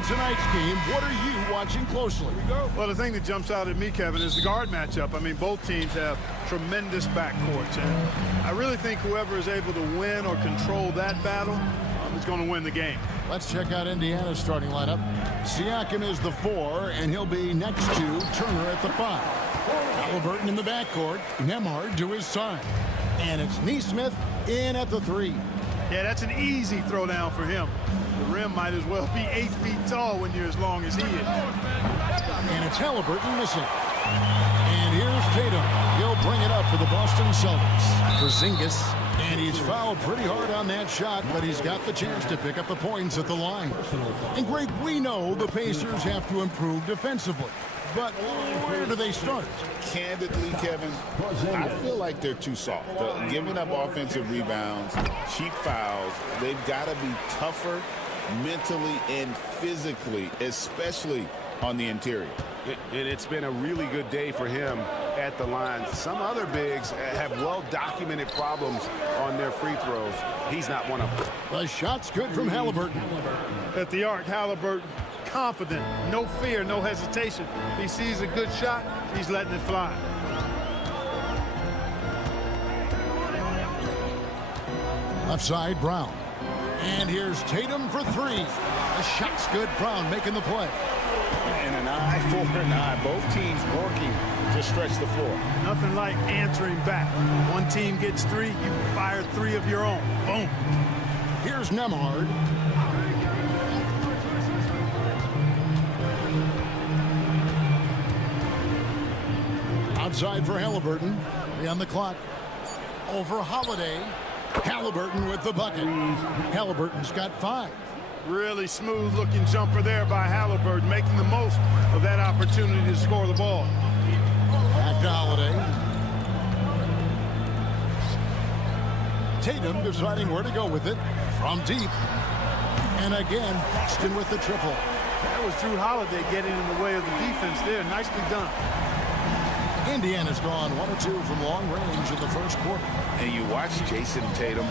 in tonight's game, what are you watching closely? Well, the thing that jumps out at me, Kevin, is the guard matchup. I mean, both teams have tremendous backcourts, and I really think whoever is able to win or control that battle is going to win the game. Let's check out Indiana's starting lineup. Siakam is the 4, and he'll be next to Turner at the 5. Halliburton in the backcourt, Nembhard to his side. And it's Nesmith in at the 3. Yeah, that's an easy throwdown for him. The rim might as well be 8 feet tall when you're as long as he is. And it's Halliburton missing. And here's Tatum. He'll bring it up for the Boston Celtics. Porzingis. And he's fouled pretty hard on that shot, but he's got the chance to pick up the points at the line. And Greg, we know the Pacers have to improve defensively. But where do they start? Candidly, Kevin, I feel like they're too soft. Giving up offensive rebounds, cheap fouls. They've got to be tougher mentally and physically, especially on the interior. It's been a really good day for him at the line. Some other bigs have well-documented problems on their free throws. He's not one of them. The shot's good from Halliburton. At the arc, Halliburton, confident, no fear, no hesitation. If he sees a good shot, he's letting it fly. Left side, Brown. And here's Tatum for 3. The shot's good. Brown making the play. And an eye for an eye. Both teams working to stretch the floor. Nothing like answering back. One team gets 3, you fire 3 of your own. Boom. Here's Nembhard. Outside for Halliburton. 3 on the clock. Over Holiday. Halliburton with the bucket. Halliburton's got 5. Really smooth looking jumper there by Halliburton, making the most of that opportunity to score the ball. Back to Holiday. Tatum deciding where to go with it from deep. And again, Boston with the triple. That was Drew Holiday getting in the way of the defense there. Nicely done. Indiana's gone 1 or 2 from long range in the first quarter. And you watch Jason Tatum,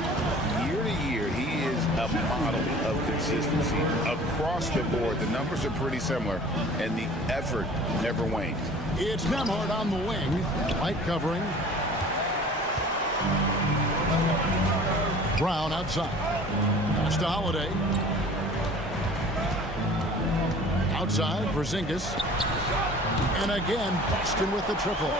year to year, he is a model of consistency. Across the board, the numbers are pretty similar, and the effort never wanes. It's Nembhard on the wing. Light covering. Brown outside. Pass to Holiday. Outside, Porzingis. And again, Boston with the triple.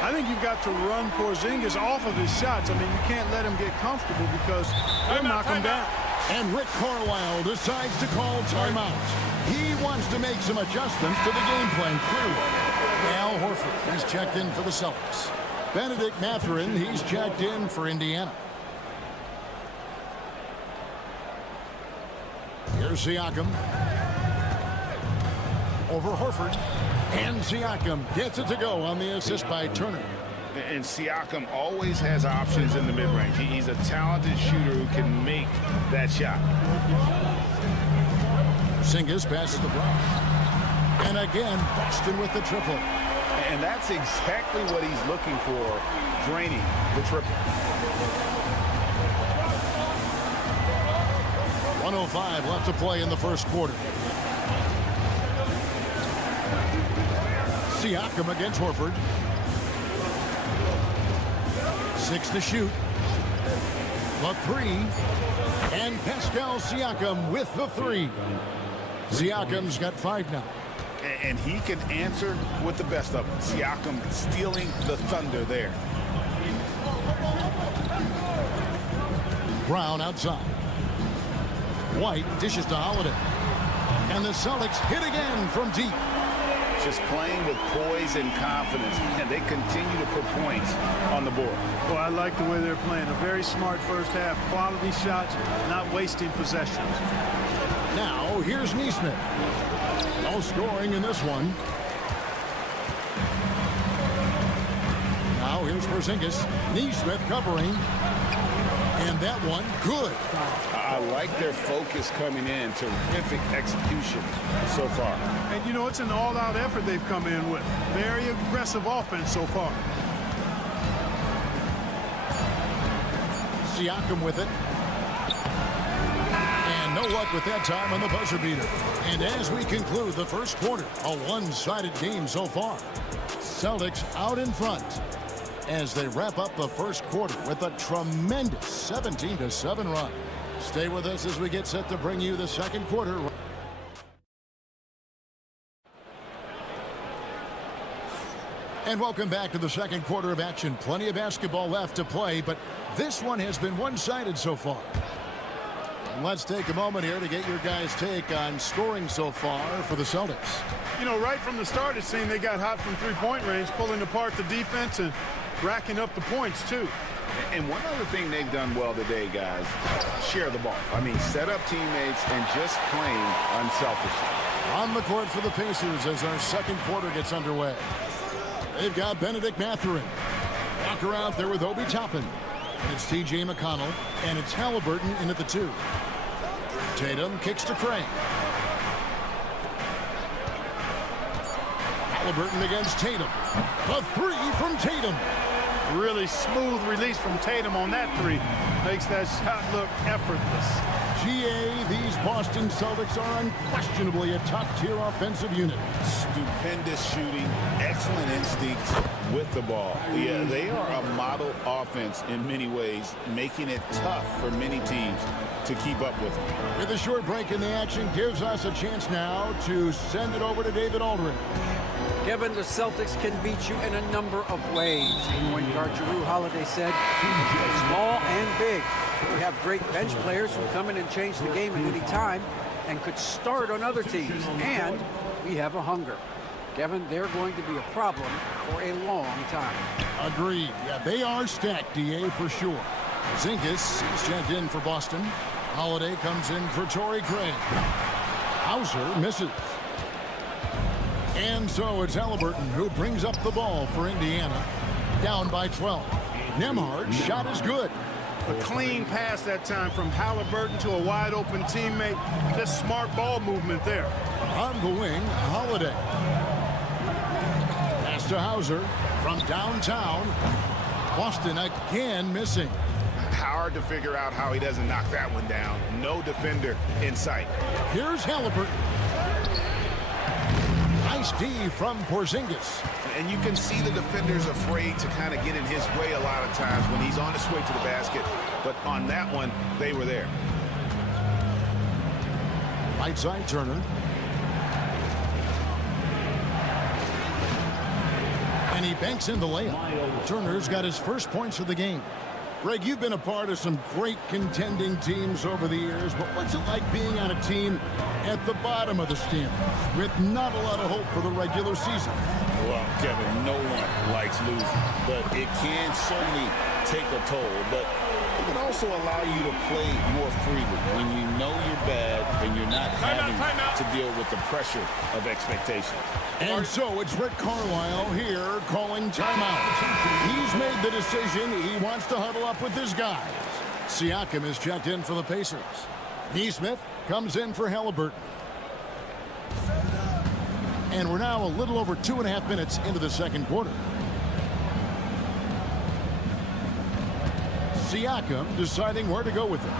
I think you've got to run Porzingis off of his shots. I mean, you can't let him get comfortable because he'll knock him down. And Rick Carlisle decides to call timeout. He wants to make some adjustments to the game plan, clearly. Al Horford, he's checked in for the Celtics. Benedict Mathurin, he's checked in for Indiana. Here's Siakam. Over Horford. And Siakam gets it to go on the assist by Turner. And Siakam always has options in the mid-range. He's a talented shooter who can make that shot. Porzingis passes to Brown. And again, Boston with the triple. And that's exactly what he's looking for, draining the triple. 1:05 left to play in the first quarter. Siakam against Horford. 6 to shoot. The 3. And Pascal Siakam with the 3. Siakam's got 5 now. And he can answer with the best of them. Siakam stealing the thunder there. Brown outside. White dishes to Holiday. And the Celtics hit again from deep. Just playing with poise and confidence, and they continue to put points on the board. Well, I like the way they're playing. A very smart first half. Quality shots, not wasting possessions. Now, here's Nesmith. No scoring in this one. Now, here's Porzingis. Nesmith covering. And that one, good. I like their focus coming in. Terrific execution so far. And, you know, it's an all-out effort they've come in with. Very aggressive offense so far. Siakam with it. And no luck luck with that time on the buzzer beater. And as we conclude the first quarter, a one-sided game so far. Celtics out in front as they wrap up the first quarter with a tremendous 17-7 run. Stay with us as we get set to bring you the second quarter. And welcome back to the second quarter of action. Plenty of basketball left to play, but this one has been one-sided so far. And let's take a moment here to get your guys' take on scoring so far for the Celtics. You know, right from the start, it seemed they got hot from three-point range, pulling apart the defense and racking up the points, too. And one other thing they've done well today, guys, share the ball. I mean, set up teammates and just playing unselfishly. On the court for the Pacers as our second quarter gets underway. They've got Benedict Mathurin. Walker out there with Obi Toppin. And it's T.J. McConnell. And it's Halliburton in at the 2. Tatum kicks to Craig. Halliburton against Tatum. The 3 from Tatum. Really smooth release from Tatum on that 3. Makes that shot look effortless. GA, these Boston Celtics are unquestionably a top-tier offensive unit. Stupendous shooting, excellent instincts with the ball. Yeah, they are a model offense in many ways, making it tough for many teams to keep up with them. With a short break in the action, gives us a chance now to send it over to David Aldridge. Kevin, the Celtics can beat you in a number of ways. Point guard Jrue Holiday said, small and big. We have great bench players who come in and change the game at any time and could start on other teams. And we have a hunger. Kevin, they're going to be a problem for a long time. Agreed. Yeah, they are stacked, DA, for sure. Zingas is checked in for Boston. Holiday comes in for Torrey Craig. Hauser misses. And so it's Halliburton who brings up the ball for Indiana. Down by 12. Nembhard's shot is good. A clean pass that time from Halliburton to a wide-open teammate. Just smart ball movement there. On the wing, Holiday. Pass to Hauser from downtown. Boston again missing. Hard to figure out how he doesn't knock that one down. No defender in sight. Here's Halliburton. Nice D from Porzingis. And you can see the defenders afraid to kind of get in his way a lot of times when he's on his way to the basket. But on that one, they were there. Right side, Turner. And he banks in the layup. Turner's got his first points of the game. Greg, you've been a part of some great contending teams over the years, but what's it like being on a team at the bottom of the standings with not a lot of hope for the regular season? Well, Kevin, no one likes losing, but it can certainly take a toll. But it can also allow you to play more freely when you know you're bad and you're not having to deal with the pressure of expectations. And so it's Rick Carlisle here calling timeout. He's made the decision. He wants to huddle up with his guys. Siakam is checked in for the Pacers. Nesmith comes in for Halliburton. And we're now a little over 2.5 minutes into the second quarter. Siakam deciding where to go with it.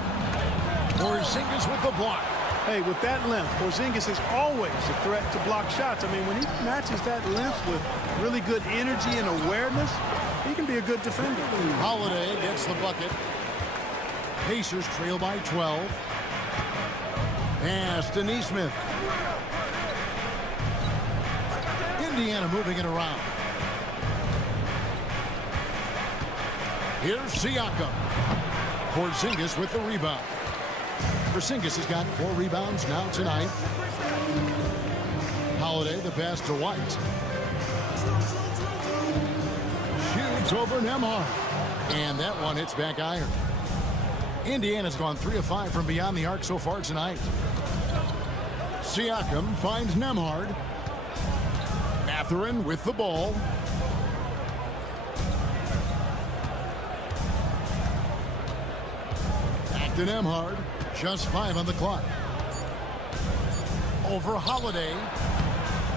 Porzingis with the block. Hey, with that length, Porzingis is always a threat to block shots. I mean, when he matches that length with really good energy and awareness, he can be a good defender. Holiday gets the bucket. Pacers trail by 12. Pass to Nesmith. Indiana moving it around. Here's Siakam. Porzingis with the rebound. Porzingis has got 4 rebounds now tonight. Holiday, the pass to White. Shoots over Nembhard. And that one hits back iron. Indiana's gone 3 of 5 from beyond the arc so far tonight. Siakam finds Nembhard. Mathurin with the ball. Back to Nembhard. Just 5 on the clock. Over Holiday.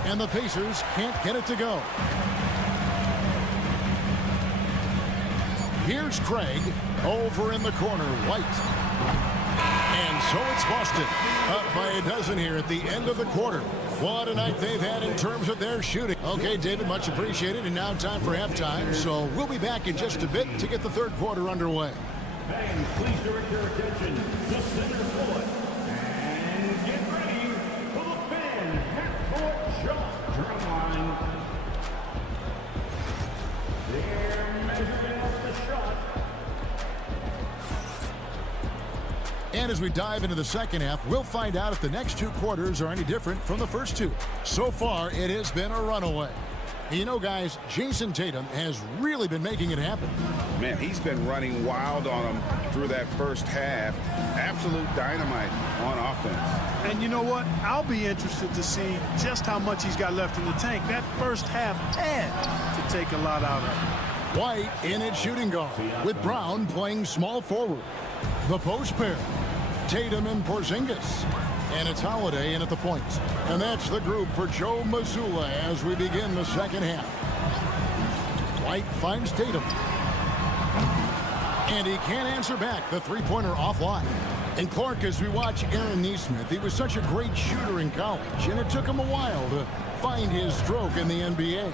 And the Pacers can't get it to go. Here's Craig. Over in the corner. White. And And so it's Boston up by a dozen here at the end of the quarter. What a night they've had in terms of their shooting. Okay, David, much appreciated. And now time for halftime. So we'll be back in just a bit to get the third quarter underway. Fans, please direct your attention to center court. And get ready for the fan half-court shot drum line. They're measuring up the shot. And as we dive into the second half, we'll find out if the next two quarters are any different from the first two. So far, it has been a runaway. You know, guys, Jason Tatum has really been making it happen. Man, he's been running wild on them through that first half. Absolute dynamite on offense. And you know what? I'll be interested to see just how much he's got left in the tank. That first half had to take a lot out of him. White in at shooting guard, with Brown playing small forward. The post pair, Tatum and Porzingis. And it's Holiday in at the point. And that's the group for Joe Mazzulla as we begin the second half. White finds Tatum. And he can't answer back. The three-pointer offline. And Clark, as we watch Aaron Nesmith, he was such a great shooter in college, and it took him a while to find his stroke in the NBA.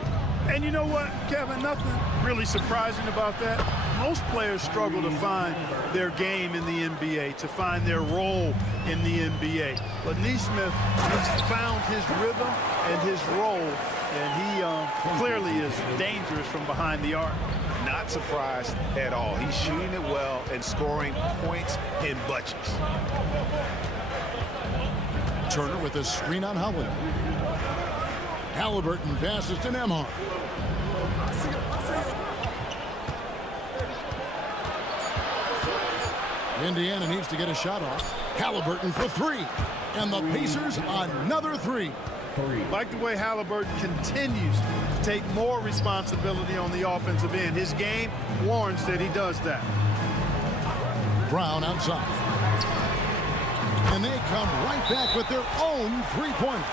And you know what, Kevin, nothing really surprising about that. Most players struggle to find their game in the NBA, to find their role in the NBA. But Nesmith has found his rhythm and his role, and he clearly is dangerous from behind the arc. Not surprised at all. He's shooting it well and scoring points in bunches. Turner with a screen on Holiday. Halliburton passes to Nembhard. Indiana needs to get a shot off. Halliburton for three. And the Pacers another three. Like the way Halliburton continues to take more responsibility on the offensive end. His game warrants that he does that. Brown outside. And they come right back with their own three-pointer.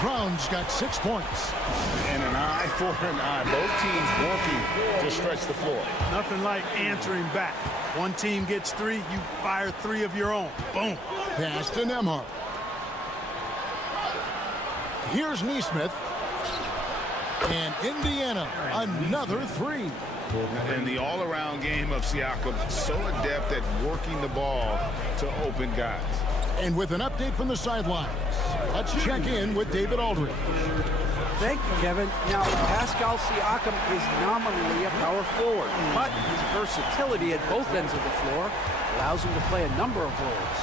Brown's got 6 points. And an eye for an eye. Both teams working to stretch the floor. Nothing like answering back. One team gets three, you fire three of your own. Boom. Pass to Nembhard. Here's Nesmith. And Indiana, another three. And the all-around game of Siakam, so adept at working the ball to open guys. And with an update from the sidelines, let's check in with David Aldridge. Thank you, Kevin. Now, Pascal Siakam is nominally a power forward, but his versatility at both ends of the floor allows him to play a number of roles.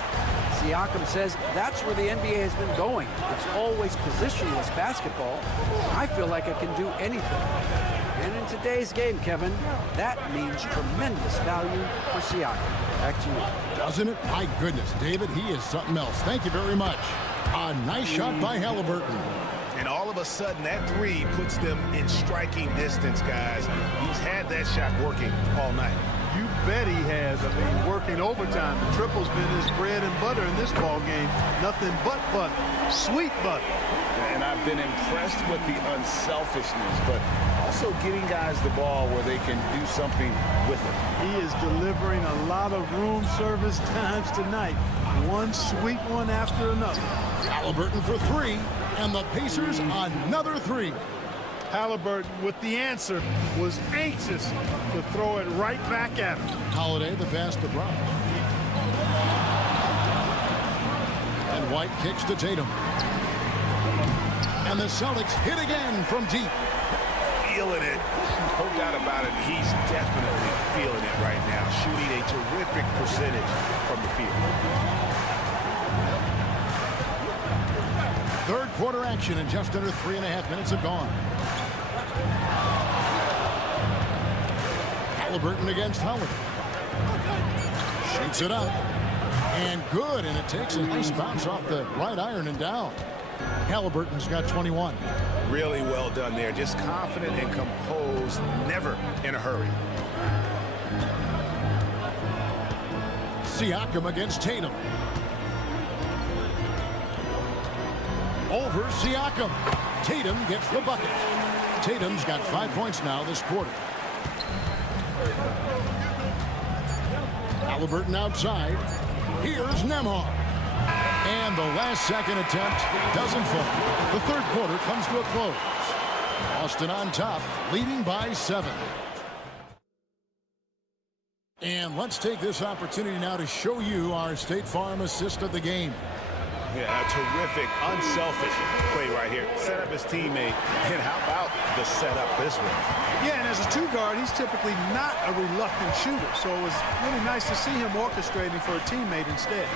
Siakam says that's where the NBA has been going. It's always positionless basketball. I feel like I can do anything. And in today's game, Kevin, that means tremendous value for Siakam. Back to you. Doesn't it? My goodness, David, he is something else. Thank you very much. A nice shot by Halliburton. And all of a sudden, that three puts them in striking distance, guys. He's had that shot working all night. You bet he has. I mean, working overtime. The triple's been his bread and butter in this ball game. Nothing but butter. Sweet butter. And I've been impressed with the unselfishness, but also getting guys the ball where they can do something with it. He is delivering a lot of room service times tonight. One sweet one after another. Halliburton for three, and the Pacers another three. Halliburton, with the answer, was anxious to throw it right back at him. Holiday, the pass to Brown. And White kicks to Tatum. And the Celtics hit again from deep. Feeling it. No doubt about it. He's definitely feeling it right now. Shooting a terrific percentage from the field. Third quarter action, and just under 3.5 minutes have gone. Halliburton against Howard. Shoots it up. And good, and it takes a nice bounce off the right iron and down. Halliburton's got 21. Really well done there. Just confident and composed, never in a hurry. Siakam against Tatum. Over Siakam. Tatum gets the bucket. Tatum's got 5 points now this quarter. Halliburton outside. Here's Nembhard. And the last second attempt doesn't fall. The third quarter comes to a close. Boston on top, leading by 7. And let's take this opportunity now to show you our State Farm assist of the game. Yeah, a terrific, unselfish play right here. Set up his teammate. And how about the setup this one? Yeah, and as a 2-guard, he's typically not a reluctant shooter. So it was really nice to see him orchestrating for a teammate instead.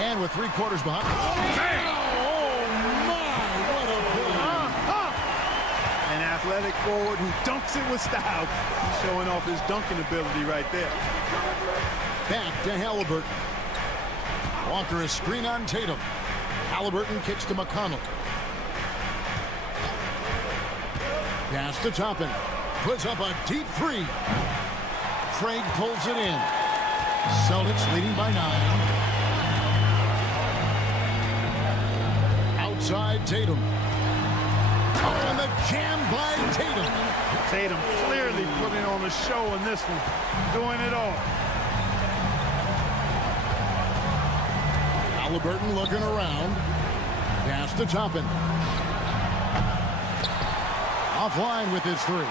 And with 3 quarters behind. Oh, my, what a play. An athletic forward who dunks it with style. He's showing off his dunking ability right there. Back to Halliburton. Walker is screen on Tatum. Halliburton kicks to McConnell. Pass to Toppin. Puts up a deep 3. Craig pulls it in. Celtics leading by 9. Outside Tatum. Oh, and the jam by Tatum. Tatum clearly putting on a show in this one. Doing it all. Halliburton looking around. Pass to Toppin. Offline with his 3.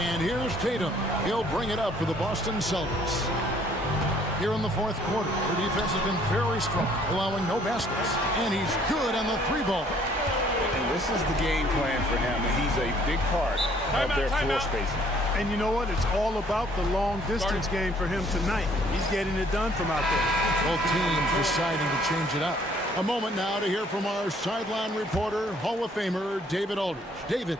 And here's Tatum. He'll bring it up for the Boston Celtics. Here in the fourth quarter, their defense has been very strong, allowing no baskets. And he's good on the 3-ball. And this is the game plan for him. And he's a big part of their floor spacing. And you know what? It's all about the long-distance game for him tonight. He's getting it done from out there. Both teams deciding to change it up. A moment now to hear from our sideline reporter, Hall of Famer David Aldridge. David.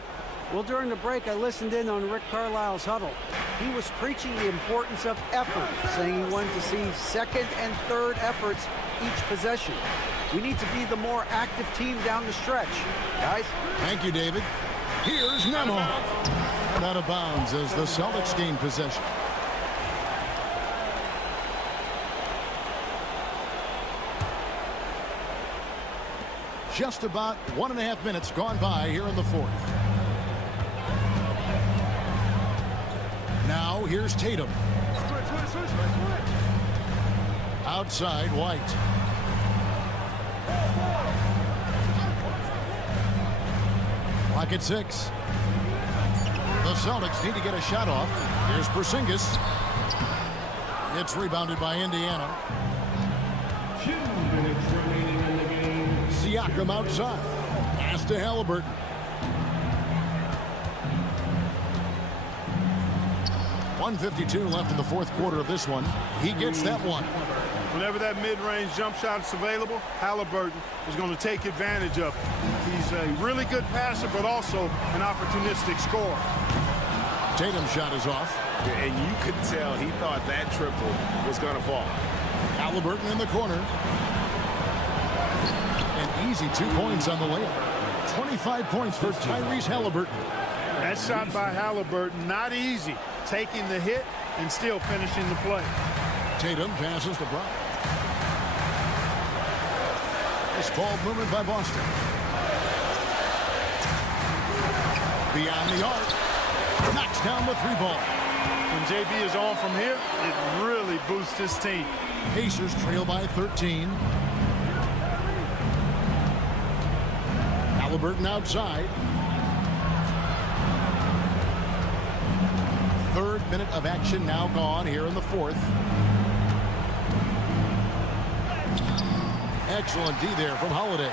Well, during the break, I listened in on Rick Carlisle's huddle. He was preaching the importance of effort, saying he wanted to see second and third efforts each possession. We need to be the more active team down the stretch. Guys? Thank you, David. Here's Nembhard. Out of bounds as the Celtics gain possession. Just about 1.5 minutes gone by here in the fourth. Now here's Tatum. Outside White. Clock at 6. The Celtics need to get a shot off. Here's Porzingis. It's rebounded by Indiana. 2 minutes remaining in the game. Siakam outside. Pass to Halliburton. .152 left in the fourth quarter of this one. He gets that one. Whenever that mid-range jump shot is available, Halliburton is going to take advantage of it. He's a really good passer, but also an opportunistic scorer. Tatum's shot is off. And you could tell he thought that triple was going to fall. Halliburton in the corner. An easy 2 points on the layup. 25 points for Tyrese Halliburton. That shot by Halliburton, not easy. Taking the hit and still finishing the play. Tatum passes to Brown. This ball movement by Boston. Beyond the arc. Knocks down the 3-ball. When JB is on from here, it really boosts his team. Pacers trail by 13. Halliburton outside. Third minute of action now gone here in the fourth. Excellent D there from Holiday.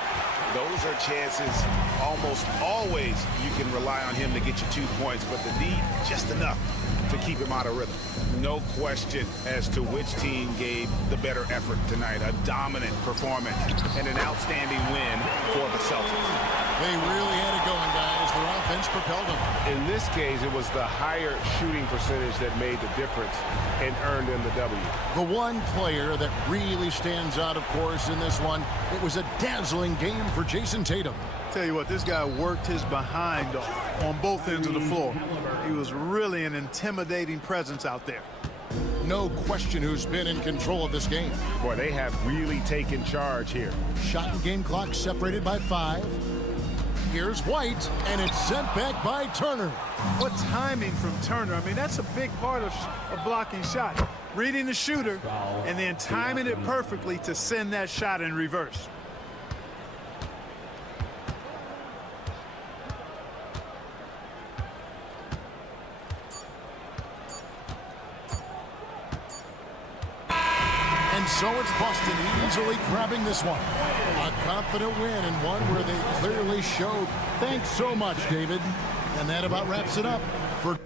Those are chances almost always you can rely on him to get you 2 points, but the D, just enough to keep him out of rhythm. No question as to which team gave the better effort tonight. A dominant performance and an outstanding win for the Celtics. They really had it going, guys. Their offense propelled them. In this case, it was the higher shooting percentage that made the difference and earned them the W. The one player that really stands out, of course, in this one, it was a dazzling game for Jason Tatum. Tell you what, this guy worked his behind off on both ends of the floor. He was really an intimidating presence out there. No question who's been in control of this game. Boy, they have really taken charge here. Shot and game clock separated by 5. Here's White, and it's sent back by Turner. What timing from Turner. I mean, that's a big part of blocking shots. reading the shooter and then timing it perfectly to send that shot in reverse. And so it's Boston easily grabbing this one. A confident win and one where they clearly showed. Thanks so much, David. And that about wraps it up for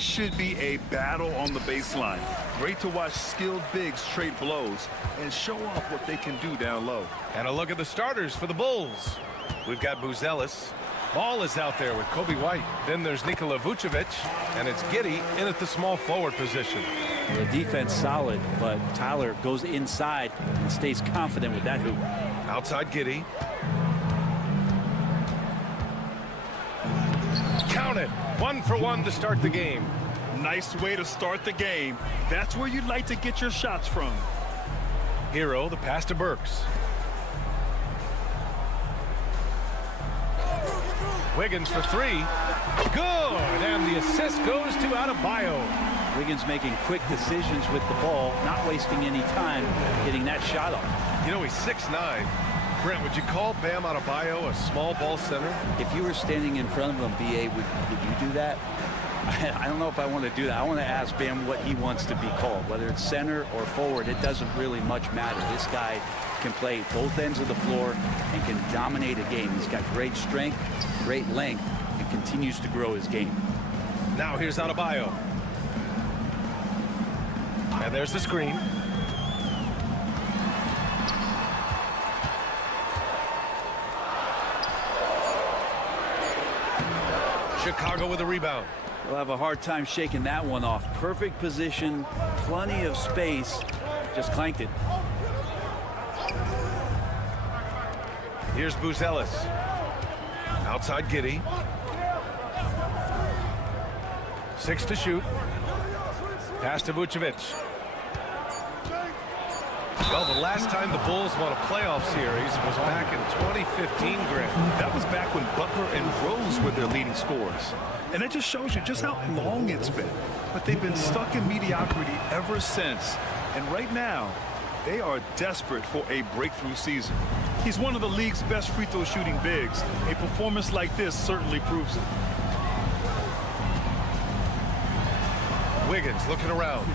This should be a battle on the baseline. Great to watch skilled bigs trade blows and show off what they can do down low. And a look at the starters for the Bulls. We've got Buzelis. Ball is out there with Kobe White. Then there's Nikola Vucevic, and it's Giddey in at the small forward position. The defense solid, but Tyler goes inside and stays confident with that hoop. Outside Giddey. Count it. 1 for 1 to start the game. Nice way to start the game. That's where you'd like to get your shots from. Hero, the pass to Burks. Wiggins for 3. Good, and the assist goes to Adebayo. Wiggins making quick decisions with the ball, not wasting any time getting that shot off. You know, he's 6'9". Brent, would you call Bam Adebayo a small ball center? If you were standing in front of him, B.A., would you do that? I don't know if I want to do that. I want to ask Bam what he wants to be called, whether it's center or forward. It doesn't really much matter. This guy can play both ends of the floor and can dominate a game. He's got great strength, great length, and continues to grow his game. Now here's Adebayo. And there's the screen. Chicago with a rebound. We'll have a hard time shaking that one off. Perfect position, plenty of space, just clanked it. Here's Buzelis. Outside Giddey. 6 to shoot. Pass to Vucevic. Well, the last time the Bulls won a playoff series was back in 2015, Grant. That was back when Butler and Rose were their leading scorers. And it just shows you just how long it's been. But they've been stuck in mediocrity ever since. And right now, they are desperate for a breakthrough season. He's one of the league's best free throw shooting bigs. A performance like this certainly proves it. Wiggins looking around.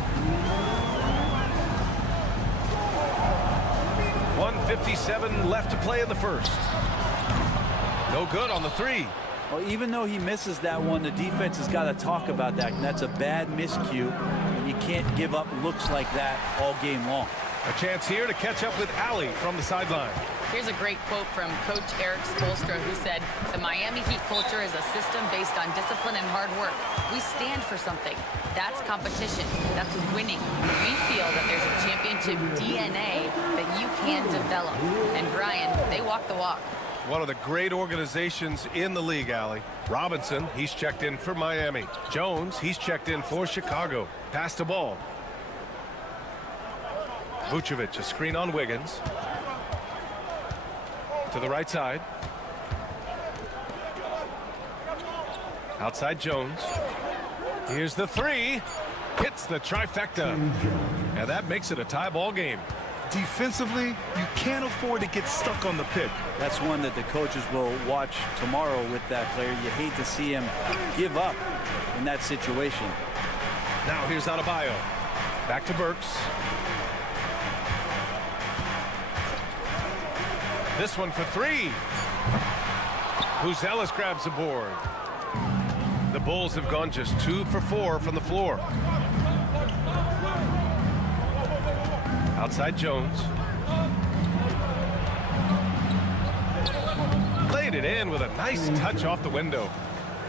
1:57 left to play in the first. No good on the 3. Well, even though he misses that one, the defense has got to talk about that. And that's a bad miscue, and you can't give up looks like that all game long. A chance here to catch up with Allie from the sideline. Here's a great quote from Coach Eric Spoelstra, who said, "The Miami Heat culture is a system based on discipline and hard work. We stand for something. That's competition. That's winning. We feel that there's a championship DNA that you can develop." And Brian, they walk the walk. One of the great organizations in the league, Allie. Robinson, he's checked in for Miami. Jones, he's checked in for Chicago. Pass the ball. Vucevic, a screen on Wiggins. To the right side. Outside Jones. Here's the 3. Hits the trifecta. And that makes it a tie ball game. Defensively, you can't afford to get stuck on the pick. That's one that the coaches will watch tomorrow with that player. You hate to see him give up in that situation. Now here's Adebayo. Back to Burks. This one for 3. Buzelis grabs the board. The Bulls have gone just 2 for 4 from the floor. Outside Jones. Laid it in with a nice touch off the window.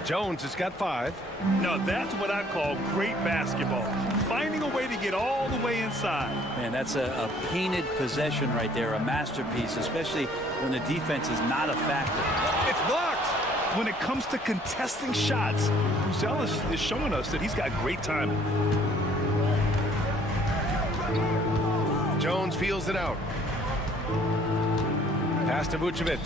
Jones has got 5. Now that's what I call great basketball. Finding a way to get all the way inside. Man, that's a painted possession right there, a masterpiece, especially when the defense is not a factor. It's blocked. When it comes to contesting shots, Buzelis is showing us that he's got great timing. Jones feels it out. Pass to Vucevic.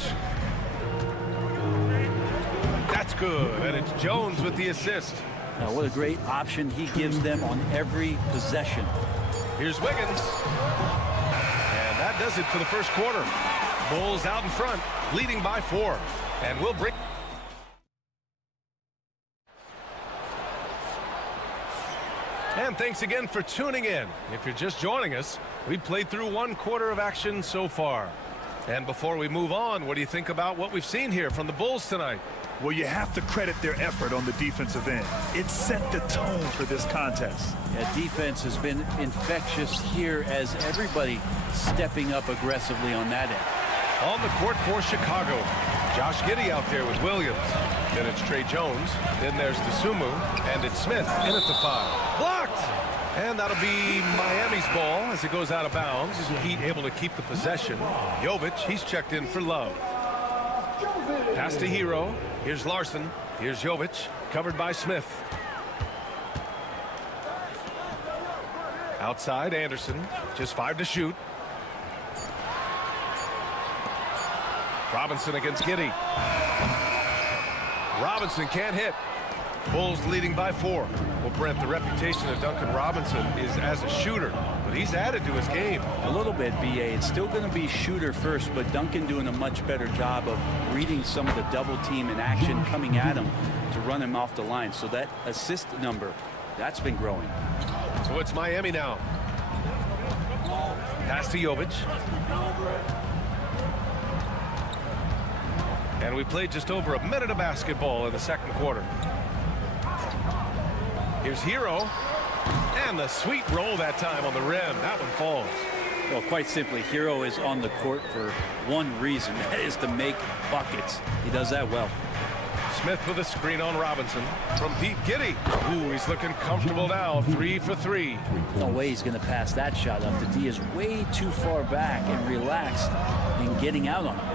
That's good, and it's Jones with the assist. Now, what a great option he gives them on every possession. Here's Wiggins. And that does it for the first quarter. Bulls out in front, leading by 4. And we'll bring... And thanks again for tuning in. If you're just joining us, we've played through 1 quarter of action so far. And before we move on, what do you think about what we've seen here from the Bulls tonight? Well, you have to credit their effort on the defensive end. It set the tone for this contest. Yeah, defense has been infectious here as everybody stepping up aggressively on that end. On the court for Chicago, Josh Giddey out there with Williams. Then it's Trey Jones. Then there's Dosunmu. And it's Smith in at the 5. Blocked! And that'll be Miami's ball as it goes out of bounds. Heat able to keep the possession. Jovic, he's checked in for Love. Pass to Hero. Here's Larson. Here's Jovic, covered by Smith. Outside, Anderson. Just 5 to shoot. Robinson against Giddey. Robinson can't hit. Bulls leading by 4. Well, Brent, the reputation of Duncan Robinson is as a shooter, but he's added to his game. A little bit, BA. It's still going to be shooter first, but Duncan doing a much better job of reading some of the double team in action coming at him to run him off the line. So that assist number, that's been growing. So it's Miami now. Pass to Jovic. And we played just over a minute of basketball in the second quarter. Here's Hero. And the sweet roll that time on the rim. That one falls. Well, quite simply, Hero is on the court for one reason. That is to make buckets. He does that well. Smith with a screen on Robinson from Pete Giddey. Ooh, he's looking comfortable now. 3 for 3. No way he's going to pass that shot up. The D is way too far back and relaxed in getting out on him.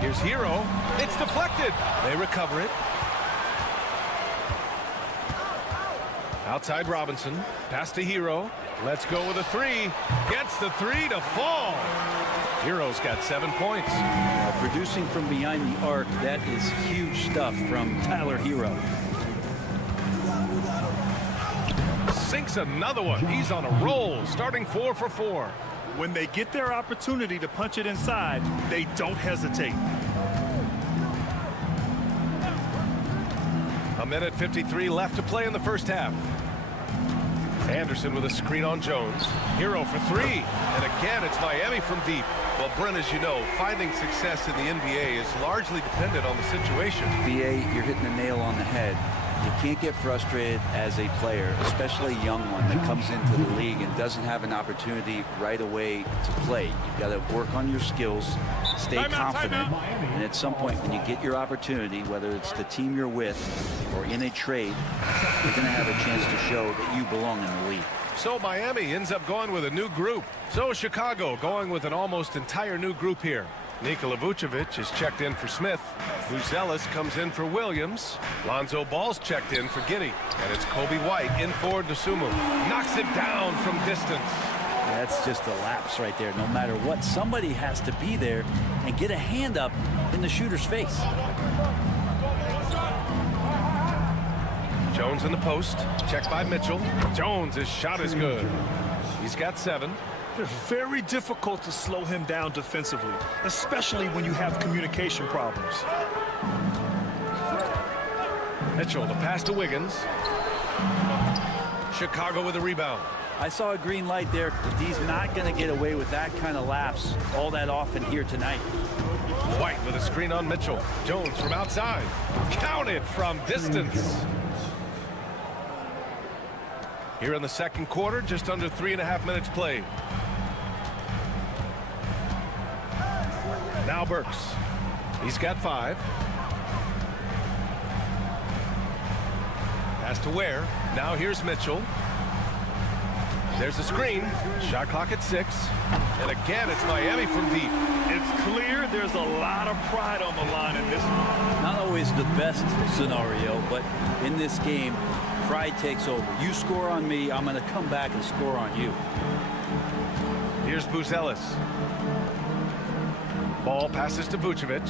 Here's Hero. It's deflected. They recover it. Outside Robinson. Pass to Hero. Let's go with a 3. Gets the 3 to fall. Hero's got 7 points. Producing from behind the arc, that is huge stuff from Tyler Hero. Sinks another one. He's on a roll, starting 4 for 4. When they get their opportunity to punch it inside, they don't hesitate. A minute 53 left to play in the first half. Anderson with a screen on Jones. Hero for 3. And again, it's Miami from deep. Well, Brent, as you know, finding success in the NBA is largely dependent on the situation. BA, you're hitting the nail on the head. You can't get frustrated as a player, especially a young one that comes into the league and doesn't have an opportunity right away to play. You've got to work on your skills, stay confident, and at some point when you get your opportunity, whether it's the team you're with or in a trade, you're going to have a chance to show that you belong in the league. So Miami ends up going with a new group. So Chicago going with an almost entire new group here. Nikola Vucevic is checked in for Smith. Buzelis comes in for Williams. Lonzo Ball's checked in for Giddey. And it's Kobe White in for Dosunmu. Knocks it down from distance. That's just a lapse right there. No matter what, somebody has to be there and get a hand up in the shooter's face. Jones in the post. Checked by Mitchell. Jones' his shot is good. He's got 7. It's very difficult to slow him down defensively, especially when you have communication problems. Mitchell, the pass to Wiggins. Chicago with a rebound. I saw a green light there. The D's not going to get away with that kind of lapse all that often here tonight. White with a screen on Mitchell. Jones from outside. Counted from distance. Here in the second quarter, just under 3.5 minutes played. Now Burks. He's got 5. Pass to Ware. Now here's Mitchell. There's a screen. Shot clock at 6. And again, it's Miami from deep. It's clear there's a lot of pride on the line in this one. Not always the best scenario, but in this game, pride takes over. You score on me, I'm going to come back and score on you. Here's Buzelis. Ball passes to Vucevic.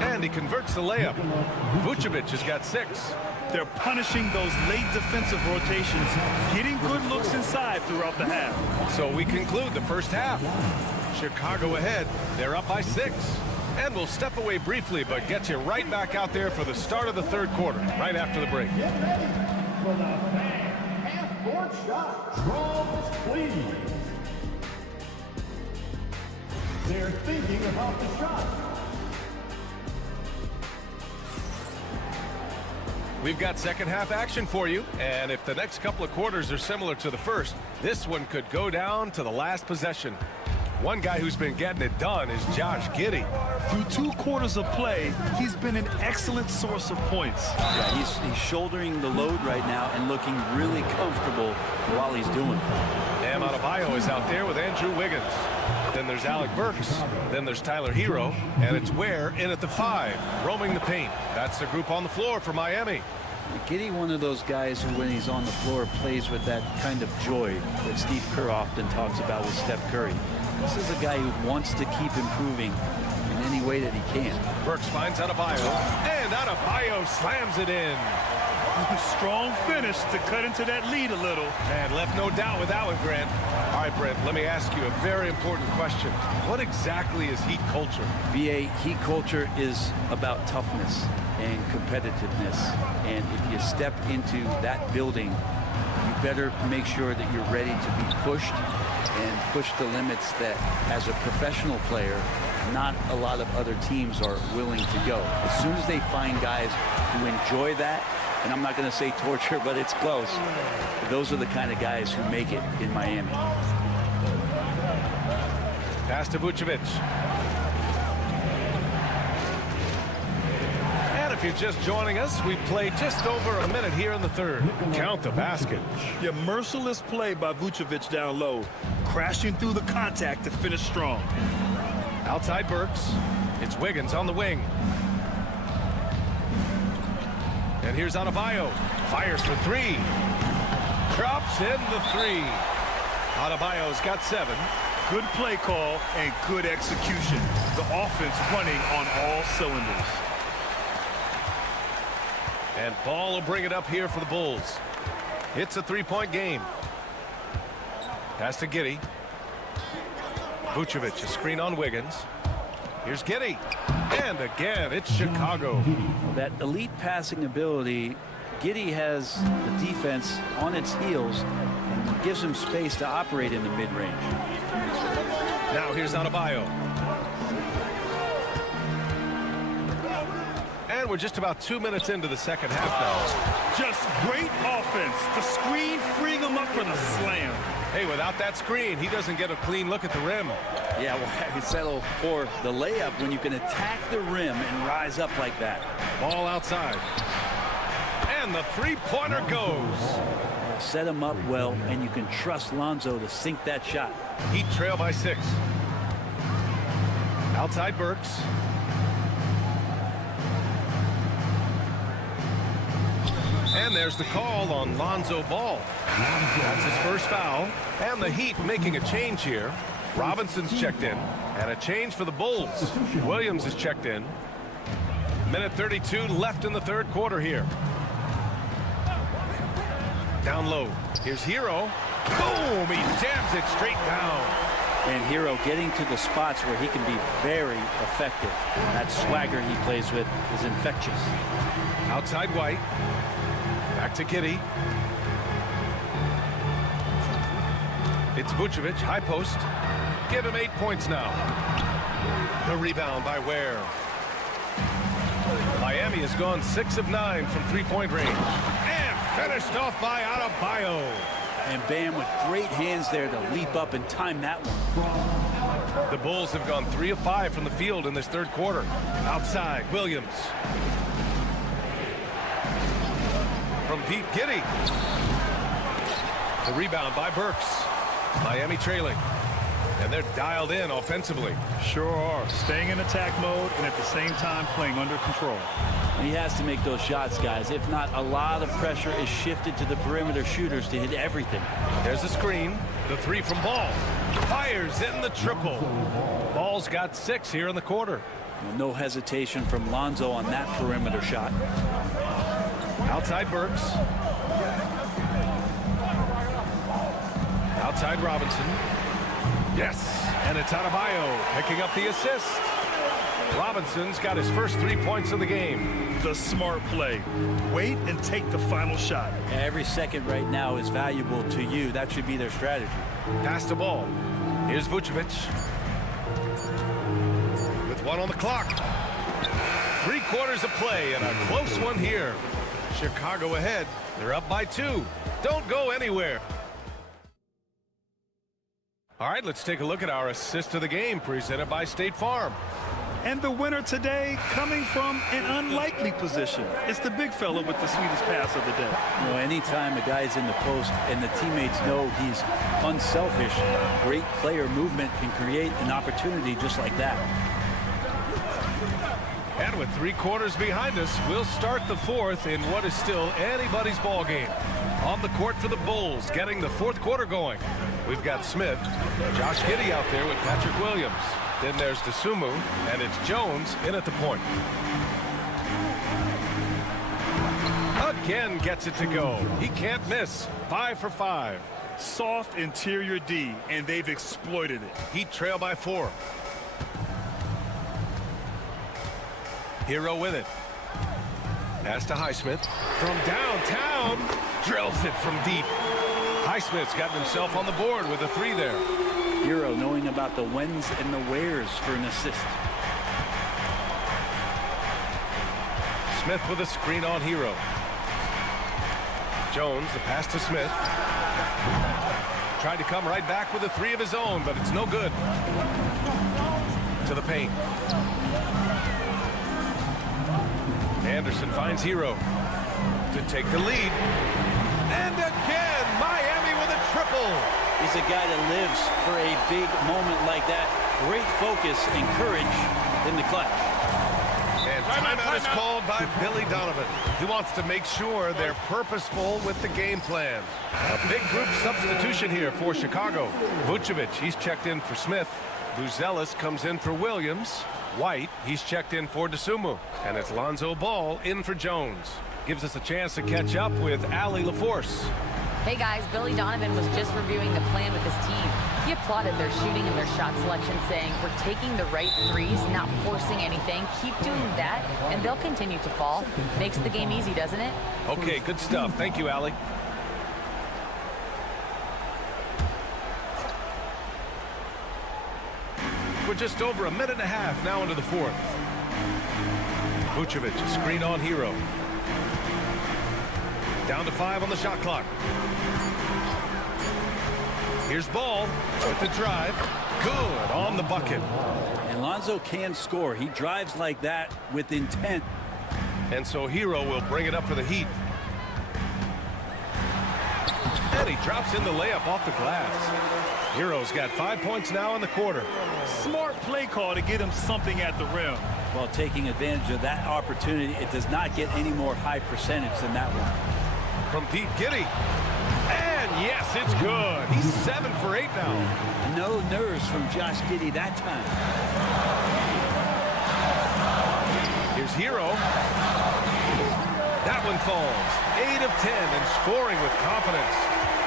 And he converts the layup. Vucevic has got 6. They're punishing those late defensive rotations, getting good looks inside throughout the half. So we conclude the first half. Chicago ahead. They're up by 6. And we'll step away briefly, but get you right back out there for the start of the third quarter, right after the break. Get ready for the fan half-court shot. Draws, please. They're thinking about the shot. We've got second half action for you, and if the next couple of quarters are similar to the first, this one could go down to the last possession. One guy who's been getting it done is Josh Giddey. Through 2 quarters of play, he's been an excellent source of points. Yeah, he's shouldering the load right now and looking really comfortable while he's doing it. Bam Adebayo is out there with Andrew Wiggins. Then there's Alec Burks. Then there's Tyler Hero. And it's Ware in at the 5, roaming the paint. That's the group on the floor for Miami. Giddey, one of those guys who, when he's on the floor, plays with that kind of joy that Steve Kerr often talks about with Steph Curry. This is a guy who wants to keep improving in any way that he can. Burks finds Adebayo, and Adebayo slams it in. Strong finish to cut into that lead a little. And left no doubt with that one, Grant. All right, Brent, let me ask you a very important question. What exactly is Heat culture? BA, Heat culture is about toughness and competitiveness. And if you step into that building, you better make sure that you're ready to be pushed and push the limits that, as a professional player, not a lot of other teams are willing to go. As soon as they find guys who enjoy that, and I'm not going to say torture, but it's close, those are the kind of guys who make it in Miami. Pass to Vucevic. And if you're just joining us, we've played just over a minute here in the third. Count the basket. Yeah, merciless play by Vucevic down low, crashing through the contact to finish strong. Outside Burks. It's Wiggins on the wing. And here's Adebayo. Fires for 3. Drops in the 3. Adebayo's got 7. Good play call and good execution. The offense running on all cylinders. And Ball will bring it up here for the Bulls. It's a 3-point game. Pass to Giddey. Vucevic, a screen on Wiggins. Here's Giddey. And again, it's Chicago. That elite passing ability, Giddey has the defense on its heels and gives him space to operate in the mid-range. Now here's Adebayo. And we're just about 2 minutes into the second half now. Just great offense. The screen freeing him up for the slam. Hey, without that screen, he doesn't get a clean look at the rim. Yeah, well, you settle for the layup when you can attack the rim and rise up like that. Ball outside. And the three-pointer goes. Set him up well, and you can trust Lonzo to sink that shot. Heat trail by 6. Outside Burks. And there's the call on Lonzo Ball. That's his first foul. And the Heat making a change here. Robinson's checked in. And a change for the Bulls. Williams is checked in. Minute 32 left in the third quarter here. Down low. Here's Hero. Boom! He jams it straight down. And Hero getting to the spots where he can be very effective. That swagger he plays with is infectious. Outside White. Back to Giddey. It's Vucevic, high post. Give him 8 points now. The rebound by Ware. Miami has gone 6 of 9 from three-point range. And finished off by Adebayo. And Bam with great hands there to leap up and time that one. The Bulls have gone 3 of 5 from the field in this third quarter. Outside, Williams. From Pete Giddey. The rebound by Burks. Miami trailing. And they're dialed in offensively. Sure are. Staying in attack mode and at the same time playing under control. He has to make those shots, guys. If not, a lot of pressure is shifted to the perimeter shooters to hit everything. There's the screen. The 3 from Ball. Fires in the triple. Ball's got 6 here in the quarter. No hesitation from Lonzo on that perimeter shot. Outside Burks. Outside Robinson. Yes, and it's Adebayo picking up the assist. Robinson's got his first 3 points of the game. The smart play. Wait and take the final shot. Every second right now is valuable to you. That should be their strategy. Pass the ball. Here's Vucevic. With 1 on the clock. 3 quarters of play and a close one here. Chicago ahead. They're up by 2. Don't go anywhere. All right, let's take a look at our assist of the game presented by State Farm. And the winner today coming from an unlikely position. It's the big fella with the sweetest pass of the day. You know, anytime a guy's in the post and the teammates know he's unselfish, great player movement can create an opportunity just like that. And with 3 quarters behind us, we'll start the 4th in what is still anybody's ball game. On the court for the Bulls, getting the 4th quarter going. We've got Smith, Josh Giddey out there with Patrick Williams. Then there's Dosunmu, and it's Jones in at the point. Again gets it to go. He can't miss. 5 for 5. Soft interior D, and they've exploited it. Heat trail by 4. Hero with it. Pass to Highsmith. From downtown, drills it from deep. Highsmith's got himself on the board with a 3 there. Hero knowing about the whens and the wheres for an assist. Smith with a screen on Hero. Jones, the pass to Smith. Tried to come right back with a 3 of his own, but it's no good. To the paint. Anderson finds Hero to take the lead. And again, Miami with a triple. He's a guy that lives for a big moment like that. Great focus and courage in the clutch. And timeout is called by Billy Donovan. He wants to make sure they're purposeful with the game plan. A big group substitution here for Chicago. Vucevic, he's checked in for Smith. Buzelis comes in for Williams. White, he's checked in for Dosunmu. And it's Lonzo Ball in for Jones. Gives us a chance to catch up with Allie LaForce. Hey guys, Billy Donovan was just reviewing the plan with his team. He applauded their shooting and their shot selection, saying, we're taking the right threes, not forcing anything. Keep doing that, and they'll continue to fall. Makes the game easy, doesn't it? Okay, good stuff. Thank you, Allie. We're just over a minute and a half now into the 4th. Vucevic, screen on Hero. Down to 5 on the shot clock. Here's Ball with the drive. Good on the bucket. And Lonzo can score. He drives like that with intent. And so Hero will bring it up for the Heat. And he drops in the layup off the glass. Hero's got 5 points now in the quarter. Smart play call to get him something at the rim. While taking advantage of that opportunity, it does not get any more high percentage than that one. From Pete Giddey. And yes, it's good. He's 7 for 8 now. No nerves from Josh Giddey that time. Here's Hero. That one falls. 8 of 10 and scoring with confidence.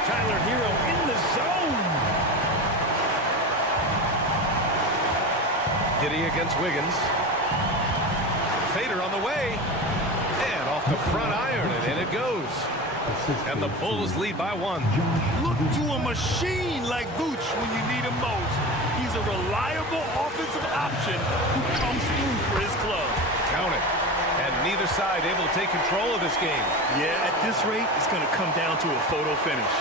Tyler Hero in the zone. Giddey against Wiggins. Fader on the way. And off the front iron, and in it goes. And the Bulls lead by 1. Look to a machine like Vooch when you need him most. He's a reliable offensive option who comes through for his club. Count it. And neither side able to take control of this game. Yeah, at this rate, it's going to come down to a photo finish.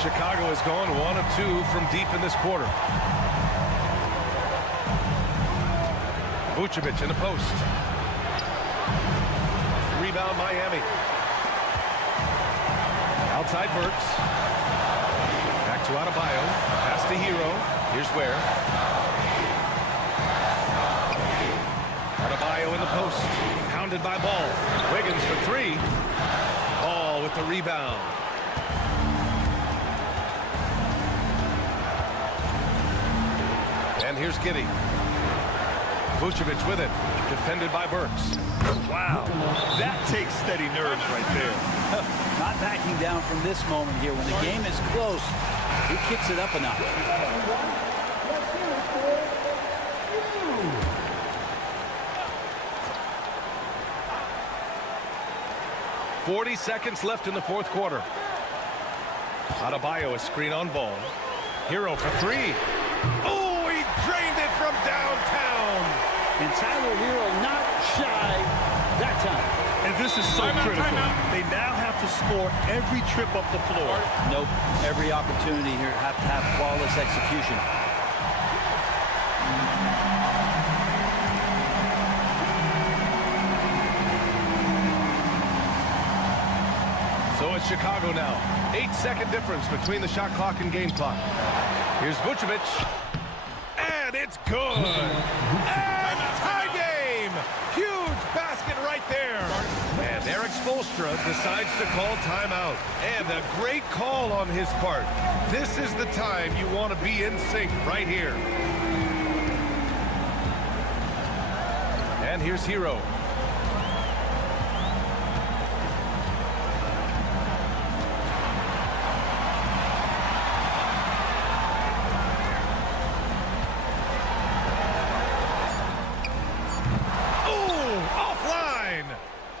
Chicago has gone 1 of 2 from deep in this quarter. Vucevic in the post. Rebound Miami. Outside Burks. Back to Adebayo. Pass to Hero. Here's where. Adebayo in the post. Pounded by Ball. Wiggins for 3. Ball with the rebound. And here's Giddey. Vucevic with it. Defended by Burks. Wow, that takes steady nerves right there. Not backing down from this moment here. When the game is close, he kicks it up a notch. 40 seconds left in the 4th quarter. Adebayo, a screen on Ball. Hero for 3. Oh, he drained it from downtown. And Tyler Hero not shy that time. And this is so critical. They now have to score every trip up the floor. Nope. Every opportunity here have to have flawless execution. So it's Chicago now. 8-second difference between the shot clock and game clock. Here's Vucevic. And it's good. And tie game. Huge basket right there. And Eric Spoelstra decides to call timeout. And a great call on his part. This is the time you want to be in sync right here. And here's Hero.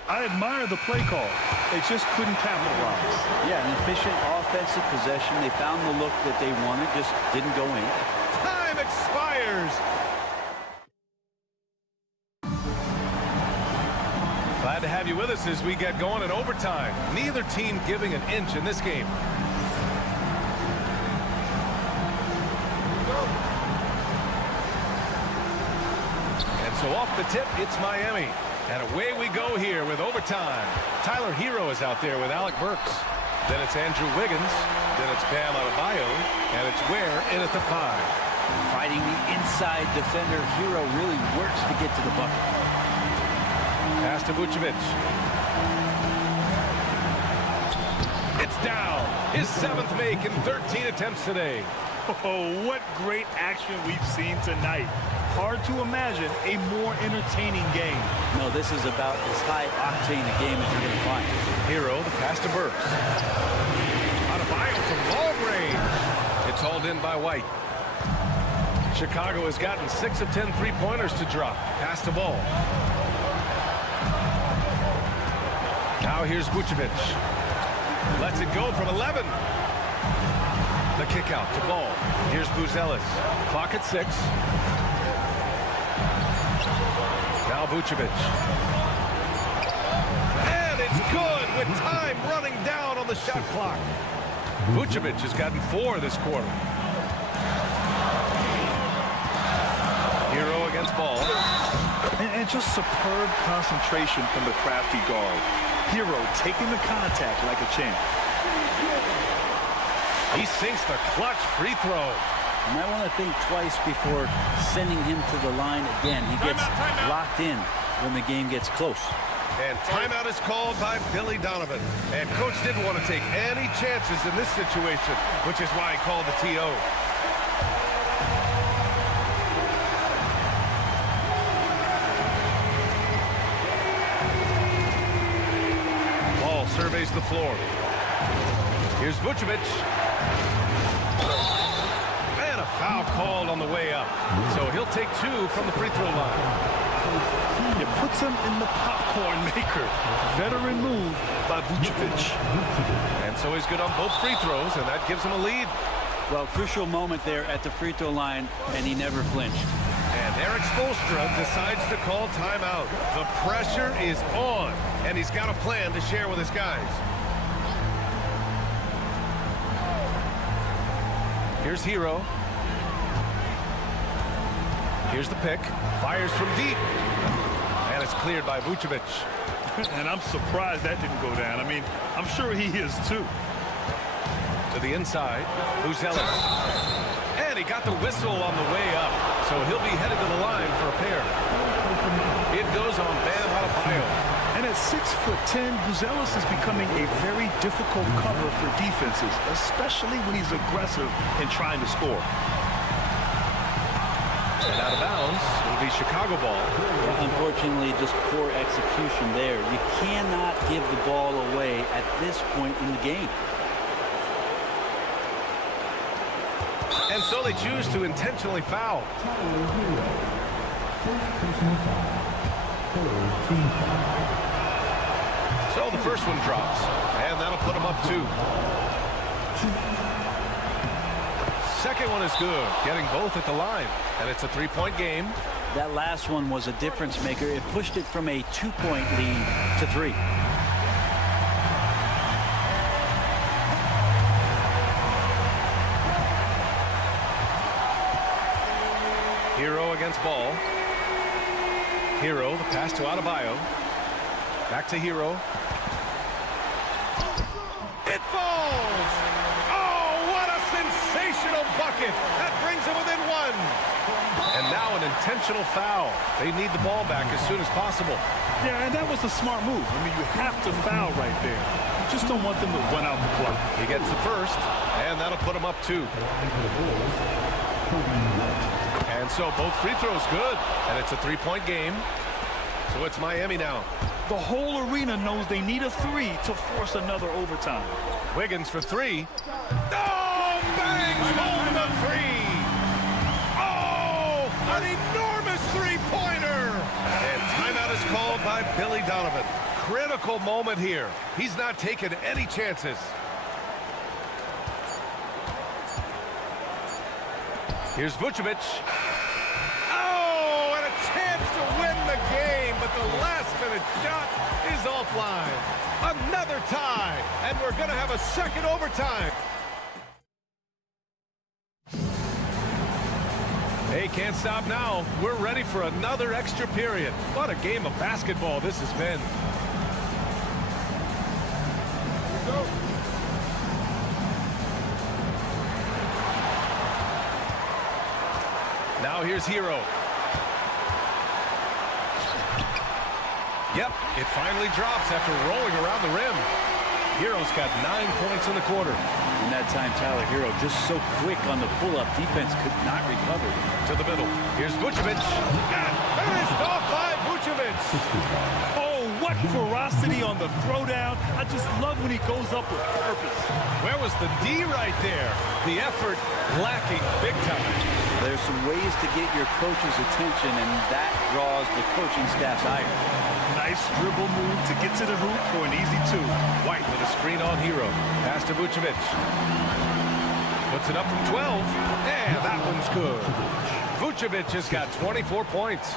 I admire the play call. They just couldn't capitalize. Yeah, an efficient offensive possession. They found the look that they wanted, just didn't go in. Time expires. Glad to have you with us as we get going in overtime. Neither team giving an inch in this game. And so off the tip, it's Miami. And away we go here with overtime. Tyler Hero is out there with Alec Burks. Then it's Andrew Wiggins. Then it's Bam Adebayo. And it's Ware in at the 5. Fighting the inside defender. Hero really works to get to the bucket. Pass to Vucevic. It's down. His 7th make in 13 attempts today. Oh, what great action we've seen tonight. Hard to imagine a more entertaining game. No, this is about as high-octane a game as you're going to find. Hero, the pass to Burks. Adebayo from long range. It's hauled in by White. Chicago has gotten 6 of 10 three-pointers to drop. Pass to Ball. Now here's Vucevic. Lets it go from 11. The kick out to Ball. Here's Buzelis. Clock at 6. Now Vucevic. And it's good with time running down on the shot clock. Vucevic has gotten 4 this quarter. Hero against Ball. And just superb concentration from the crafty guard. Hero taking the contact like a champ. He sinks the clutch free throw. You might want to think twice before sending him to the line again. He gets locked in when the game gets close. And timeout is called by Billy Donovan. And coach didn't want to take any chances in this situation, which is why he called the TO. Ball surveys the floor. Here's Vucevic. And a foul called on the way up. So he'll take 2 from the free throw line. It puts him in the popcorn maker. Veteran move by Vucevic. And so he's good on both free throws, and that gives him a lead. Well, crucial moment there at the free throw line, and he never flinched. And Eric Spoelstra decides to call timeout. The pressure is on, and he's got a plan to share with his guys. Here's Hero. Here's the pick. Fires from deep. And it's cleared by Vucevic. And I'm surprised that didn't go down. I mean, I'm sure he is too. To the inside. Buzelis. And he got the whistle on the way up. So he'll be headed to the line for a pair. It goes on Bam Adebayo. And at 6'10", Buzelis is becoming a very difficult cover for defenses, especially when he's aggressive and trying to score. And out of bounds will be Chicago ball. Yeah, unfortunately, just poor execution there. You cannot give the ball away at this point in the game. And so they choose to intentionally foul. So the first one drops, and that'll put them up 2. second one is good, getting both at the line. And it's a three-point game. That last one was a difference maker. It pushed it from a 2-point lead to 3. Hero against Ball. Hero, the pass to Adebayo. Back to Hero. It falls! Oh, what a sensational bucket! That brings him within 1. And now an intentional foul. They need the ball back as soon as possible. Yeah, and that was a smart move. I mean, you have to foul right there. You just don't want them to run out the clock. He gets the first, and that'll put him up 2. And so both free throws good, and it's a 3-point game. So it's Miami now. The whole arena knows they need a 3 to force another overtime. Wiggins for 3. Oh, bangs home the 3. Oh, an enormous three-pointer. And timeout is called by Billy Donovan. Critical moment here. He's not taking any chances. Here's Vucevic. Oh, and a chance to win the game, but the last-minute shot is offline. Another tie, and we're going to have a second overtime. They can't stop now. We're ready for another extra period. What a game of basketball this has been. Go. Now here's Hero. Yep, it finally drops after rolling around the rim. Hero's got 9 points in the quarter. In that time, Tyler Hero just so quick on the pull-up. Defense could not recover. To the middle. Here's Vucevic. And finished off by Vucevic. Oh, what ferocity on the throwdown. I just love when he goes up with purpose. Where was the D right there? The effort lacking big time. There's some ways to get your coach's attention, and that draws the coaching staff's ire. Nice dribble move to get to the hoop for an easy 2. White with a screen on Hero. Pass to Vucevic. Puts it up from 12. And that one's good. Vucevic has got 24 points.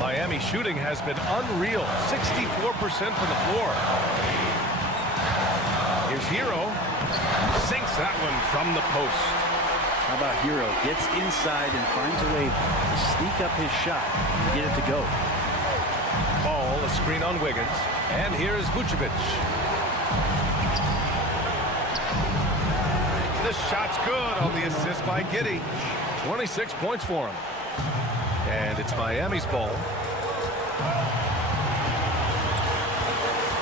Miami shooting has been unreal. 64% from the floor. Here's Hero. Sinks that one from the post. How about Hero? Gets inside and finds a way to sneak up his shot and get it to go. Ball, a screen on Wiggins. And here's Vucevic. The shot's good on the assist by Giddey. 26 points for him. And it's Miami's ball.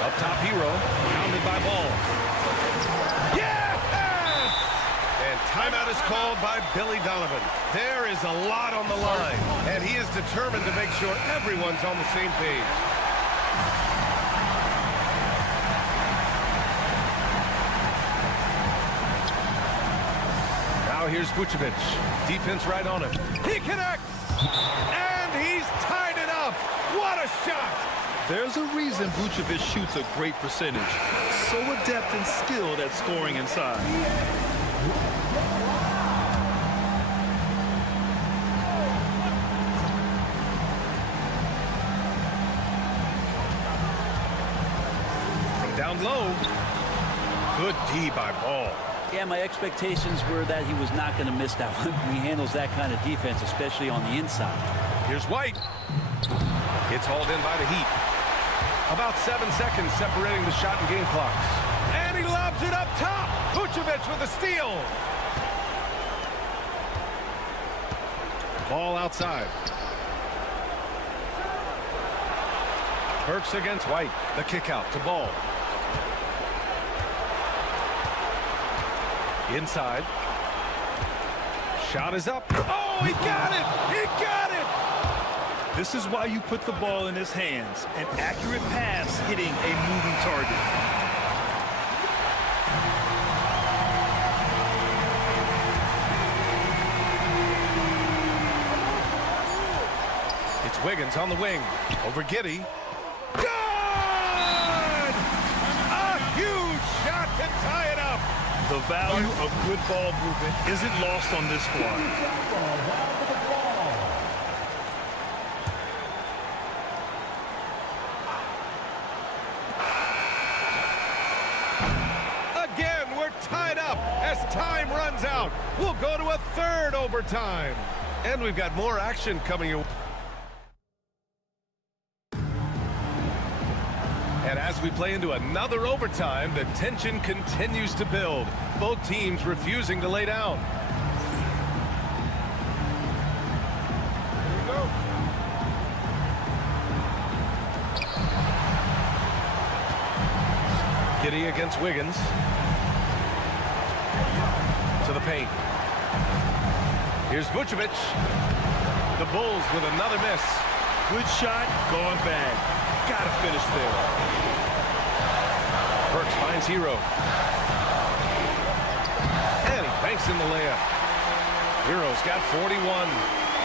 Up top, Hero. Pounded by Ball. Yes! And timeout is called by Billy Donovan. There is a lot on the line. And he is determined to make sure everyone's on the same page. Now here's Vucevic. Defense right on him. He connects! And he's tied it up! What a shot! There's a reason Vucevic shoots a great percentage. So adept and skilled at scoring inside. From down low. Good D by Ball. Yeah, my expectations were that he was not going to miss that one. He handles that kind of defense, especially on the inside. Here's White. It's hauled in by the Heat. About 7 seconds separating the shot and game clocks. And he lobs it up top. Vucevic with a steal. Ball outside. Burks against White. The kick out to Ball. Inside. Shot is up. Oh, he got it! He got it! This is why you put the ball in his hands. An accurate pass hitting a moving target. It's Wiggins on the wing. Over Giddey. Good! A huge shot to tie it up. The value of good ball movement isn't lost on this squad. Again, we're tied up as time runs out. We'll go to a third overtime. And we've got more action coming your way. And as we play into another overtime, the tension continues to build. Both teams refusing to lay down. Here we go. Giddey against Wiggins. To the paint. Here's Vucevic. The Bulls with another miss. Good shot, gone bad. Gotta finish there. Burks finds Hero. And he banks in the layup. Hero's got 41.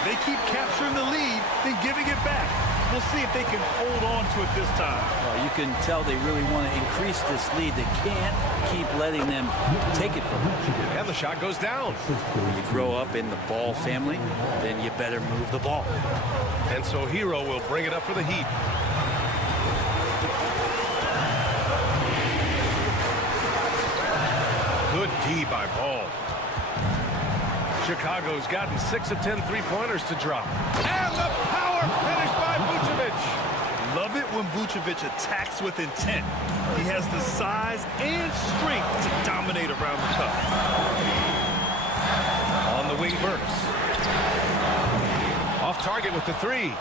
They keep capturing the lead, then giving it back. We'll see if they can hold on to it this time. Well, you can tell they really want to increase this lead. They can't keep letting them take it from them. And the shot goes down. When you grow up in the Ball family, then you better move the ball. And so Hero will bring it up for the Heat. Good D by Ball. Chicago's gotten 6 of 10 three-pointers to drop. And the power finish by Vucevic. Love it when Vucevic attacks with intent. He has the size and strength to dominate around the cup. On the wing, Burks. Off target with the three.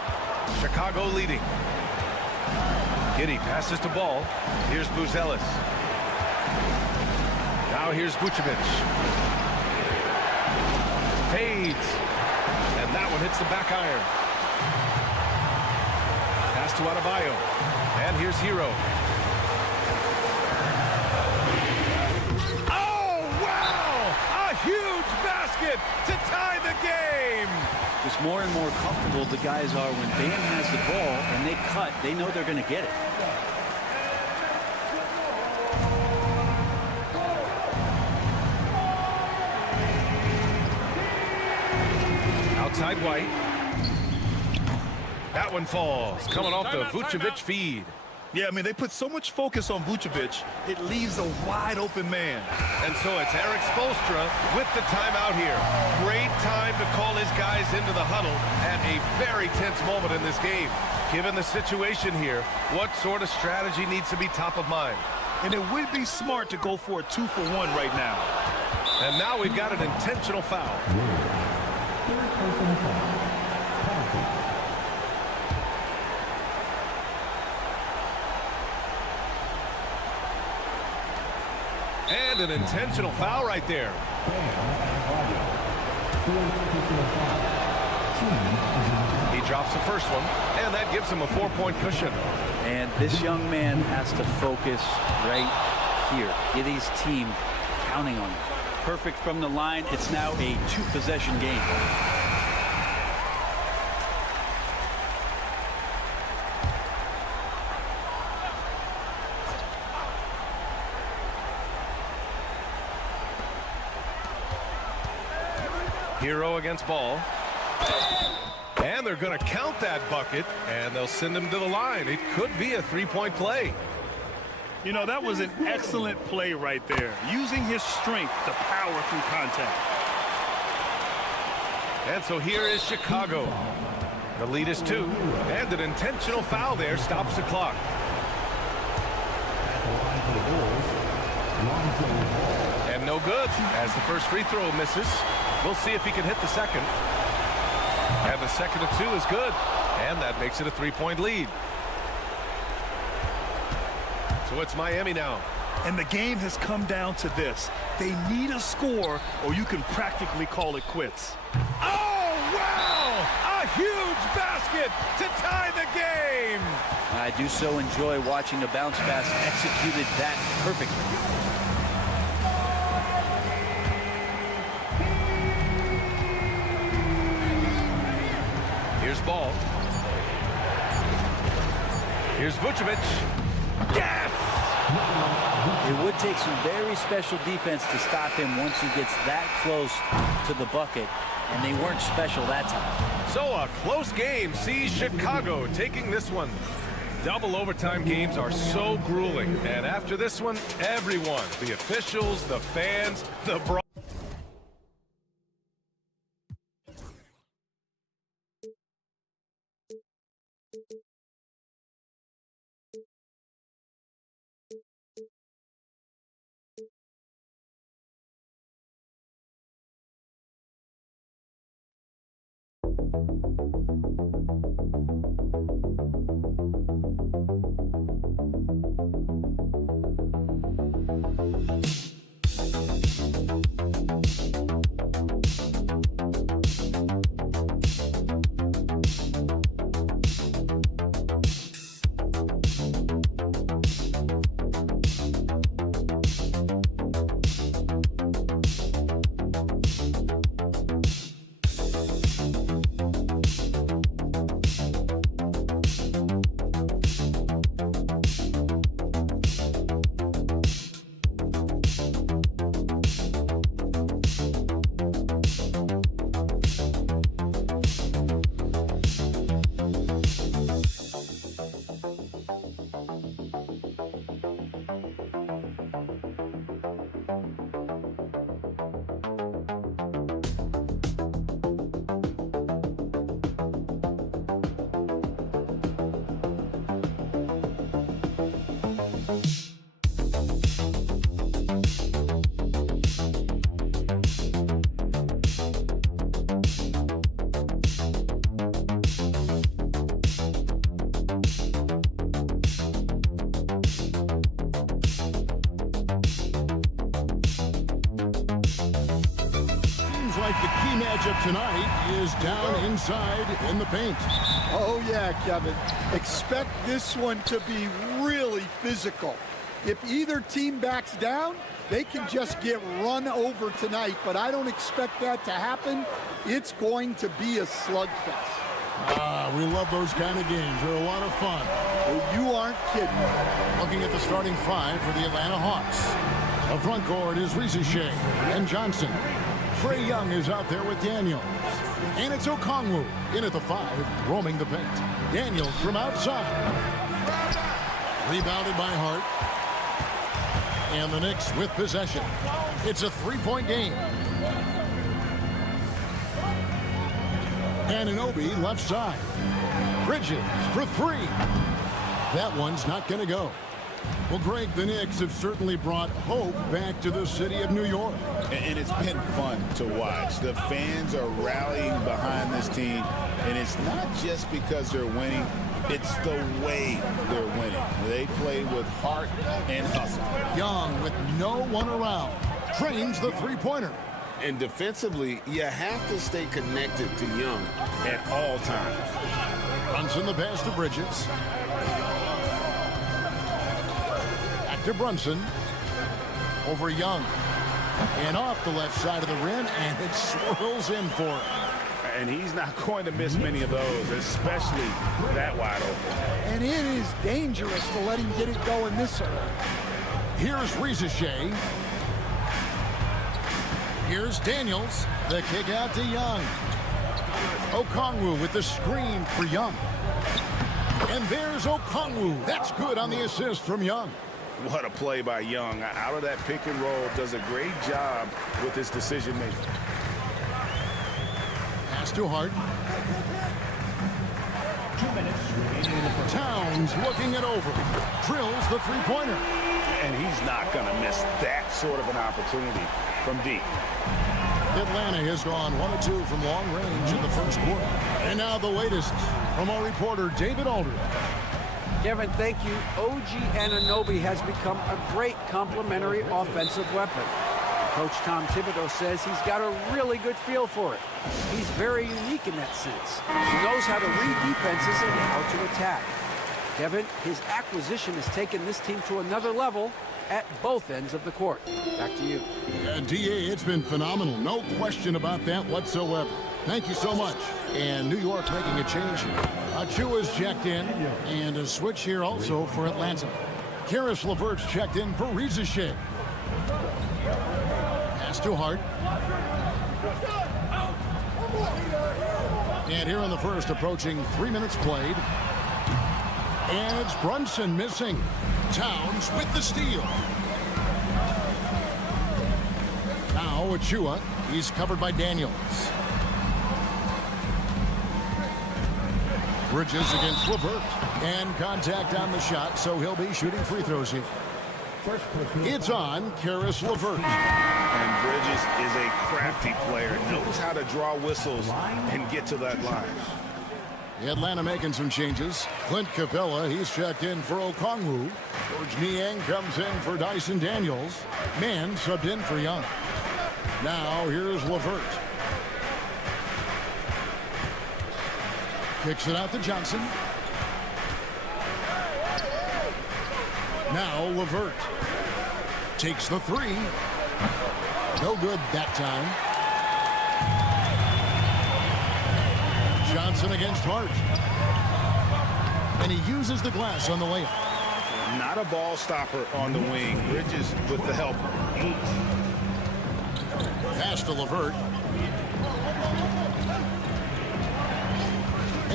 Chicago leading. Giddey passes to Ball. Here's Buzelis. Now here's Vucevic. Fades. And that one hits the back iron. Pass to Adebayo. And here's Hero. Oh, wow! A huge basket to tie the game! Just more and more comfortable the guys are when Bam has the ball and they cut. They know they're going to get it. Outside White. That one falls. Coming off the Vucevic feed. Yeah, I mean, they put so much focus on Vucevic, it leaves a wide open man. And so it's Eric Spoelstra with the timeout here. Great time to call his guys into the huddle at a very tense moment in this game. Given the situation here, what sort of strategy needs to be top of mind? And it would be smart to go for a 2-for-1 right now. And now we've got an intentional foul. Third personal foul. Penalty. And an intentional foul right there. He drops the first one, and that gives him a 4-point cushion. And this young man has to focus right here. Giddey's team counting on him. Perfect from the line. It's now a 2-possession game. Hero against Ball. And they're going to count that bucket, and they'll send him to the line. It could be a 3-point play. You know, that was an excellent play right there, using his strength to power through contact. And so here is Chicago. The lead is 2, and an intentional foul there stops the clock. And no good, as the first free throw misses. We'll see if he can hit the second. And the second of 2 is good, and that makes it a 3-point lead. So it's Miami now. And the game has come down to this. They need a score, or you can practically call it quits. Oh, wow! A huge basket to tie the game! I do so enjoy watching a bounce pass executed that perfectly. Here's Ball. Here's Vucevic. Yes! It would take some very special defense to stop him once he gets that close to the bucket, and they weren't special that time. So a close game sees Chicago taking this one. Double overtime games are so grueling, and after this one, everyone, the officials, the fans, the like the key matchup tonight is down inside in the paint. Oh, yeah, Kevin. Expect this one to be really physical. If either team backs down, they can just get run over tonight, but I don't expect that to happen. It's going to be a slugfest. We love those kind of games. They're a lot of fun. Well, you aren't kidding. Looking at the starting five for the Atlanta Hawks. Up front court is Shea and Johnson. Trae Young is out there with Daniels. And it's Okongwu in at the 5, roaming the paint. Daniels from outside. Rebounded by Hart. And the Knicks with possession. It's a 3-point game. Anunoby left side. Bridges for 3. That one's not going to go. Well, Greg, the Knicks have certainly brought hope back to the city of New York. And it's been fun to watch. The fans are rallying behind this team, and it's not just because they're winning. It's the way they're winning. They play with heart and hustle. Young, with no one around, trains the three-pointer. And defensively, you have to stay connected to Young at all times. Brunson the pass to Bridges. Back to Brunson. Over Young. And off the left side of the rim, and it swirls in for him. And he's not going to miss many of those, especially that wide open. And it is dangerous to let him get it going this early. Here's Shea. Here's Daniels. The kick out to Young. Okongwu with the screen for Young. And there's Okongwu. That's good on the assist from Young. What a play by Young. Out of that pick and roll, does a great job with his decision making. Pass to Hart. 2 minutes remaining in the first. Towns looking it over. Drills the three-pointer. And he's not going to miss that sort of an opportunity from deep. Atlanta has gone 1 of 2 from long range in the first quarter. And now the latest from our reporter, David Aldridge. Kevin, thank you. OG Anunoby has become a great complementary offensive weapon. Coach Tom Thibodeau says he's got a really good feel for it. He's very unique in that sense. He knows how to read defenses and how to attack. Kevin, his acquisition has taken this team to another level at both ends of the court. Back to you. D.A., it's been phenomenal. No question about that whatsoever. Thank you so much. And New York making a change here. Achua's checked in, and a switch here also for Atlanta. Karis LeVert's checked in for Rizachet. Pass to Hart. And here in the first, approaching 3 minutes played. And it's Brunson missing. Towns with the steal. Now Achua. He's covered by Daniels. Bridges against LeVert. And contact on the shot, so he'll be shooting free throws here. It's on Karis LeVert. And Bridges is a crafty player. Knows how to draw whistles and get to that line. Atlanta making some changes. Clint Capella, he's checked in for Okongwu. George Niang comes in for Dyson Daniels. Mann subbed in for Young. Now here's LeVert. Kicks it out to Johnson. Now LeVert takes the three. No good that time. Johnson against Hart. And he uses the glass on the layup. Not a ball stopper on the wing. Bridges with the help. Pass to LeVert.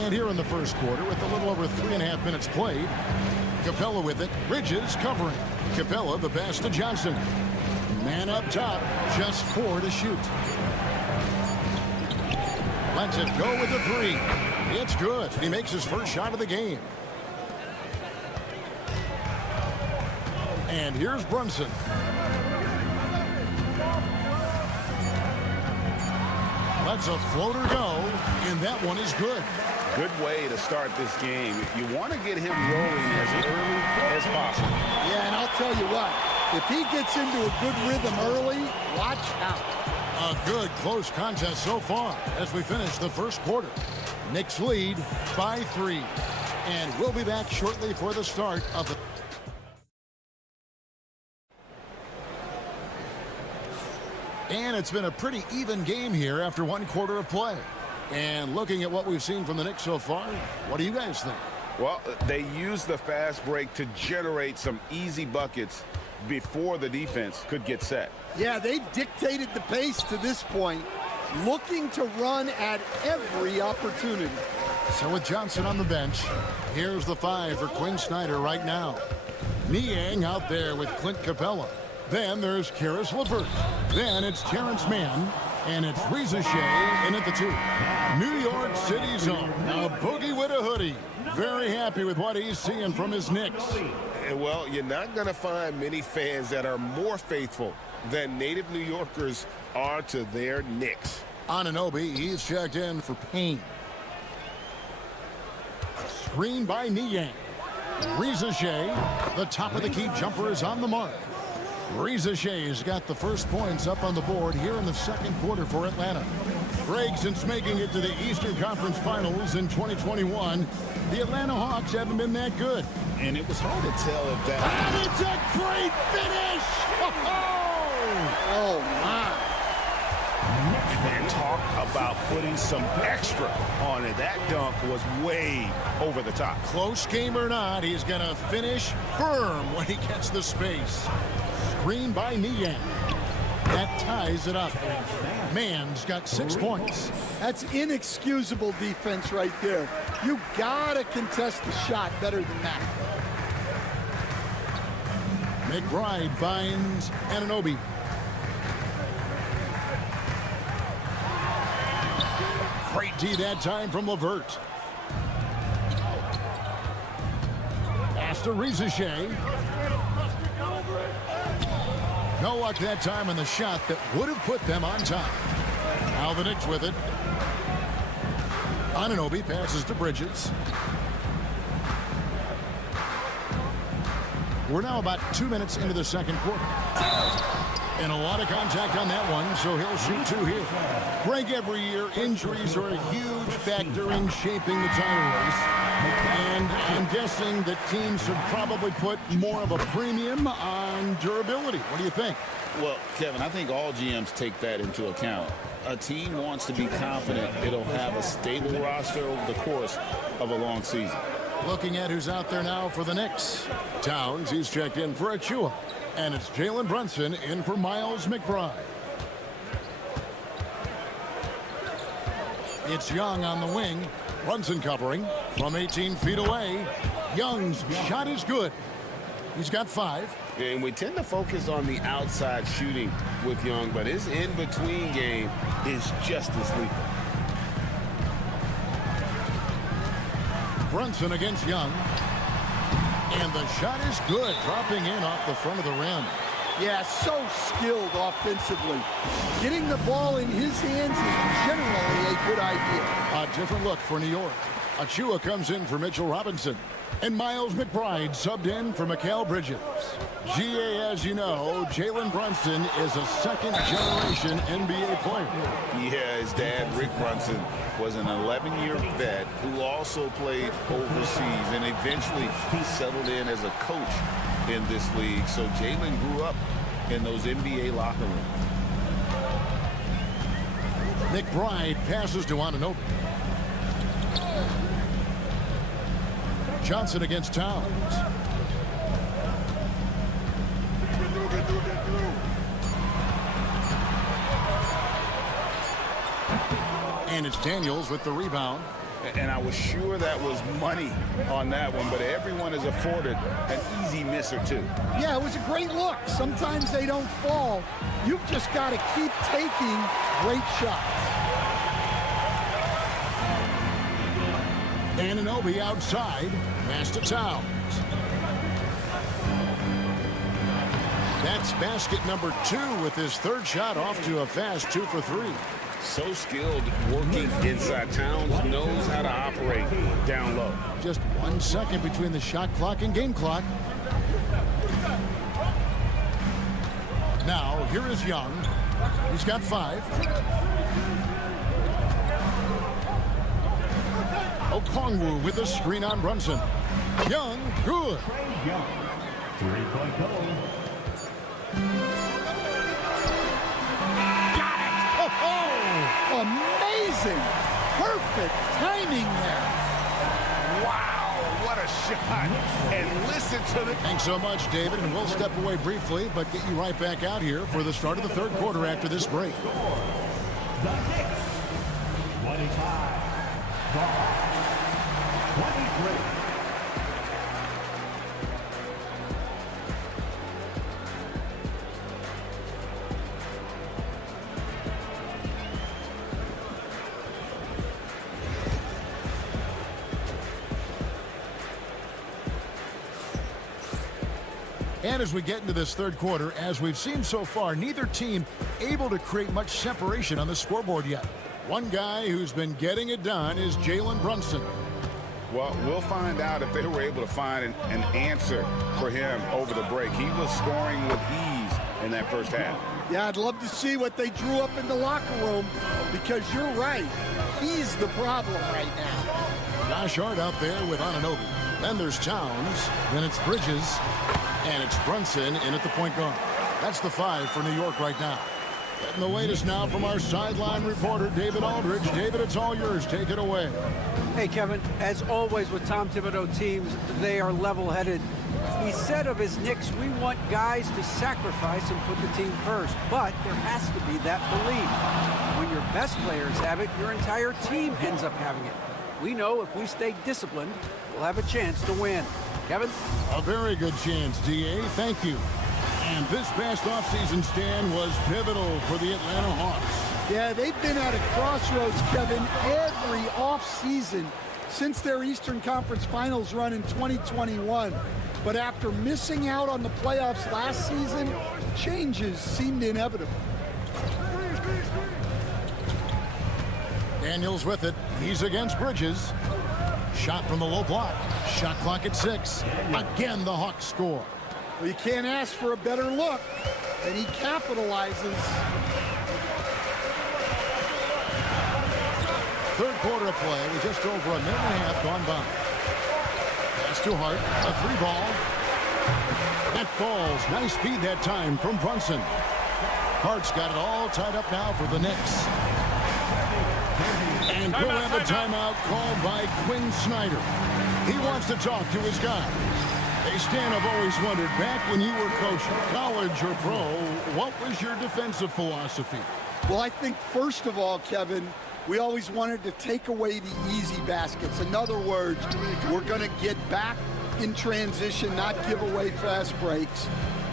And here in the first quarter, with a little over 3.5 minutes played, Capella with it. Bridges covering. Capella the pass to Johnson. Man up top. Just 4 to shoot. Lets it go with the three. It's good. He makes his first shot of the game. And here's Brunson. Lets a floater go, and that one is good. Good way to start this game. You want to get him rolling as early as possible. Yeah, and I'll tell you what, if he gets into a good rhythm early, watch out. A good close contest so far as we finish the first quarter. Knicks lead by 3. And we'll be back shortly for the start of the... And it's been a pretty even game here after 1 quarter of play. And looking at what we've seen from the Knicks so far, what do you guys think? Well, they used the fast break to generate some easy buckets before the defense could get set. Yeah, they've dictated the pace to this point, looking to run at every opportunity. So with Johnson on the bench, here's the 5 for Quinn Snyder right now. Niang out there with Clint Capella. Then there's Karis LeVert. Then it's Terrence Mann. And it's Rizachet in at the 2. New York City zone. A boogie with a hoodie. Very happy with what he's seeing from his Knicks. Well, you're not going to find many fans that are more faithful than native New Yorkers are to their Knicks. Anunoby, he's checked in for Payne. Screen by Niang. Rizachet, the top of the key jumper is on the mark. Rizachet's got the first points up on the board here in the second quarter for Atlanta. Greg, since making it to the Eastern Conference Finals in 2021, the Atlanta Hawks haven't been that good. And it was hard to tell if that... And it's a great finish! Oh, my. And talk about putting some extra on it. That dunk was way over the top. Close game or not, he's going to finish firm when he gets the space. Screen by Niang. That ties it up. Mann's got 6 points. That's inexcusable defense right there. You gotta contest the shot better than that. McBride finds Anunoby. Great D that time from LeVert. Pass to Rizachet. No luck that time on the shot that would have put them on top. Now the Knicks with it. Anunoby passes to Bridges. We're now about 2 minutes into the second quarter. And a lot of contact on that one, so he'll shoot 2 here. Greg, every year, injuries are a huge factor in shaping the title race. And I'm guessing that teams should probably put more of a premium on durability. What do you think? Well, Kevin, I think all GMs take that into account. A team wants to be confident it'll have a stable roster over the course of a long season. Looking at who's out there now for the Knicks. Towns, he's checked in for Achua. And it's Jalen Brunson in for Miles McBride. It's Young on the wing. Brunson covering from 18 feet away. Young's shot is good. He's got 5. And we tend to focus on the outside shooting with Young, but his in-between game is just as lethal. Brunson against Young. And the shot is good, dropping in off the front of the rim. Yeah, so skilled offensively. Getting the ball in his hands is generally a good idea. A different look for New York. Achua comes in for Mitchell Robinson. And Miles McBride subbed in for Mikal Bridges. GA, as you know, Jalen Brunson is a second-generation NBA player. Yeah, his dad, Rick Brunson, was an 11-year vet who also played overseas, and eventually he settled in as a coach in this league. So Jalen grew up in those NBA locker rooms. McBride passes to Anunoby. Johnson against Towns. And it's Daniels with the rebound. And I was sure that was money on that one, but everyone is afforded an easy miss or two. Yeah, it was a great look. Sometimes they don't fall. You've just got to keep taking great shots. Anunoby outside. Pass to Towns. That's basket number 2 with his third shot off to a fast 2 for 3. So skilled working inside. Towns knows how to operate down low. Just 1 second between the shot clock and game clock. Now, here is Young. He's got 5. Okongwu with the screen on Brunson. Young, good. Young, 3-point goal. Got it! Oh, amazing! Perfect timing there. Wow, what a shot. And listen to the... Thanks so much, David, and we'll step away briefly, but get you right back out here for the start of the third quarter after this break. The Knicks, 25. 23. And as we get into this third quarter, as we've seen so far, neither team able to create much separation on the scoreboard yet. One guy who's been getting it done is Jalen Brunson. Well, we'll find out if they were able to find an answer for him over the break. He was scoring with ease in that first half. Yeah, I'd love to see what they drew up in the locker room, because you're right. He's the problem right now. Josh Hart out there with Anunoby. Then there's Towns. Then it's Bridges. And it's Brunson in at the point guard. That's the 5 for New York right now. Getting the latest now from our sideline reporter, David Aldridge. David, it's all yours. Take it away. Hey, Kevin, as always with Tom Thibodeau teams, they are level-headed. He said of his Knicks, we want guys to sacrifice and put the team first. But there has to be that belief. When your best players have it, your entire team ends up having it. We know if we stay disciplined, we'll have a chance to win. Kevin? A very good chance, D.A. Thank you. And this past offseason stand was pivotal for the Atlanta Hawks. Yeah, they've been at a crossroads, Kevin, every offseason since their Eastern Conference Finals run in 2021. But after missing out on the playoffs last season, changes seemed inevitable. Daniels with it. He's against Bridges. Shot from the low block. Shot clock at 6. Again, the Hawks score. Well, you can't ask for a better look, and he capitalizes. Third quarter of play with just over a minute and a half gone by. Pass to Hart. A 3-ball. That falls. Nice speed that time from Brunson. Hart's got it all tied up now for the Knicks. And And we'll have a timeout called by Quinn Snyder. He wants to talk to his guys. Hey, Stan, I've always wondered, back when you were coaching, college or pro, what was your defensive philosophy? Well, I think, first of all, Kevin, we always wanted to take away the easy baskets. In other words, we're going to get back in transition, not give away fast breaks.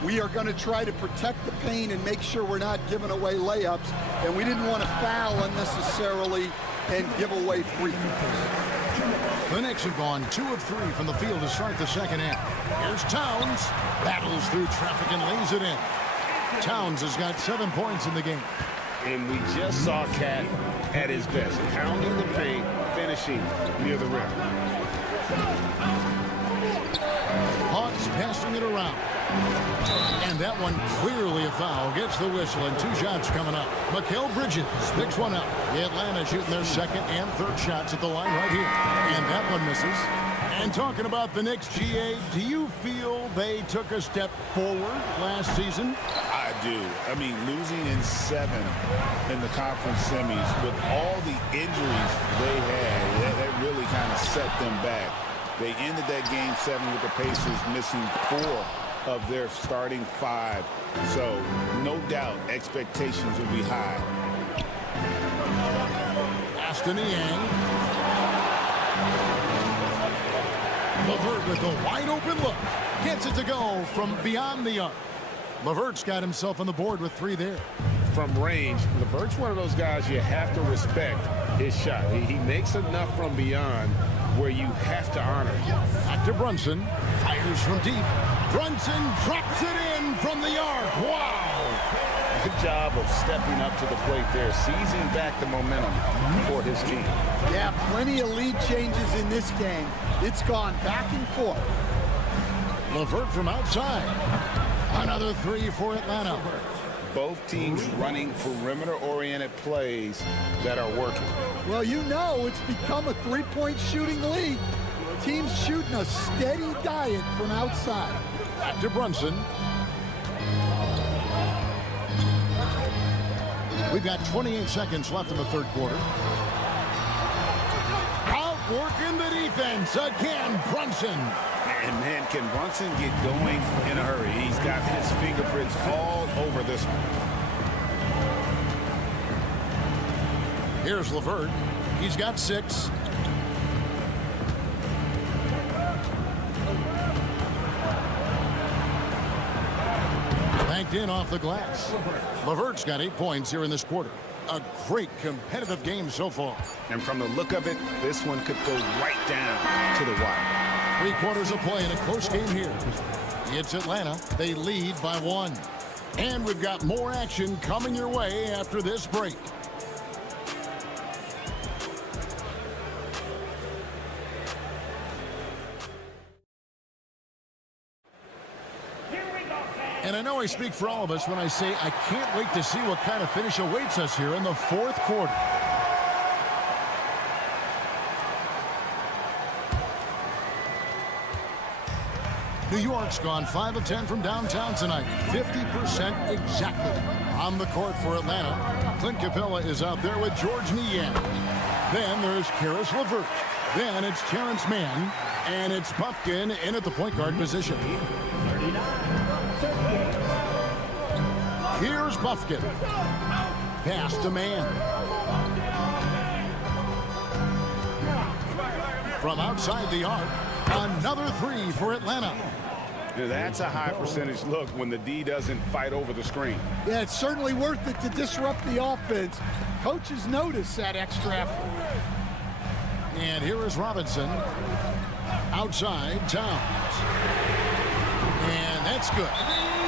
We are going to try to protect the paint and make sure we're not giving away layups. And we didn't want to foul unnecessarily and give away free throws. The Knicks have gone 2 of 3 from the field to start the second half. Here's Towns. Battles through traffic and lays it in. Towns has got 7 points in the game. And we just saw Cat at his best, pounding the paint, finishing near the rim. Hawks passing it around. And that one clearly a foul. Gets the whistle and 2 shots coming up. Mikal Bridges picks one up. Atlanta shooting their second and third shots at the line right here. And that one misses. And talking about the Knicks, GA, do you feel they took a step forward last season? I do. I mean, losing in 7 in the conference semis with all the injuries they had, that really kind of set them back. They ended that game 7 with the Pacers missing 4 of their starting 5. So, no doubt, expectations will be high. Aston Yang. LeVert with a wide open look. Gets it to go from beyond the arc. LeVert's got himself on the board with 3 there. From range, LeVert's one of those guys you have to respect his shot. He makes enough from beyond where you have to honor him. Back to Brunson. Fires from deep. Brunson drops it in from the arc. Wow. Good job of stepping up to the plate there, seizing back the momentum for his team. Yeah, plenty of lead changes in this game. It's gone back and forth. LeVert from outside. Another 3 for Atlanta. Both teams running perimeter-oriented plays that are working. Well, you know it's become a three-point shooting league. Teams shooting a steady diet from outside. Back to Brunson. We've got 28 seconds left in the third quarter. Outworking the defense again, Brunson. And man, can Brunson get going in a hurry? He's got his fingerprints all over this one. Here's LeVert. He's got 6. Banked in off the glass. LeVert's got 8 points here in this quarter. A great competitive game so far. And from the look of it, this one could go right down to the wire. 3 quarters of play in a close game here. It's Atlanta. They lead by 1. And we've got more action coming your way after this break. And I know I speak for all of us when I say I can't wait to see what kind of finish awaits us here in the fourth quarter. New York's gone 5 of 10 from downtown tonight. 50% exactly. On the court for Atlanta, Clint Capella is out there with George Niang. Then there's Karis LeVert. Then it's Terrence Mann. And it's Puffkin in at the point guard position. Here's Puffkin. Pass to Mann. From outside the arc, another 3 for Atlanta. That's a high percentage look when the D doesn't fight over the screen. Yeah, it's certainly worth it to disrupt the offense. Coaches notice that extra effort. And here is Robinson. Outside, Towns. And that's good.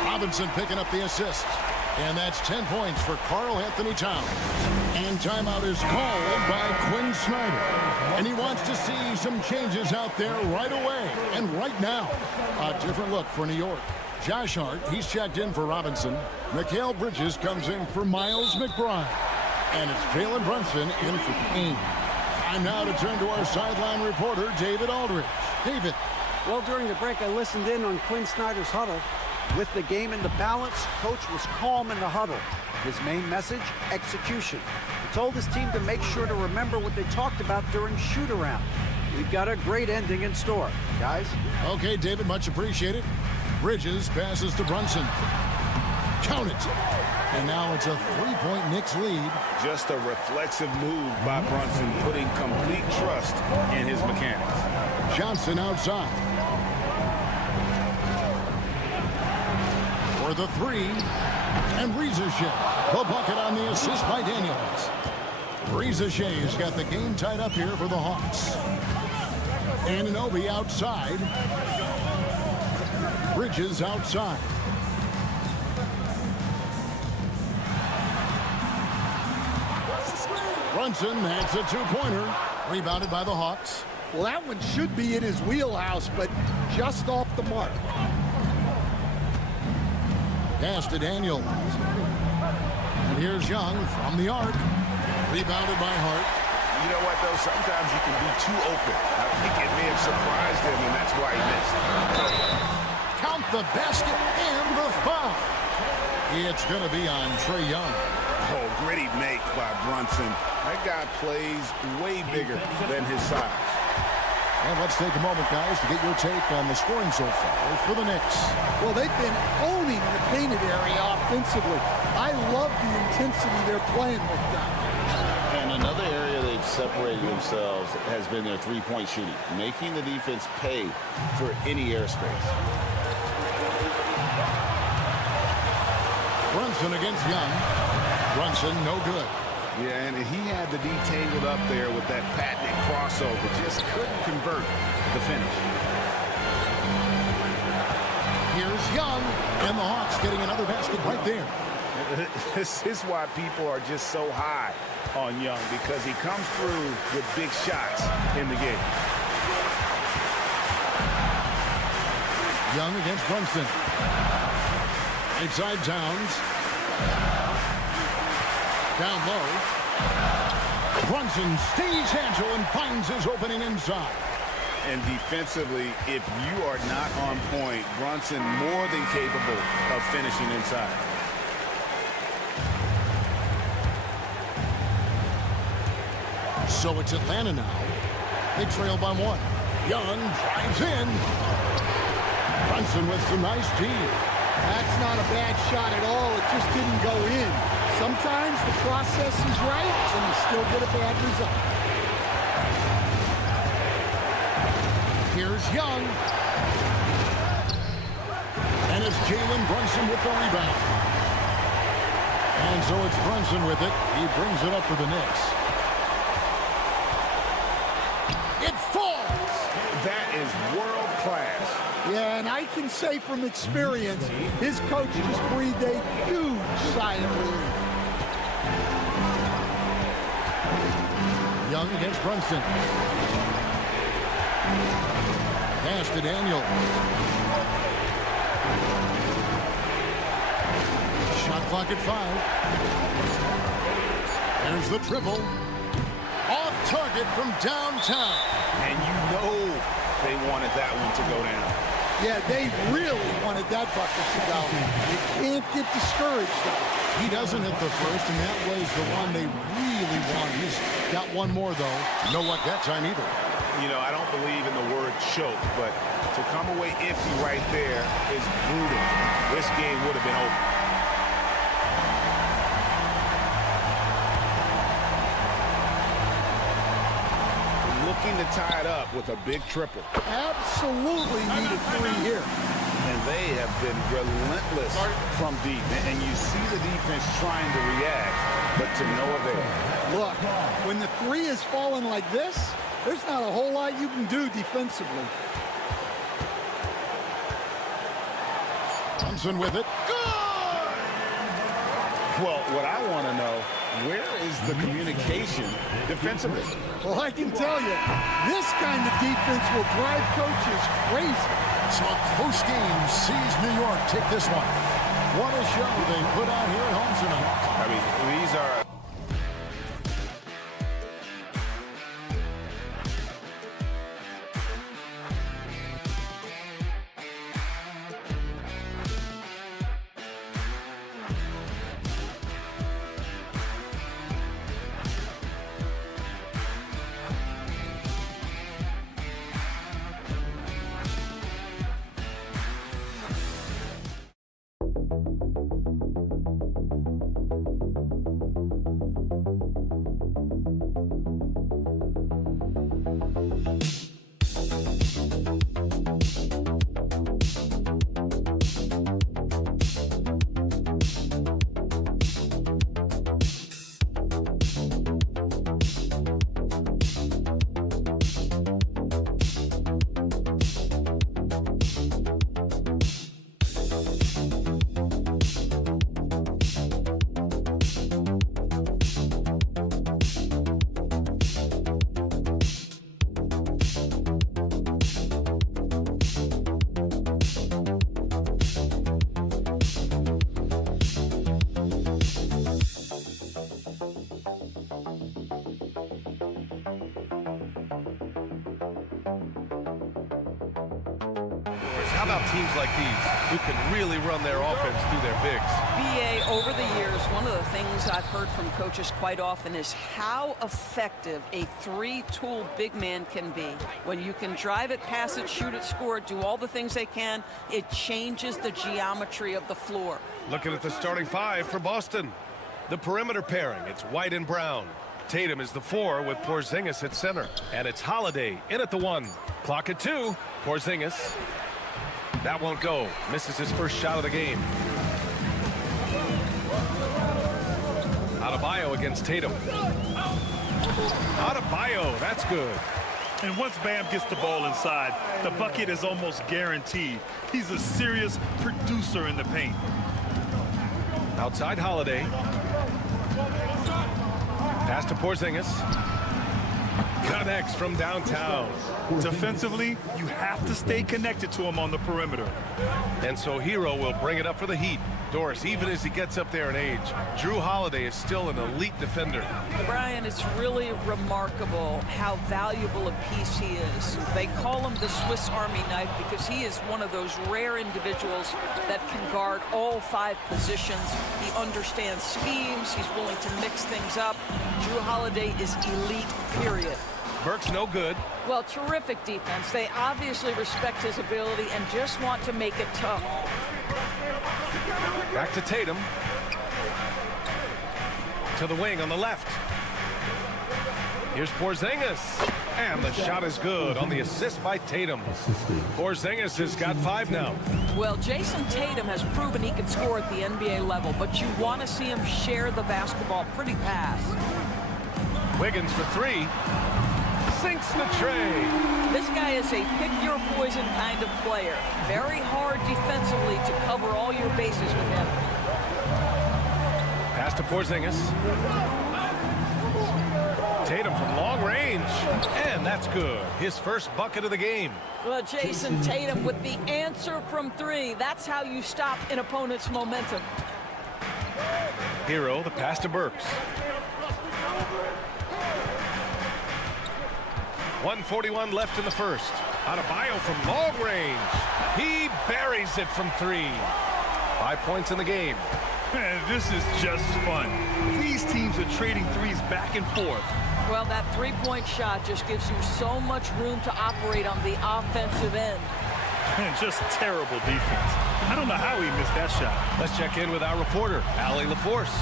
Robinson picking up the assist. And that's 10 points for Karl Anthony Towns. And timeout is called by Quinn Snyder. And he wants to see some changes out there right away and right now. A different look for New York. Josh Hart, he's checked in for Robinson. Mikal Bridges comes in for Miles McBride. And it's Jalen Brunson in for Payne. Time now to turn to our sideline reporter, David Aldridge. David. Well, during the break, I listened in on Quinn Snyder's huddle. With the game in the balance, coach was calm in the huddle. His main message, execution. He told his team to make sure to remember what they talked about during shoot-around. We've got a great ending in store, guys. Okay, David, much appreciated. Bridges passes to Brunson. Count it. And now it's a three-point Knicks lead. Just a reflexive move by Brunson, putting complete trust in his mechanics. Johnson outside. For the three. And Rizashea, the bucket on the assist by Daniels. Rizashea's got the game tied up here for the Hawks. Anunoby outside. Bridges outside. Brunson adds a two-pointer. Rebounded by the Hawks. Well, that one should be in his wheelhouse, but just off the mark. Pass to Daniels. And here's Young from the arc. Rebounded by Hart. You know what, though? Sometimes you can be too open. I think it may have surprised him, and that's why he missed. Count the basket and the foul. It's going to be on Trae Young. Oh, gritty make by Brunson. That guy plays way bigger than his size. And let's take a moment, guys, to get your take on the scoring so far for the Knicks. Well, they've been owning the painted area offensively. I love the intensity they're playing with down there. And another area they've separated themselves has been their three-point shooting, making the defense pay for any airspace. Brunson against Young. Brunson, no good. Yeah, and he had the D tangled up there with that patented crossover. Just couldn't convert the finish. Here's Young, and the Hawks getting another basket right there. This is why people are just so high on Young, because he comes through with big shots in the game. Young against Brunson. Inside Towns. Down low. Brunson stays agile and finds his opening inside. And defensively, if you are not on point, Brunson more than capable of finishing inside. So it's Atlanta now. They trail by one. Young drives in. Brunson with some nice D. That's not a bad shot at all. It just didn't go in. Sometimes the process is right, and you still get a bad result. Here's Young. And it's Jalen Brunson with the rebound. And so it's Brunson with it. He brings it up for the Knicks. It falls! That is world class. Yeah, and I can say from experience, his coach just breathed a huge sigh of relief. Young against Brunson. Pass to Daniel. Shot clock at 5. There's the triple. Off target from downtown. And you know they wanted that one to go down. Yeah, they really wanted that bucket to go. You can't get discouraged, though. He doesn't hit the first, and that was the one they really wanted. He's got one more, though. No luck that time either. You know, I don't believe in the word choke, but to come away empty right there is brutal. This game would have been over. Looking to tie it up with a big triple. Absolutely need a three here. And they have been relentless from deep. And you see the defense trying to react, but to no avail. Look, when the three is falling like this, there's not a whole lot you can do defensively. Brunson with it. Good! Well, what I want to know, where is the communication defensively? Well, I can tell you, this kind of defense will drive coaches crazy. So a close game sees New York take this one. What a show they put out here at home tonight. I mean, these are... How about teams like these who can really run their offense through their bigs? BA, over the years, one of the things I've heard from coaches quite often is how effective a three-tool big man can be. When you can drive it, pass it, shoot it, score it, do all the things they can, it changes the geometry of the floor. Looking at the starting five for Boston. The perimeter pairing, it's White and Brown. Tatum is the 4 with Porzingis at center. And it's Holiday in at the 1. Clock at 2. Porzingis. That won't go. Misses his first shot of the game. Adebayo against Tatum. Adebayo, that's good. And once Bam gets the ball inside, the bucket is almost guaranteed. He's a serious producer in the paint. Outside Holiday. Pass to Porzingis. Connects from downtown. Defensively, you have to stay connected to him on the perimeter. And so Hero will bring it up for the Heat. Doris, even as he gets up there in age, Drew Holiday is still an elite defender. Brian, it's really remarkable how valuable a piece he is. They call him the Swiss Army knife because he is one of those rare individuals that can guard all 5 positions. He understands schemes. He's willing to mix things up. Drew Holiday is elite, period. Burke's no good. Well, terrific defense. They obviously respect his ability and just want to make it tough. Back to Tatum. To the wing on the left. Here's Porzingis. And the shot is good on the assist by Tatum. Porzingis has got 5 now. Well, Jason Tatum has proven he can score at the NBA level, but you want to see him share the basketball. Pretty pass. Wiggins for 3. Sinks the tray. This guy is a pick-your-poison kind of player. Very hard defensively to cover all your bases with him. Pass to Porzingis. Tatum from long range. And that's good. His first bucket of the game. Well, Jason Tatum with the answer from 3. That's how you stop an opponent's momentum. Hero, the pass to Burks. 1:41 left in the first. Adebayo from long range. He buries it from 3. 5 points in the game. Man, this is just fun. These teams are trading threes back and forth. Well, that three-point shot just gives you so much room to operate on the offensive end. And just terrible defense. I don't know how he missed that shot. Let's check in with our reporter, Allie LaForce.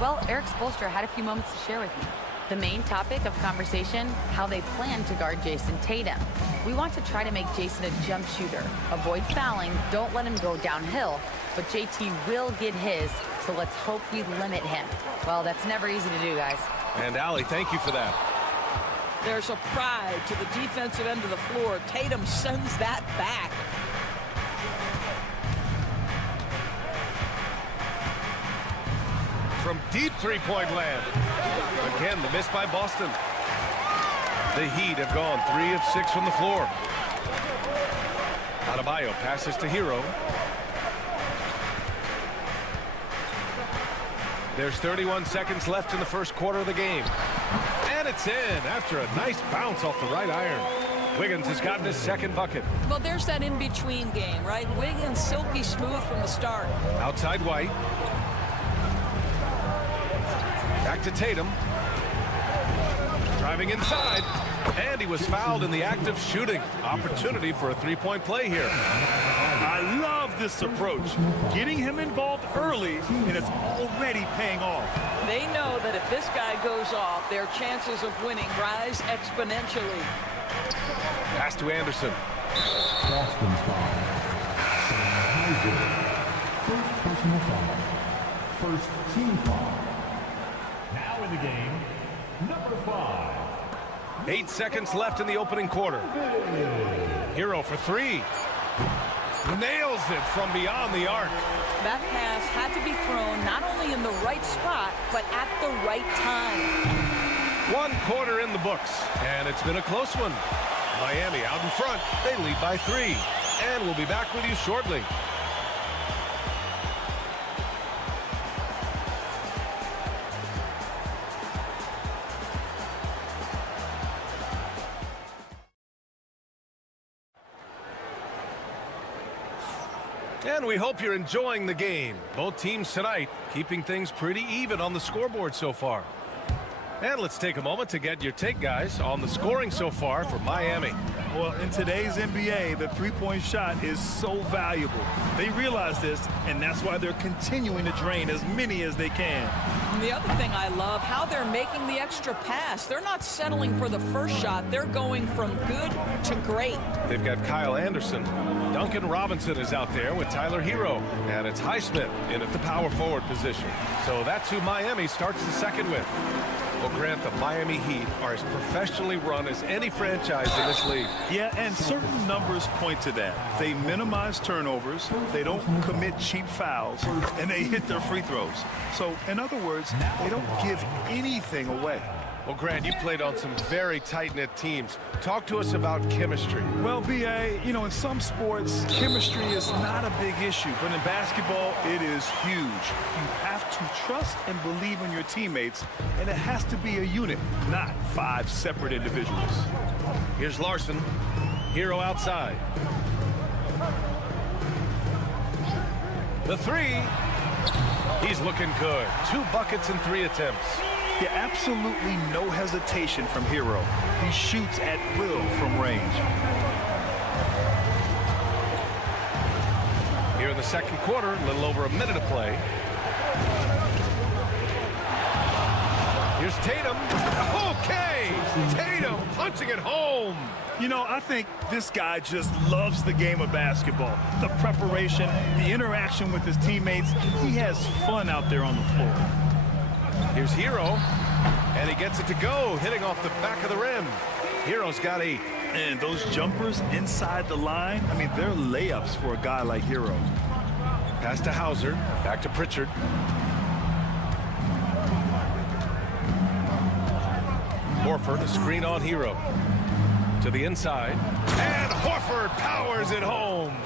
Well, Eric Spoelstra had a few moments to share with me. The main topic of conversation, how they plan to guard Jason Tatum. We want to try to make Jason a jump shooter. Avoid fouling, don't let him go downhill, but JT will get his, so let's hope we limit him. Well, that's never easy to do, guys. And Allie, thank you for that. There's a pride to the defensive end of the floor. Tatum sends that back. From deep three-point land. Again, the miss by Boston. The Heat have gone 3 of 6 from the floor. Adebayo passes to Hero. There's 31 seconds left in the first quarter of the game. And it's in after a nice bounce off the right iron. Wiggins has gotten his second bucket. Well, there's that in-between game, right? Wiggins silky smooth from the start. Outside White. Back to Tatum. Driving inside. And he was fouled in the act of shooting. Opportunity for a three-point play here. I love this approach. Getting him involved early, and it's already paying off. They know that if this guy goes off, their chances of winning rise exponentially. Pass to Anderson. Boston foul. First personal foul. First team foul. Now in the game, number 5. 8 seconds left in the opening quarter. Hero for 3. Nails it from beyond the arc. That pass had to be thrown not only in the right spot, but at the right time. 1 quarter in the books, and it's been a close one. Miami out in front. They lead by 3. And we'll be back with you shortly. And we hope you're enjoying the game. Both teams tonight keeping things pretty even on the scoreboard so far. And let's take a moment to get your take, guys, on the scoring so far for Miami. Well, in today's NBA, the three-point shot is so valuable. They realize this, and that's why they're continuing to drain as many as they can. And the other thing I love, how they're making the extra pass. They're not settling for the first shot. They're going from good to great. They've got Kyle Anderson. Duncan Robinson is out there with Tyler Hero. And it's Highsmith in at the power forward position. So that's who Miami starts the second with. Well, Grant, the Miami Heat are as professionally run as any franchise in this league. Yeah, and certain numbers point to that. They minimize turnovers, they don't commit cheap fouls, and they hit their free throws. So, in other words, they don't give anything away. Well, Grant, you played on some very tight-knit teams. Talk to us about chemistry. Well, B.A., you know, in some sports, chemistry is not a big issue, but in basketball, it is huge. You have to trust and believe in your teammates, and it has to be a unit, not 5 separate individuals. Here's Larson. Hero outside. The three. He's looking good. 2 buckets in 3 attempts. Yeah, absolutely no hesitation from Hero. He shoots at will from range. Here in the second quarter, a little over a minute of play. Here's Tatum. Okay! Tatum punching it home. You know, I think this guy just loves the game of basketball. The preparation, the interaction with his teammates. He has fun out there on the floor. Here's Hero, and he gets it to go, hitting off the back of the rim. Hero's got 8. And those jumpers inside the line, I mean, they're layups for a guy like Hero. Pass to Hauser, back to Pritchard. Horford, a screen on Hero. To the inside, and Horford powers it home.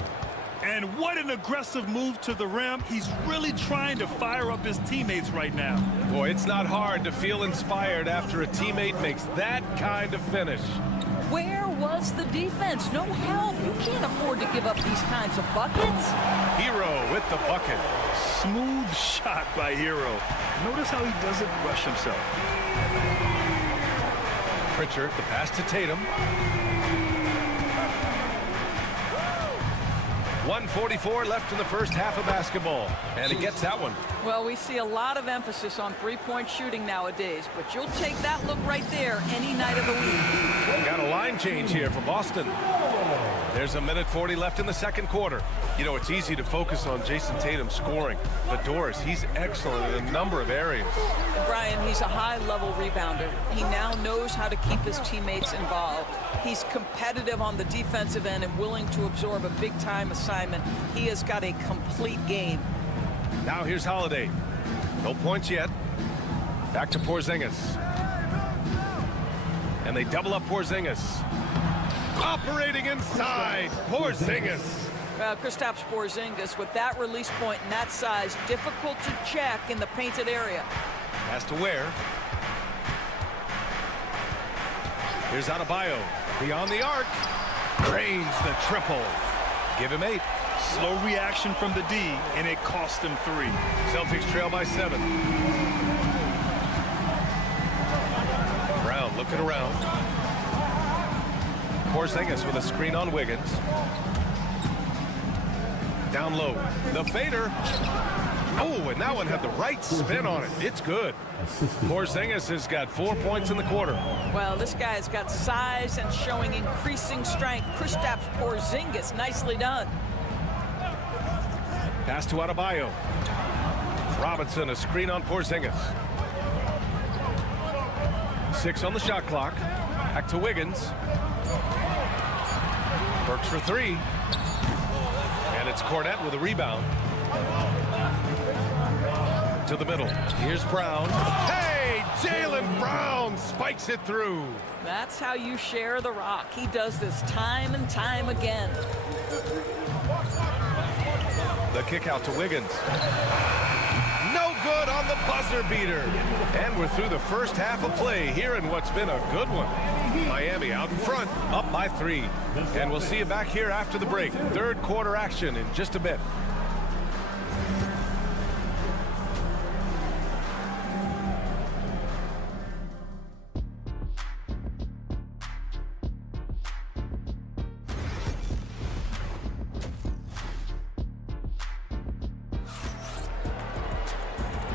And what an aggressive move to the rim. He's really trying to fire up his teammates right now. Boy, it's not hard to feel inspired after a teammate makes that kind of finish. Where was the defense? No help. You can't afford to give up these kinds of buckets. Hero with the bucket. Smooth shot by Hero. Notice how he doesn't rush himself. Pritchard, the pass to Tatum. 1:44 left in the first half of basketball, and he gets that one. Well, we see a lot of emphasis on three-point shooting nowadays, but you'll take that look right there any night of the week. Got a line change here for Boston. There's a minute 40 left in the second quarter. You know, it's easy to focus on Jason Tatum scoring, but Doris, he's excellent in a number of areas. Brian, he's a high-level rebounder. He now knows how to keep his teammates involved. He's competitive on the defensive end and willing to absorb a big-time assignment. He has got a complete game. Now here's Holiday. No points yet. Back to Porzingis. And they double up Porzingis. Operating inside, Porzingis. Kristaps Porzingis, with that release point and that size, difficult to check in the painted area. Has to wear. Here's Adebayo. Beyond the arc. Drains the triple. Give him 8. Slow reaction from the D, and it cost him 3. Celtics trail by 7. Brown looking around. Porzingis with a screen on Wiggins. Down low. The fader. Oh, and that one had the right spin on it. It's good. Porzingis has got 4 points in the quarter. Well, this guy's got size and showing increasing strength. Kristaps Porzingis, nicely done. Pass to Adebayo. Robinson, a screen on Porzingis. 6 on the shot clock. Back to Wiggins. Burks for 3. And it's Cornette with a rebound. To the middle. Here's Brown. Hey, Jaylen Brown spikes it through. That's how you share the rock. He does this time and time again. The kick out to Wiggins. No good on the buzzer beater. And we're through the first half of play here in what's been a good one. Miami out in front, up by 3. And we'll see you back here after the break. Third quarter action in just a bit.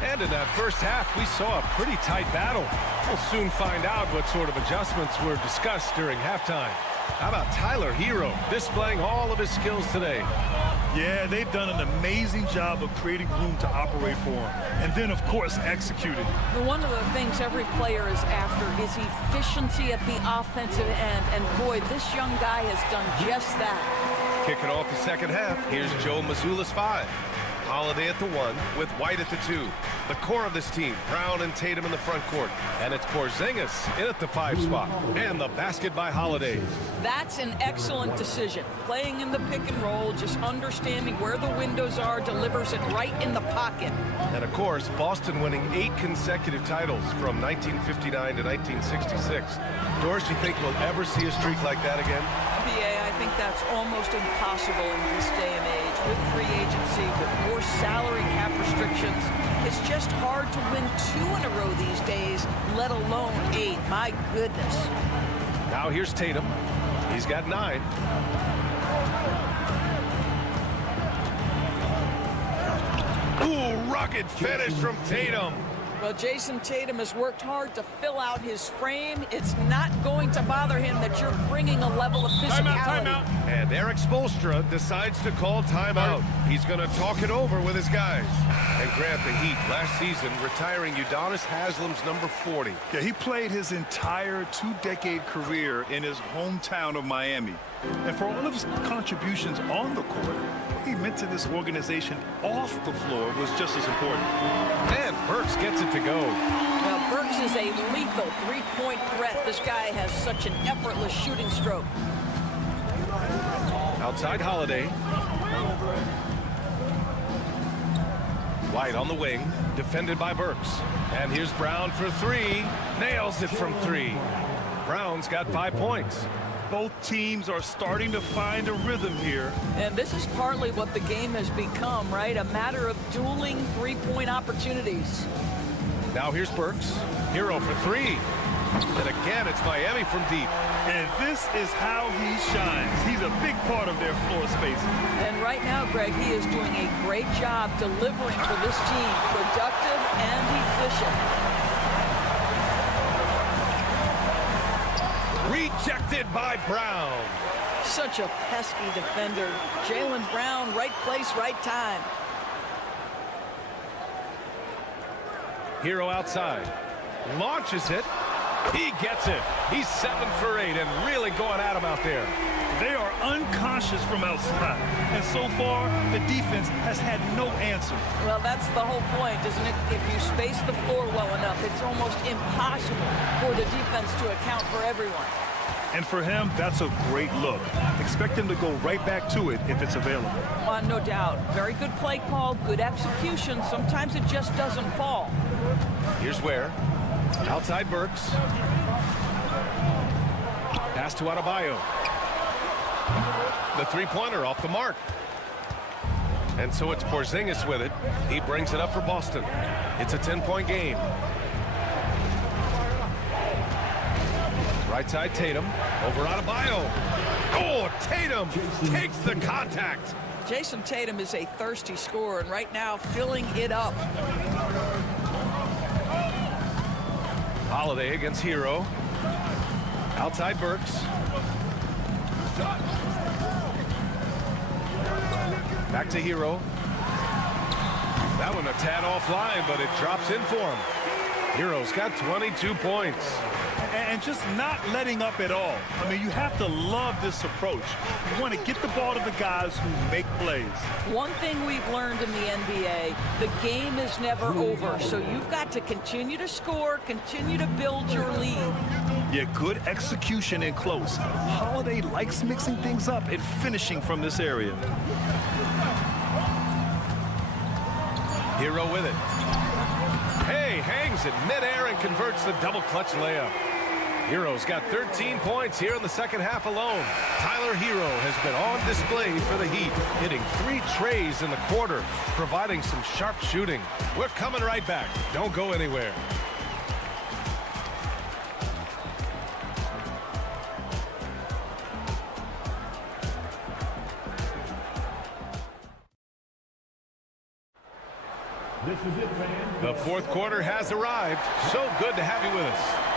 And in that first half, we saw a pretty tight battle. We'll soon find out what sort of adjustments were discussed during halftime. How about Tyler Hero displaying all of his skills today? Yeah, they've done an amazing job of creating room to operate for him. And then, of course, executing. One of the things every player is after is efficiency at the offensive end. And boy, this young guy has done just that. Kicking off the second half, here's Joe Mazzulla's 5. Holiday at the 1 with White at the 2. The core of this team, Brown and Tatum in the front court. And it's Porzingis in at the 5 spot. And the basket by Holiday. That's an excellent decision. Playing in the pick and roll, just understanding where the windows are, delivers it right in the pocket. And of course, Boston winning 8 consecutive titles from 1959 to 1966. Doris, you think we'll ever see a streak like that again? I think that's almost impossible in this day and age. With free agency, with more salary cap restrictions, it's just hard to win 2 in a row these days, let alone 8. My goodness. Now here's Tatum. He's got 9. Ooh, rugged finish from Tatum. Well, Jason Tatum has worked hard to fill out his frame. It's not going to bother him that you're bringing a level of physicality. Timeout. And Eric Spoelstra decides to call timeout. He's going to talk it over with his guys. And Grant, the Heat last season retiring Udonis Haslam's number 40. Yeah, he played his entire 2-decade career in his hometown of Miami. And for all of his contributions on the court, what he meant to this organization off the floor was just as important. And Burks gets it to go. Well, Burks is a lethal 3-point threat. This guy has such an effortless shooting stroke. Outside Holiday. White on the wing, defended by Burks. And here's Brown for 3. Nails it from 3. Brown's got 5 points. Both teams are starting to find a rhythm here. And this is partly what the game has become, right? A matter of dueling 3-point opportunities. Now here's Burks. Hero for 3. And again, it's Miami from deep. And this is how he shines. He's a big part of their floor spacing. And right now, Greg, he is doing a great job delivering for this team. Productive and efficient. Rejected by Brown. Such a pesky defender. Jaylen Brown, right place, right time. Hero outside. Launches it. He gets it. He's 7 for 8 and really going at him out there. They are unconscious from outside. And so far, the defense has had no answer. Well, that's the whole point, isn't it? If you space the floor well enough, it's almost impossible for the defense to account for everyone. And for him, that's a great look. Expect him to go right back to it if it's available. No doubt. Very good play call, good execution. Sometimes it just doesn't fall. Here's Ware. Outside Burks. Pass to Adebayo. The 3-pointer off the mark. And so it's Porzingis with it. He brings it up for Boston. It's a 10-point game. Right side Tatum. Over Adebayo. Oh, Tatum takes the contact. Jason Tatum is a thirsty scorer, and right now filling it up. Holiday against Hero. Outside Burks. Back to Hero. That one a tad offline, but it drops in for him. Hero's got 22 points. And just not letting up at all. I mean, you have to love this approach. You want to get the ball to the guys who make plays. One thing we've learned in the NBA, the game is never over. So you've got to continue to score, continue to build your lead. Yeah, good execution in close. Holiday likes mixing things up and finishing from this area. Hero with it. Hey, hangs in midair and converts the double clutch layup. Hero's got 13 points here in the second half alone. Tyler Hero has been on display for the Heat, hitting 3 trays in the quarter, providing some sharp shooting. We're coming right back. Don't go anywhere. This is it, fans. The fourth quarter has arrived. So good to have you with us.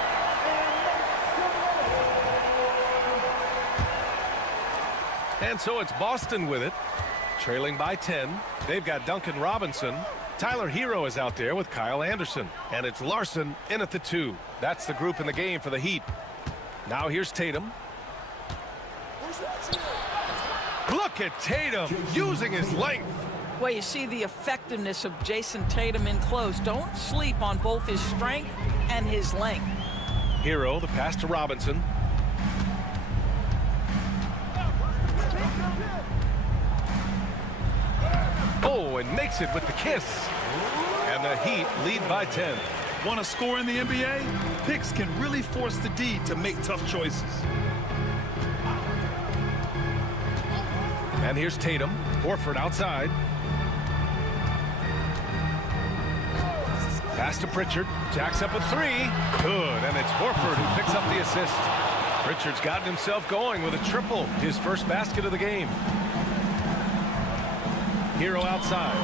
And so it's Boston with it, trailing by 10. They've got Duncan Robinson. Tyler Hero is out there with Kyle Anderson. And it's Larson in at the 2. That's the group in the game for the Heat. Now here's Tatum. Look at Tatum using his length. Well, you see the effectiveness of Jason Tatum in close. Don't sleep on both his strength and his length. Hero, the pass to Robinson. Oh, and makes it with the kiss. And the Heat lead by 10. Want to score in the NBA? Picks can really force the D to make tough choices. And here's Tatum. Horford outside. Pass to Pritchard. Jacks up a 3. Good. And it's Horford who picks up the assist. Pritchard's gotten himself going with a triple. His first basket of the game. Hero outside.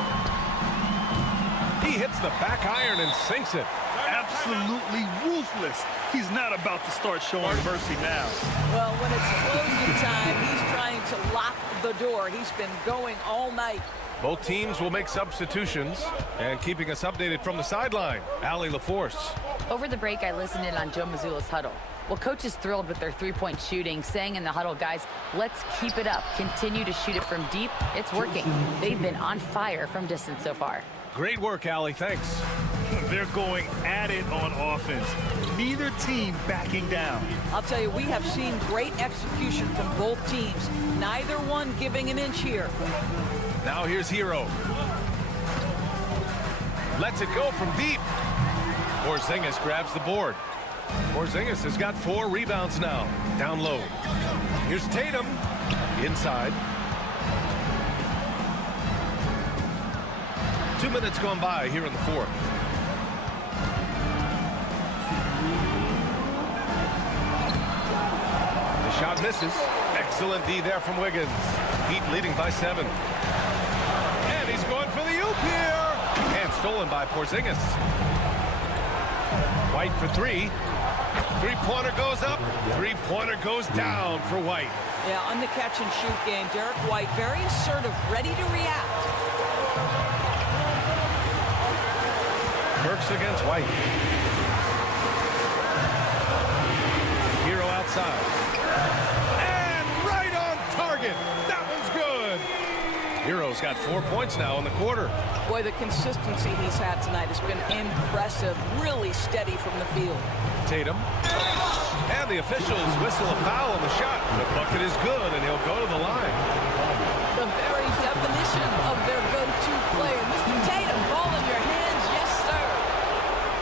He hits the back iron and sinks it. Absolutely ruthless. He's not about to start showing mercy now. Well, when it's closing time, he's trying to lock the door. He's been going all night. Both teams will make substitutions. And keeping us updated from the sideline, Allie LaForce. Over the break, I listened in on Joe Mazzulla's huddle. Well, coach is thrilled with their three-point shooting, saying in the huddle, guys, let's keep it up. Continue to shoot it from deep. It's working. They've been on fire from distance so far. Great work, Allie. Thanks. They're going at it on offense. Neither team backing down. I'll tell you, we have seen great execution from both teams. Neither one giving an inch here. Now here's Hero. Lets it go from deep. Porzingis grabs the board. Porzingis has got 4 rebounds now. Down low. Here's Tatum. Inside. 2 minutes gone by here in the fourth. The shot misses. Excellent D there from Wiggins. Heat leading by 7. And he's going for the oop here. And stolen by Porzingis. White for 3. Three-pointer goes up. Three-pointer goes down for White. Yeah, on the catch-and-shoot game, Derek White very assertive, ready to react. Burks against White. Hero outside. And right on target. That one's good. Hero's got 4 points now in the quarter. Boy, the consistency he's had tonight has been impressive. Really steady from the field. Tatum. And the officials whistle a foul on the shot. The bucket is good, and he'll go to the line. The very definition of their go-to player. Mr. Tatum, ball in your hands. Yes, sir.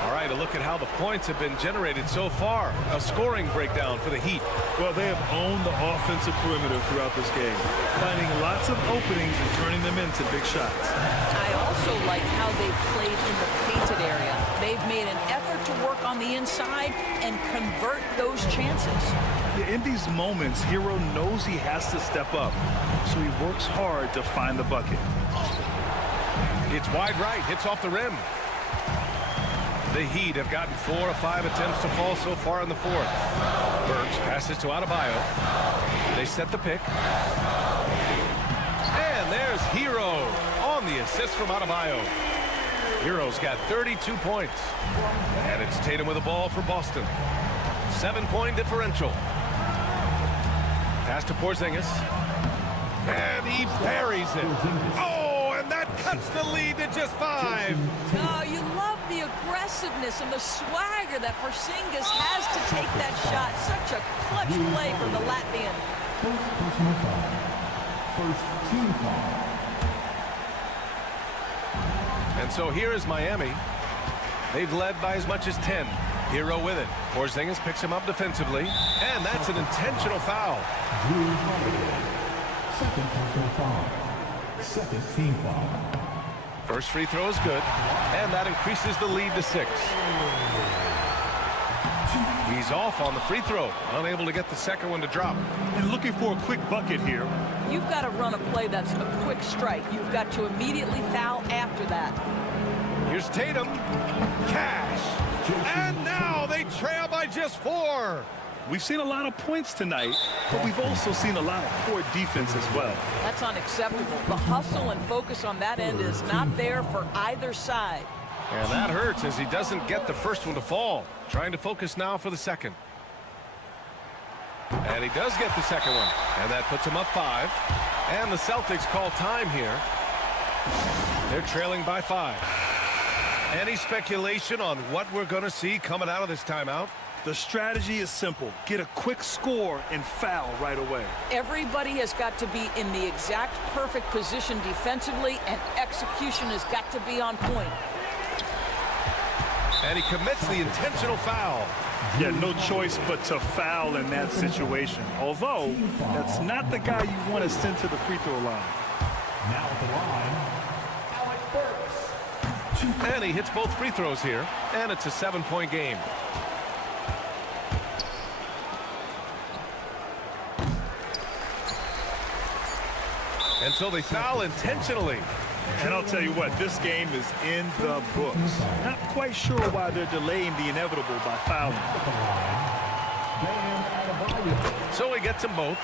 All right, a look at how the points have been generated so far. A scoring breakdown for the Heat. Well, they have owned the offensive perimeter throughout this game, finding lots of openings and turning them into big shots. I also like how they've played in the painted area. They've made an effort to work on the inside and convert those chances. Yeah, in these moments, Hero knows he has to step up, so he works hard to find the bucket. It's wide right, hits off the rim. The Heat have gotten 4 of 5 attempts to fall so far in the fourth. Burks passes to Adebayo. They set the pick. And there's Hero on the assist from Adebayo. Hero's got 32 points. And it's Tatum with the ball for Boston. 7-point differential. Pass to Porzingis. And he buries it. Oh, and that cuts the lead to just 5. Oh, you love the aggressiveness and the swagger that Porzingis has to take that shot. Such a clutch play from the Latvian. First personal foul. First team foul. And so here is Miami. They've led by as much as 10. Hero with it. Porzingis picks him up defensively, and that's an intentional foul. Second personal foul. Second team foul. First free throw is good, and that increases the lead to 6. He's off on the free throw, unable to get the second one to drop. And looking for a quick bucket here. You've got to run a play that's a quick strike. You've got to immediately foul after that. Here's Tatum. Cash. And now they trail by just 4. We've seen a lot of points tonight, but we've also seen a lot of poor defense as well. That's unacceptable. The hustle and focus on that end is not there for either side. And that hurts as he doesn't get the first one to fall. Trying to focus now for the second. And he does get the second one. And that puts him up 5. And the Celtics call time here. They're trailing by 5. Any speculation on what we're going to see coming out of this timeout? The strategy is simple. Get a quick score and foul right away. Everybody has got to be in the exact perfect position defensively, and execution has got to be on point. And he commits the intentional foul. Yeah, no choice but to foul in that situation. Although, that's not the guy you want to send to the free throw line. Now at the line, Alex Burks. And he hits both free throws here. And it's a 7-point game. And so they foul intentionally. And I'll tell you what, this game is in the books. Not quite sure why they're delaying the inevitable by fouling. So he gets them both.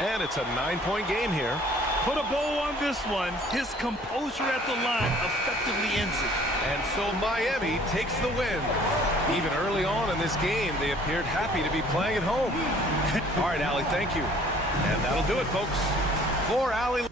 And it's a 9-point game here. Put a bow on this one. His composure at the line effectively ends it. And so Miami takes the win. Even early on in this game, they appeared happy to be playing at home. All right, Allie, thank you. And that'll do it, folks. For Allie.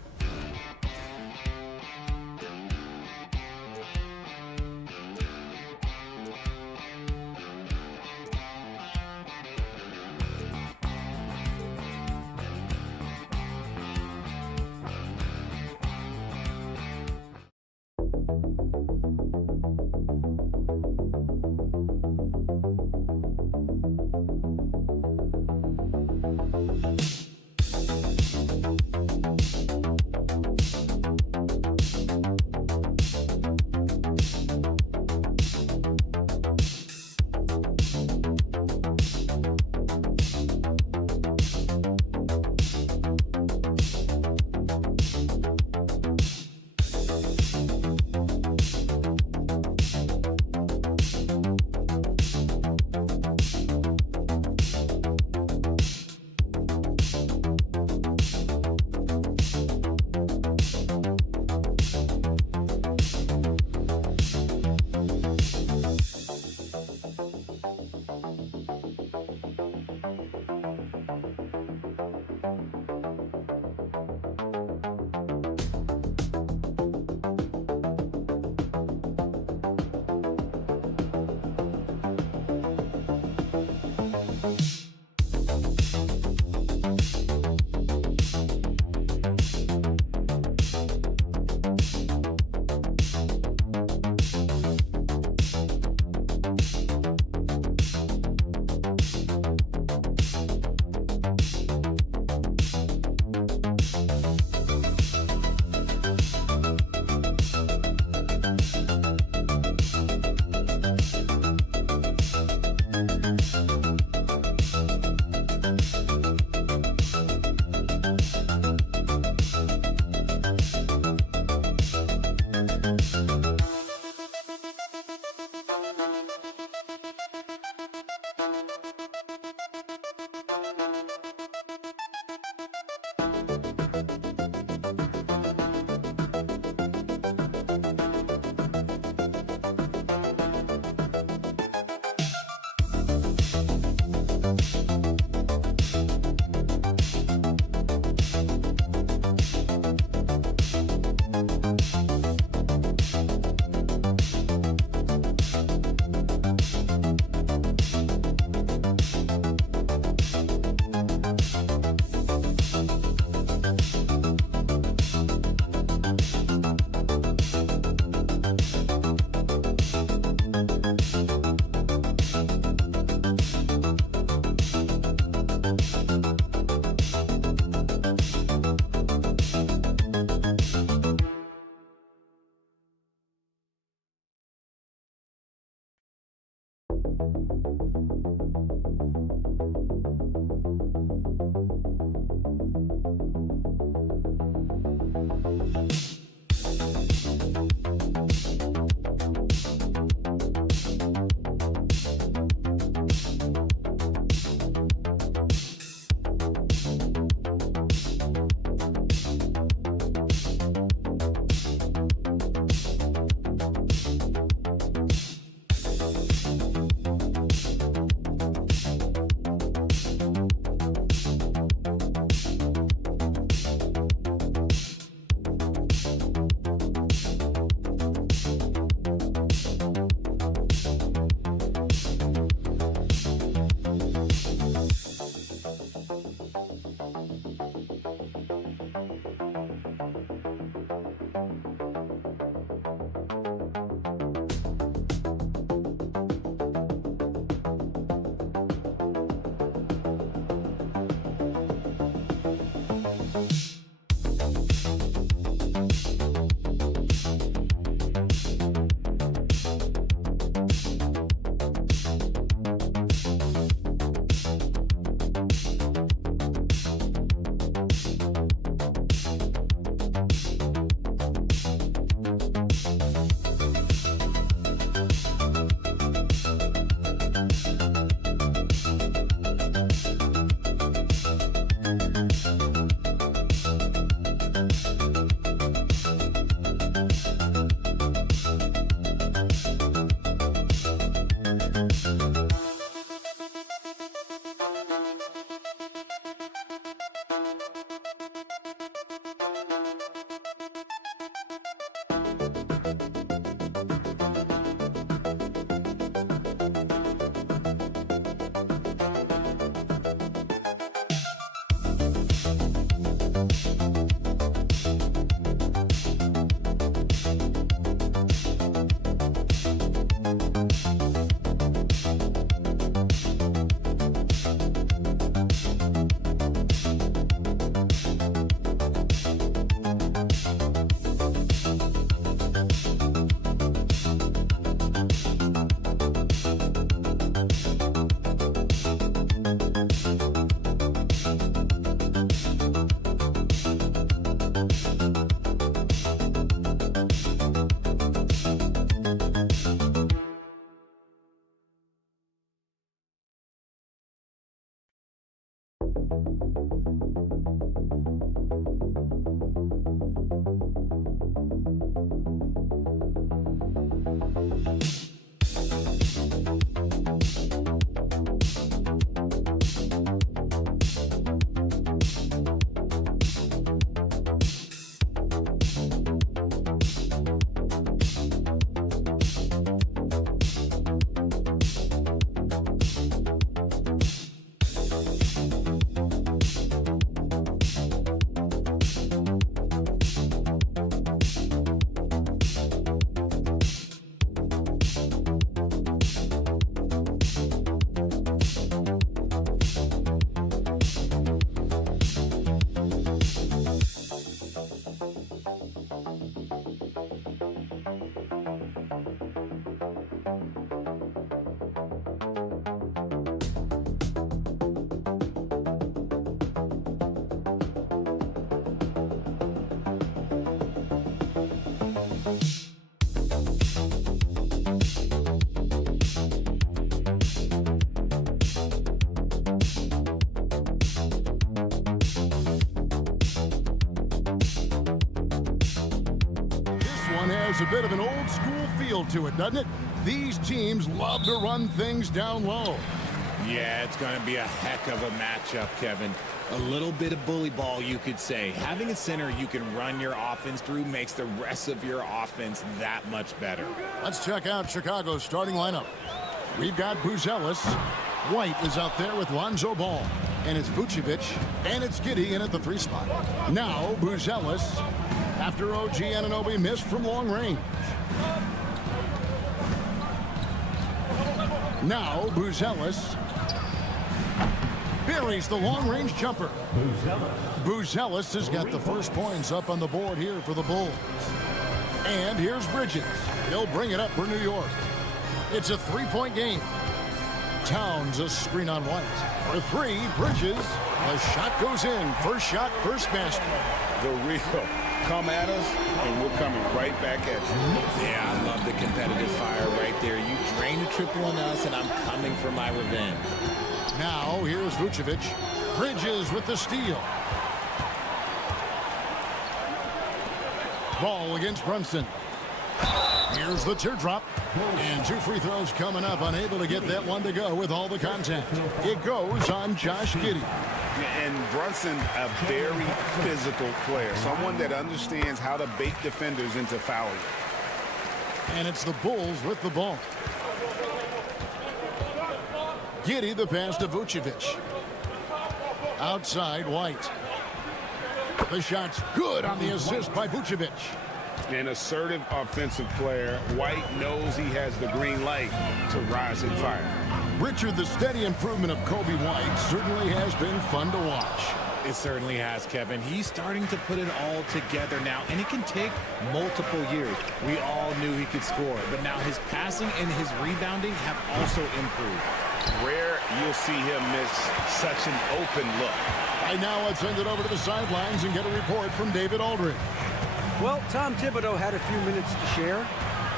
Has a bit of an old school feel to it, doesn't it? These teams love to run things down low. Yeah, it's going to be a heck of a matchup, Kevin. A little bit of bully ball, you could say. Having a center you can run your offense through makes the rest of your offense that much better. Let's check out Chicago's starting lineup. We've got Buzelis. White is out there with Lonzo Ball. And it's Vucevic. And it's Giddey in at the 3 spot. Now Buzelis, after OG Anunoby missed from long range. Now Buzelis buries the long-range jumper. Buzelis has got the first points up on the board here for the Bulls. And here's Bridges. He'll bring it up for New York. It's a 3-point game. Towns a screen on White. For 3, Bridges. The shot goes in. First shot, first basket. The real. Come at us, and we're coming right back at you. Yeah, I love the competitive fire right there. You drain a triple on us, and I'm coming for my revenge. Now, here's Vucevic. Bridges with the steal. Ball against Brunson. Here's the teardrop. And 2 free throws coming up. Unable to get that one to go with all the contact. It goes on Josh Giddey. And Brunson, a very physical player. Someone that understands how to bait defenders into fouling. And it's the Bulls with the ball. Giddey the pass to Vucevic. Outside White. The shot's good on the assist by Vucevic. An assertive offensive player. White knows he has the green light to rise and fire. Richard, the steady improvement of Kobe White certainly has been fun to watch. It certainly has, Kevin. He's starting to put it all together now, and it can take multiple years. We all knew he could score, but now his passing and his rebounding have also improved. Rare you'll see him miss such an open look. Right now, let's send it over to the sidelines and get a report from David Aldridge. Well, Tom Thibodeau had a few minutes to share.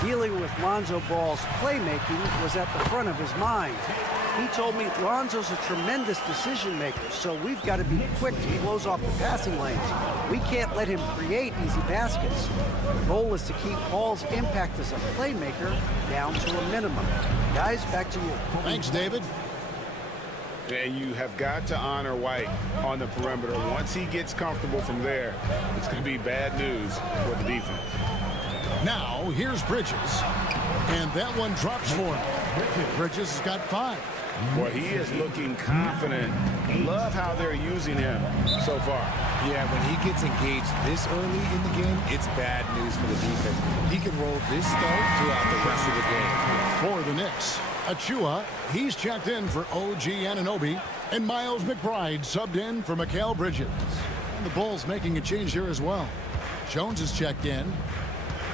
Dealing with Lonzo Ball's playmaking was at the front of his mind. He told me Lonzo's a tremendous decision maker, so we've got to be quick to close off the passing lanes. We can't let him create easy baskets. The goal is to keep Ball's impact as a playmaker down to a minimum. Guys, back to you. Thanks, David. And you have got to honor White on the perimeter. Once he gets comfortable from there, it's going to be bad news for the defense. Now, here's Bridges. And that one drops for him. Bridges has got 5. Well, he is looking confident. Love how they're using him so far. Yeah, when he gets engaged this early in the game, it's bad news for the defense. He can roll this start throughout the rest of the game. For the Knicks, Achua, he's checked in for OG Anunoby, and Miles McBride subbed in for Mikal Bridges. And the Bulls making a change here as well. Jones is checked in.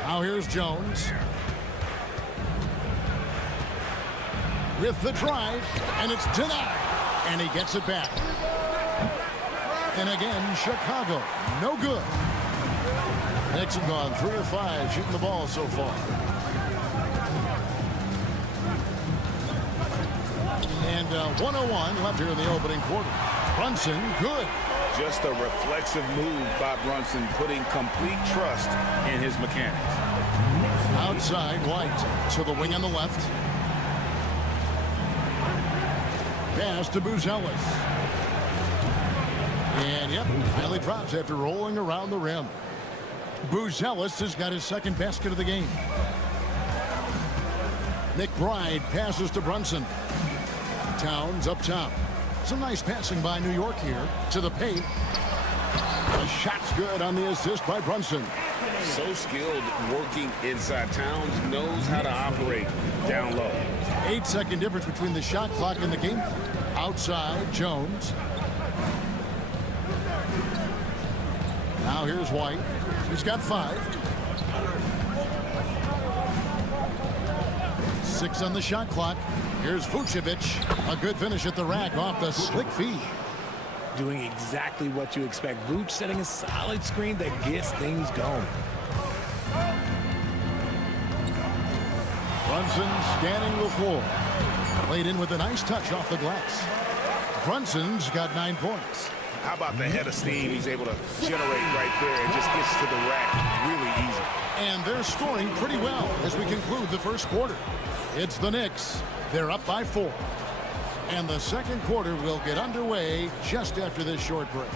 Now here's Jones. With the drive, and it's denied. And he gets it back. And again, Chicago, no good. Knicks have gone 3 or 5 shooting the ball so far. And 101 left here in the opening quarter. Brunson, good. Just a reflexive move by Brunson, putting complete trust in his mechanics. Outside, White to the wing on the left. Pass to Buzelis. And, yep, finally drops after rolling around the rim. Buzelis has got his second basket of the game. McBride passes to Brunson. Towns up top. Some nice passing by New York here to the paint. The shot's good on the assist by Brunson. So skilled working inside. Towns knows how to operate down low. 8-second difference between the shot clock and the game clock. Outside, Jones. Now here's White. He's got 5. 6 on the shot clock. Here's Vucevic. A good finish at the rack off the slick feed. Doing exactly what you expect. Vooch setting a solid screen that gets things going. Brunson scanning the floor. Played in with a nice touch off the glass. Brunson's got 9 points. How about the head of steam he's able to generate right there and just gets to the rack really easy. And they're scoring pretty well as we conclude the first quarter. It's the Knicks. They're up by 4. And the second quarter will get underway just after this short break.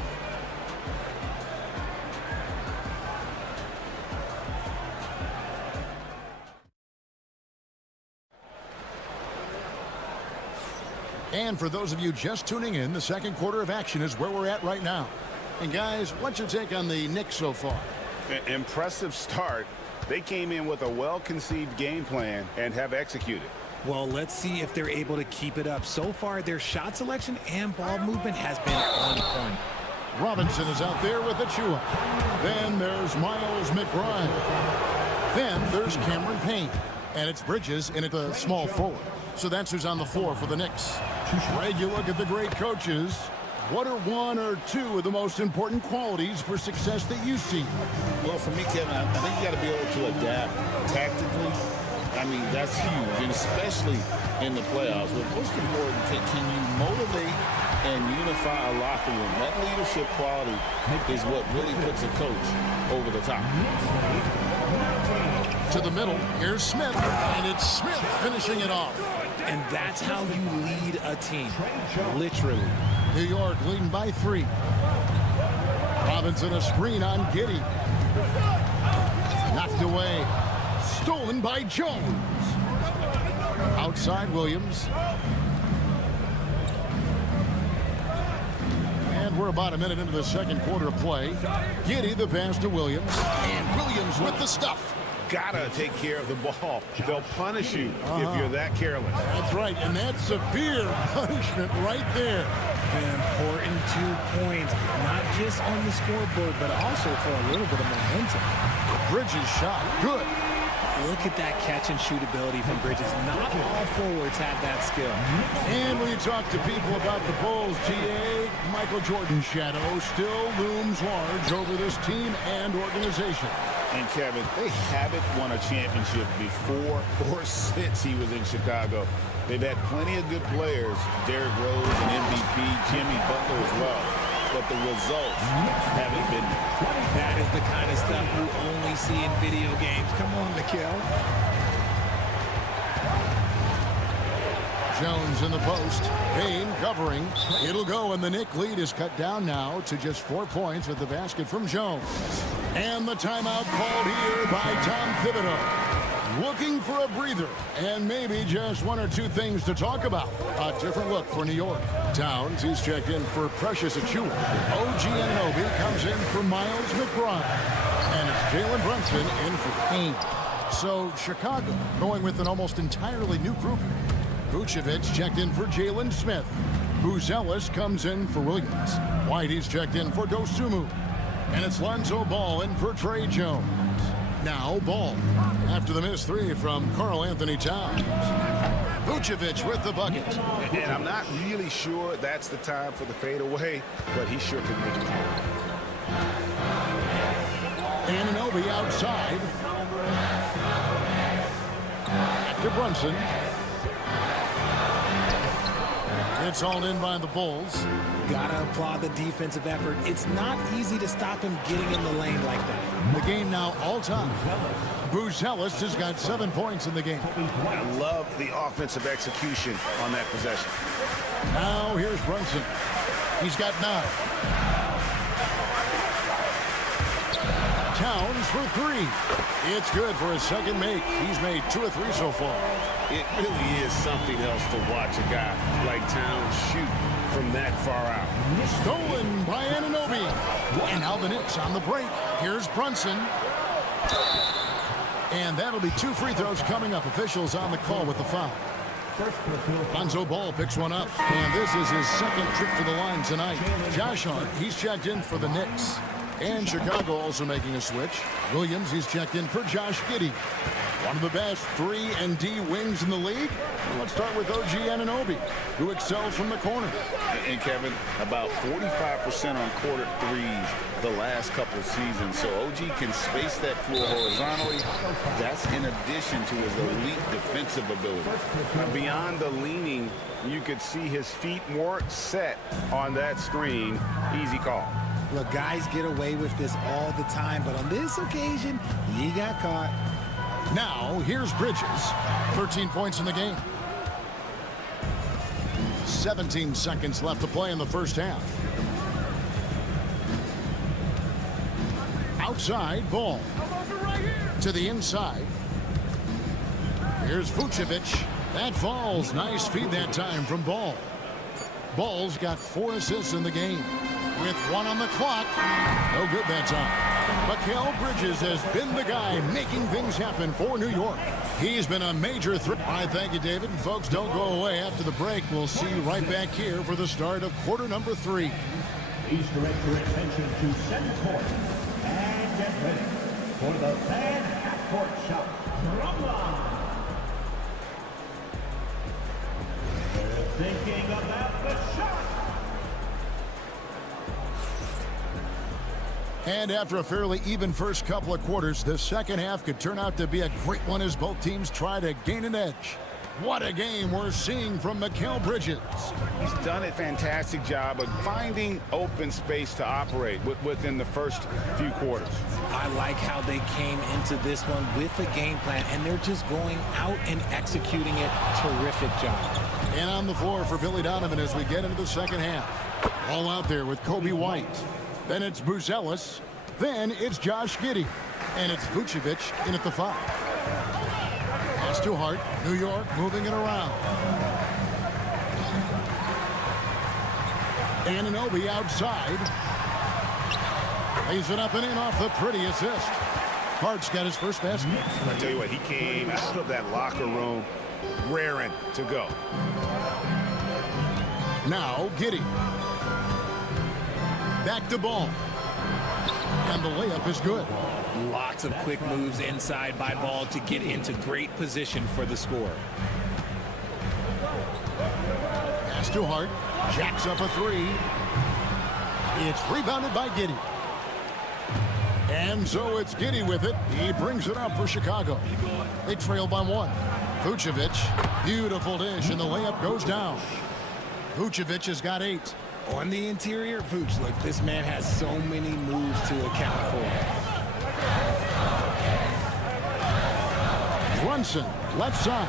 And for those of you just tuning in, the second quarter of action is where we're at right now. And guys, what's your take on the Knicks so far? Impressive start. They came in with a well-conceived game plan and have executed. Well, let's see if they're able to keep it up. So far, their shot selection and ball movement has been on point. Robinson is out there with Achua. Then there's Miles McBride. Then there's Cameron Payne. And it's Bridges in at the small forward. So that's who's on the floor for the Knicks. Greg, you look at the great coaches. What are 1 or 2 of the most important qualities for success that you see? Well, for me, Kevin, I think you got to be able to adapt tactically. I mean, that's huge, and especially in the playoffs. But most important, can you motivate and unify a locker room? That leadership quality is what really puts a coach over the top. To the middle, here's Smith, and it's Smith finishing it off. And that's how you lead a team, literally. New York leading by 3. Robinson a screen on Giddey. Knocked away. Stolen by Jones. Outside Williams. And we're about a minute into the second quarter of play. Giddey the pass to Williams. And Williams with the stuff. Gotta take care of the ball. They'll punish you if you're that careless. That's right, and that's severe punishment right there. An important 2 points, not just on the scoreboard, but also for a little bit of momentum. Bridges shot, good. Look at that catch and shoot ability from Bridges. Not all forwards have that skill. And when you talk to people about the Bulls, GA, Michael Jordan's shadow still looms large over this team and organization. And Kevin, they haven't won a championship before or since he was in Chicago. They've had plenty of good players, Derrick Rose, an MVP, Jimmy Butler as well. But the results haven't been there. That is the kind of stuff you only see in video games. Come on, Mikal. Jones in the post. Payne covering. It'll go, and the Knick lead is cut down now to just 4 points with the basket from Jones. And the timeout called here by Tom Thibodeau. Looking for a breather and maybe just 1 or 2 things to talk about. A different look for New York. Towns, he's checked in for Precious Achua. OG Anunoby comes in for Miles McBride. And it's Jalen Brunson in for Payne. So Chicago going with an almost entirely new group. Vucevic checked in for Jalen Smith. Buzelis comes in for Williams. Whitey's checked in for Dosunmu. And it's Lonzo Ball in for Trey Jones. Now Ball after the missed 3 from Karl Anthony Towns. Vucevic with the bucket. And I'm not really sure that's the time for the fadeaway, but he sure can make it happen. Anunoby outside. Back to Brunson. It's all in by the Bulls. Gotta applaud the defensive effort. It's not easy to stop him getting in the lane like that. The game now all-time. Buzelis has got 7 points in the game. I love the offensive execution on that possession. Now here's Brunson. He's got 9. Towns for 3. It's good for his second make. He's made 2 or 3 so far. It really is something else to watch a guy like Towns shoot from that far out. Stolen by Anunoby. And now the Knicks on the break. Here's Brunson. And that'll be 2 free throws coming up. Officials on the call with the foul. Lonzo Ball picks one up. And this is his second trip to the line tonight. Josh Hart, he's checked in for the Knicks. And Chicago also making a switch. Williams, he's checked in for Josh Giddey. One of the best 3 and D wings in the league. Well, let's start with OG Anunoby, who excels from the corner. And Kevin, about 45% on quarter threes the last couple of seasons. So OG can space that floor horizontally. That's in addition to his elite defensive ability. Now, beyond the leaning, you could see his feet more set on that screen. Easy call. Look, guys get away with this all the time, but on this occasion, he got caught. Now, here's Bridges. 13 points in the game. 17 seconds left to play in the first half. Outside, Ball. To the inside. Here's Vucevic. That falls. Nice feed that time from Ball. Ball's got 4 assists in the game. With 1 on the clock. No good that time. Mikal Bridges has been the guy making things happen for New York. He's been a major threat. I thank you, David. And folks, don't go away after the break. We'll see you right back here for the start of quarter number 3. Please direct your attention to center court and get ready for the fan half-court shot. Drumline. They're thinking about the shot. And after a fairly even first couple of quarters, the second half could turn out to be a great one as both teams try to gain an edge. What a game we're seeing from Mikal Bridges. He's done a fantastic job of finding open space to operate within the first few quarters. I like how they came into this one with a game plan, and they're just going out and executing it. Terrific job. And on the floor for Billy Donovan as we get into the second half. All out there with Kobe White. Then it's Buzelis. Then it's Josh Giddey. And it's Vucevic in at the 5. Pass to Hart. New York moving it around. Anunoby outside. Lays it up and in off the pretty assist. Hart's got his first basket. I tell you what, he came out of that locker room raring to go. Now Giddey. Back to Ball. And the layup is good. Lots of quick moves inside by Ball to get into great position for the score. Pass to Hart. Jacks up a 3. It's rebounded by Giddey. And so it's Giddey with it. He brings it up for Chicago. They trail by 1. Vucevic. Beautiful dish, and the layup goes down. Vucevic has got 8. On the interior, Vooch, look, this man has so many moves to account for. Brunson, left side.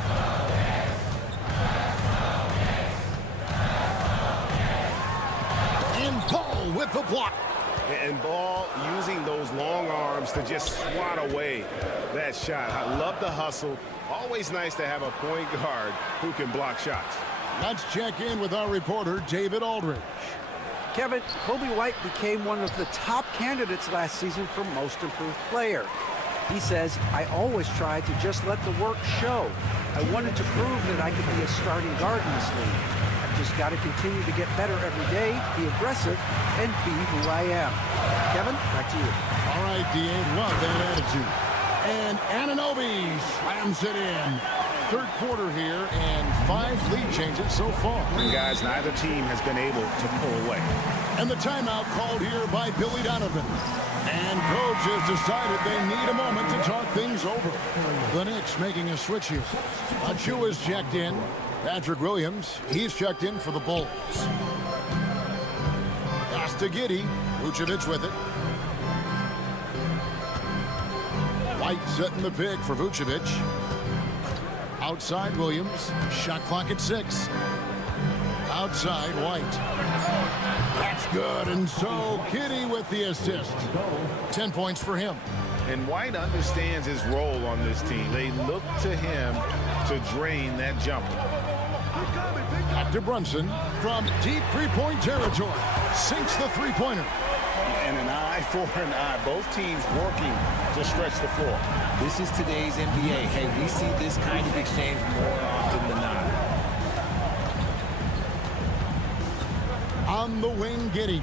And Ball with the block. And Ball using those long arms to just swat away that shot. I love the hustle. Always nice to have a point guard who can block shots. Let's check in with our reporter, David Aldridge. Kevin, Kobe White became one of the top candidates last season for Most Improved Player. He says, I always tried to just let the work show. I wanted to prove that I could be a starting guard in this league. I've just got to continue to get better every day, be aggressive, and be who I am. Kevin, back to you. All right, D8, love that attitude. And Anunoby slams it in. Third quarter here, and 5 lead changes so far. And guys, neither team has been able to pull away. And the timeout called here by Billy Donovan. And coach has decided they need a moment to talk things over. The Knicks making a switch here. Achua's checked in. Patrick Williams, he's checked in for the Bulls. Pass to Giddey. Vucevic with it. White setting the pick for Vucevic. Outside Williams. Shot clock at 6. Outside White. That's good. And so Giddey with the assist. 10 points for him. And White understands his role on this team. They look to him to drain that jumper. Back to Brunson from deep three-point territory. Sinks the three-pointer. And an eye for an eye. Both teams working to stretch the floor. This is today's NBA. Hey, we see this kind of exchange more often than not. On the wing, Giddey.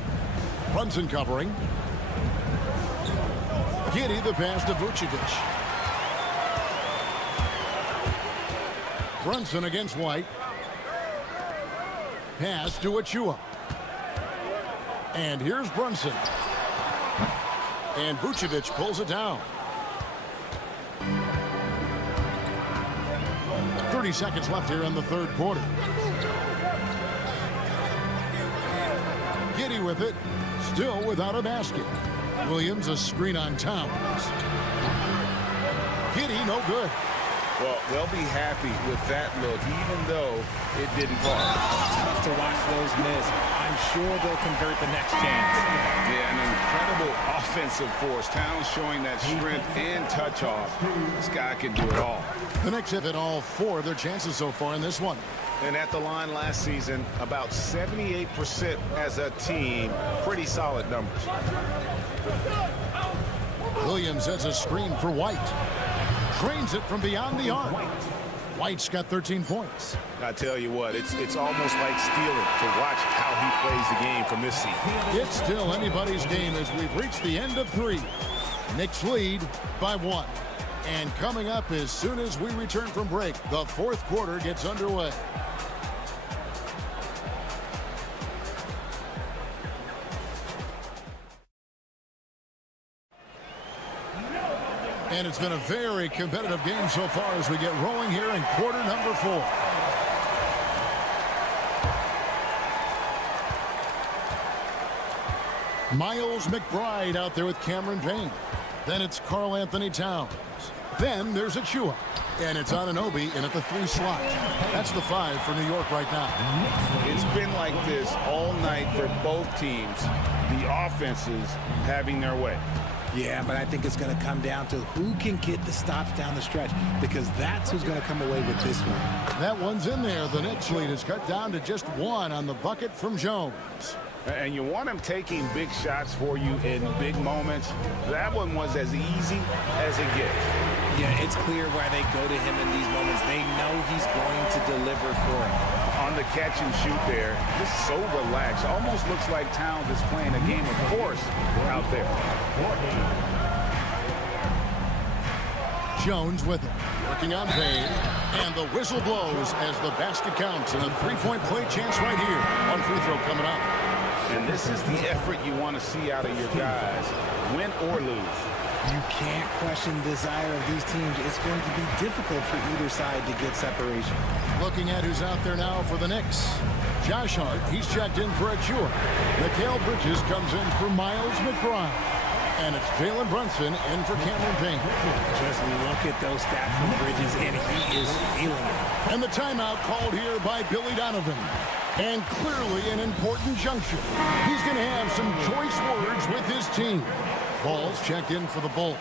Brunson covering. Giddey the pass to Vucevic. Brunson against White. Pass to Achua. And here's Brunson. And Vucevic pulls it down. 30 seconds left here in the third quarter. Giddey with it. Still without a basket. Williams a screen on Towns. Giddey no good. Well, they'll be happy with that look, even though it didn't fall. Tough to watch those miss. I'm sure they'll convert the next chance. Yeah, an incredible offensive force. Towns showing that strength and touch off. This guy can do it all. The Knicks have hit all 4 of their chances so far in this one. And at the line last season, about 78% as a team. Pretty solid numbers. Williams has a screen for White. Drains it from beyond the arc. White's got 13 points. I tell you what, it's almost like stealing to watch how he plays the game from this seat. It's still anybody's game as we've reached the end of 3. Knicks lead by 1. And coming up as soon as we return from break, the fourth quarter gets underway. And it's been a very competitive game so far as we get rolling here in quarter number 4. Miles McBride out there with Cameron Payne. Then it's Karl Anthony Towns. Then there's Achua. And it's Anunoby in at the 3 slot. That's the 5 for New York right now. It's been like this all night for both teams. The offenses having their way. Yeah, but I think it's going to come down to who can get the stops down the stretch, because that's who's going to come away with this one. That one's in there. The Knicks lead is cut down to just 1 on the bucket from Jones. And you want him taking big shots for you in big moments. That one was as easy as it gets. Yeah, it's clear why they go to him in these moments. They know he's going to deliver for him. On the catch and shoot there, just so relaxed. Almost looks like Towns is playing a game of course out there. Jones with it, working on Payne, and the whistle blows as the basket counts, and a 3-point play chance right here. 1 free throw coming up. And this is the effort you want to see out of your guys, win or lose. You can't question the desire of these teams. It's going to be difficult for either side to get separation. Looking at who's out there now for the Knicks. Josh Hart, he's checked in for Achua. Mikal Bridges comes in for Miles McBride. And it's Jalen Brunson in for Cameron Payne. Just look at those stats from Bridges, and he is feeling it. And the timeout called here by Billy Donovan. And clearly an important juncture. He's going to have some choice words with his team. Ball's checked in for the Bulls.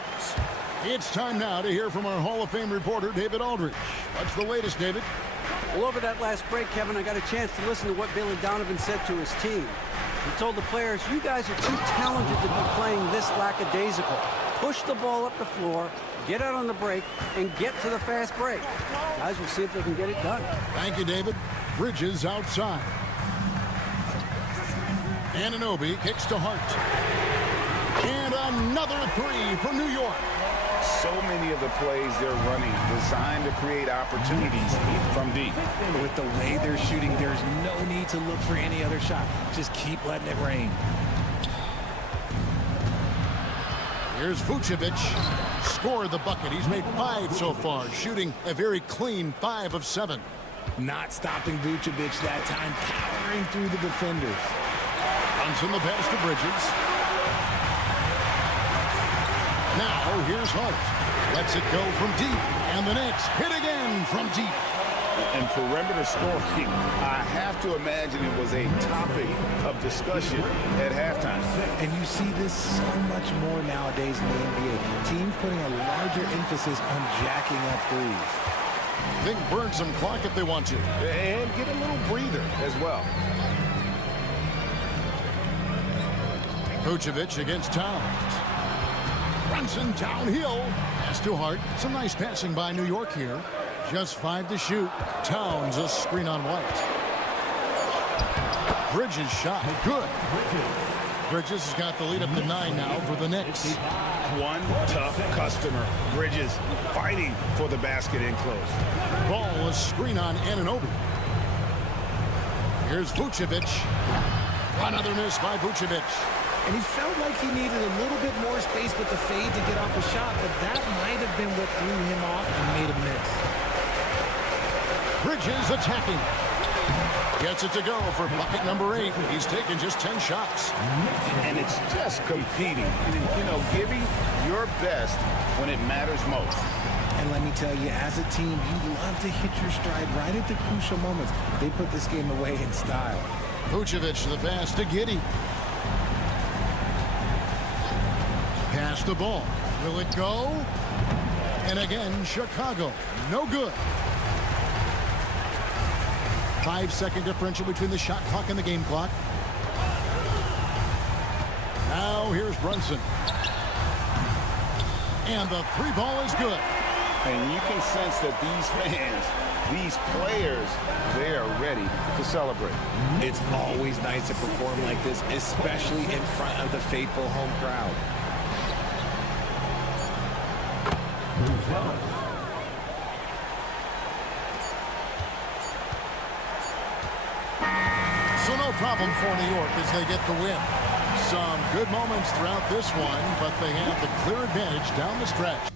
It's time now to hear from our Hall of Fame reporter, David Aldridge. What's the latest, David? Well, over that last break, Kevin, I got a chance to listen to what Billy Donovan said to his team. He told the players, you guys are too talented to be playing this lackadaisical. Push the ball up the floor, get out on the break, and get to the fast break. Guys will see if they can get it done. Thank you, David. Bridges outside. Anunoby kicks to Hart. And another 3 for New York. So many of the plays they're running designed to create opportunities from deep. With the way they're shooting, there's no need to look for any other shot. Just keep letting it rain. Here's Vucevic. Scored the bucket. He's made 5 so far, shooting a very clean 5 of 7. not stopping Vucevic that time, powering through the defenders. Runs in the pass to Bridges. Now here's Hart. Lets it go from deep. And the Knicks hit again from deep. And perimeter scoring, I have to imagine it was a topic of discussion at halftime. And you see this so much more nowadays in the NBA. Teams putting a larger emphasis on jacking up threes. They can burn some clock if they want to. And get a little breather as well. Vucevic against Towns. Brunson downhill. Pass to Hart. Some nice passing by New York here. Just 5 to shoot. Towns a screen on White. Bridges shot. Good. Bridges has got the lead up to 9 now for the Knicks. One tough customer. Bridges fighting for the basket in close. Ball a screen on Anunoby. Here's Vucevic. Another miss by Vucevic. And he felt like he needed a little bit more space with the fade to get off a shot, but that might have been what threw him off and made him miss. Bridges attacking. Gets it to go for bucket number 8. He's taken just 10 shots. And it's just competing. You know, giving your best when it matters most. And let me tell you, as a team, you love to hit your stride right at the crucial moments. They put this game away in style. Vucevic the pass to Giddey. Pass the ball. Will it go? And again, Chicago. No good. 5-second differential between the shot clock and the game clock. Now here's Brunson. And the 3 ball is good. And you can sense that these fans, these players, they are ready to celebrate. It's always nice to perform like this, especially in front of the faithful home crowd. So no problem for New York as they get the win. Some good moments throughout this one, but they have the clear advantage down the stretch.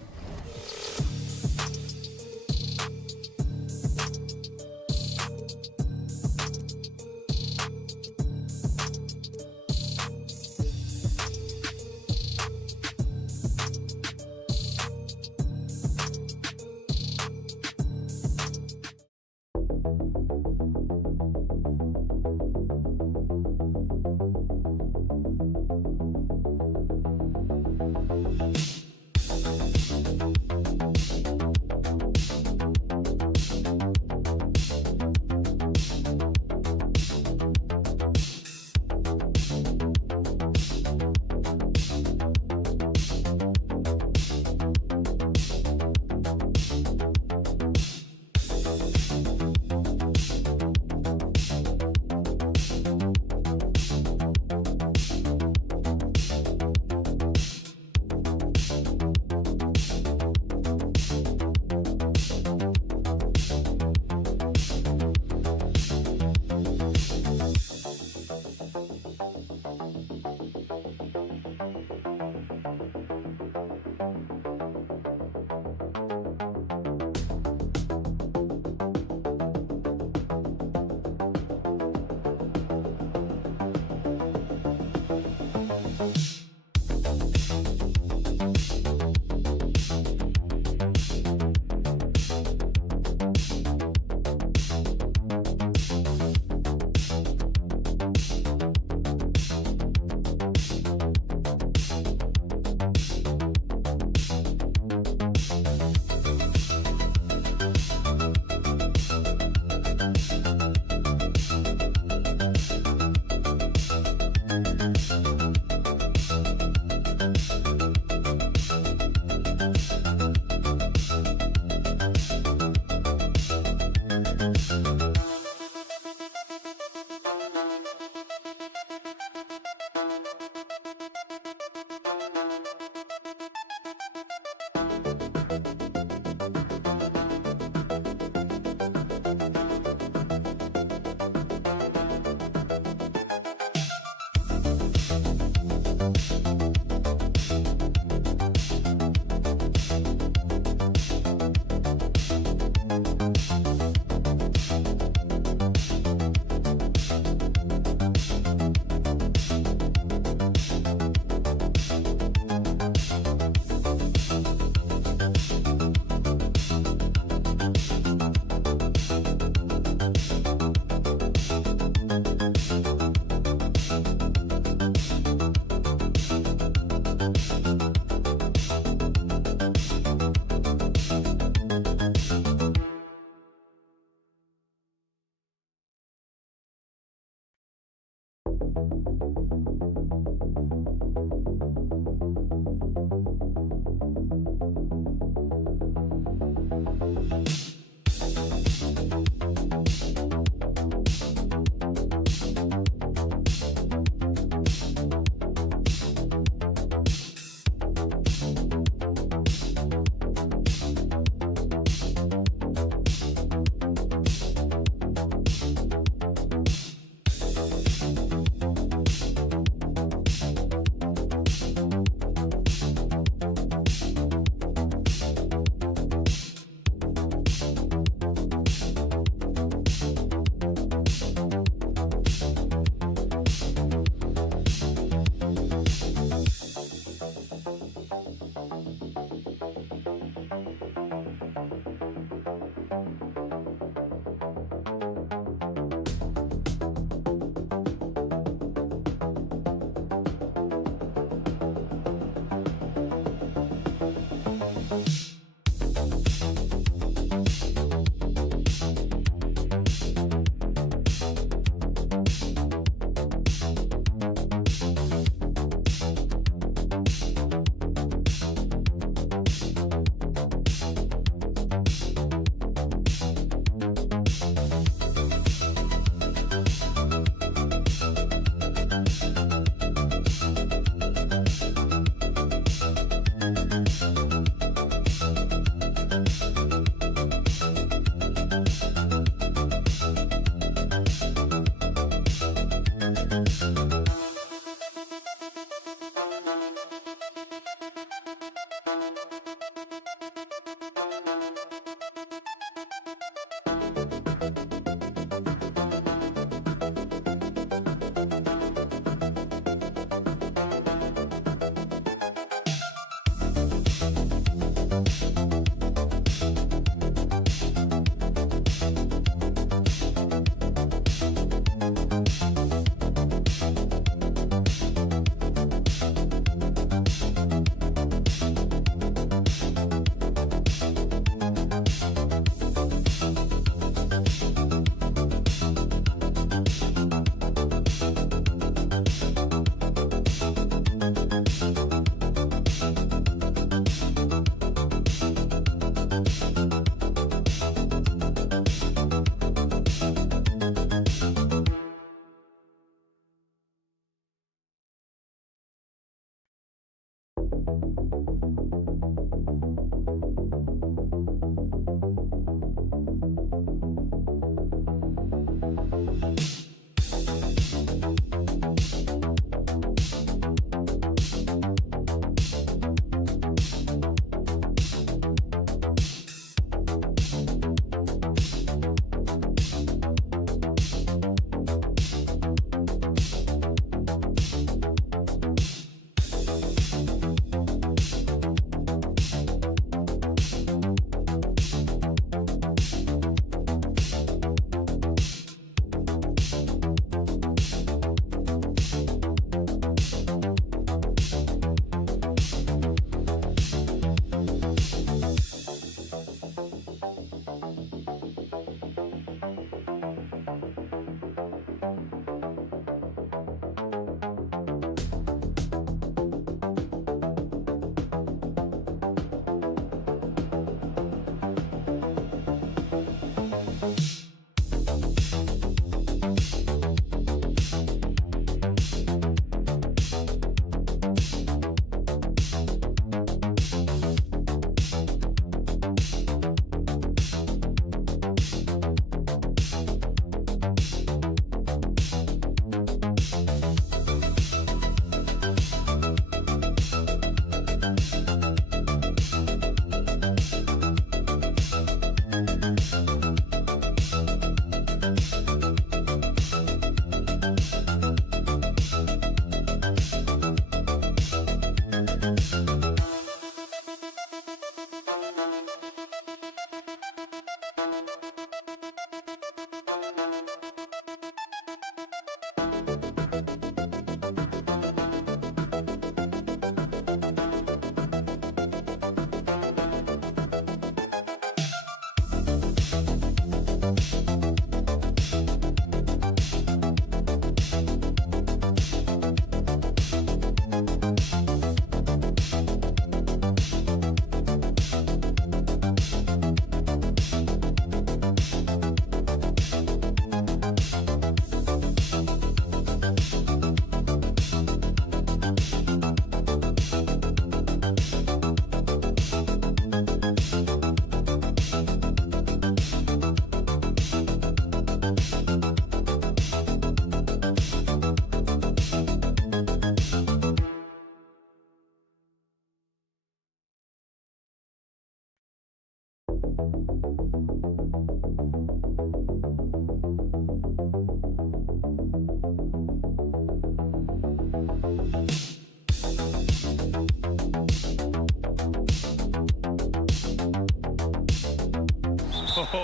Oh,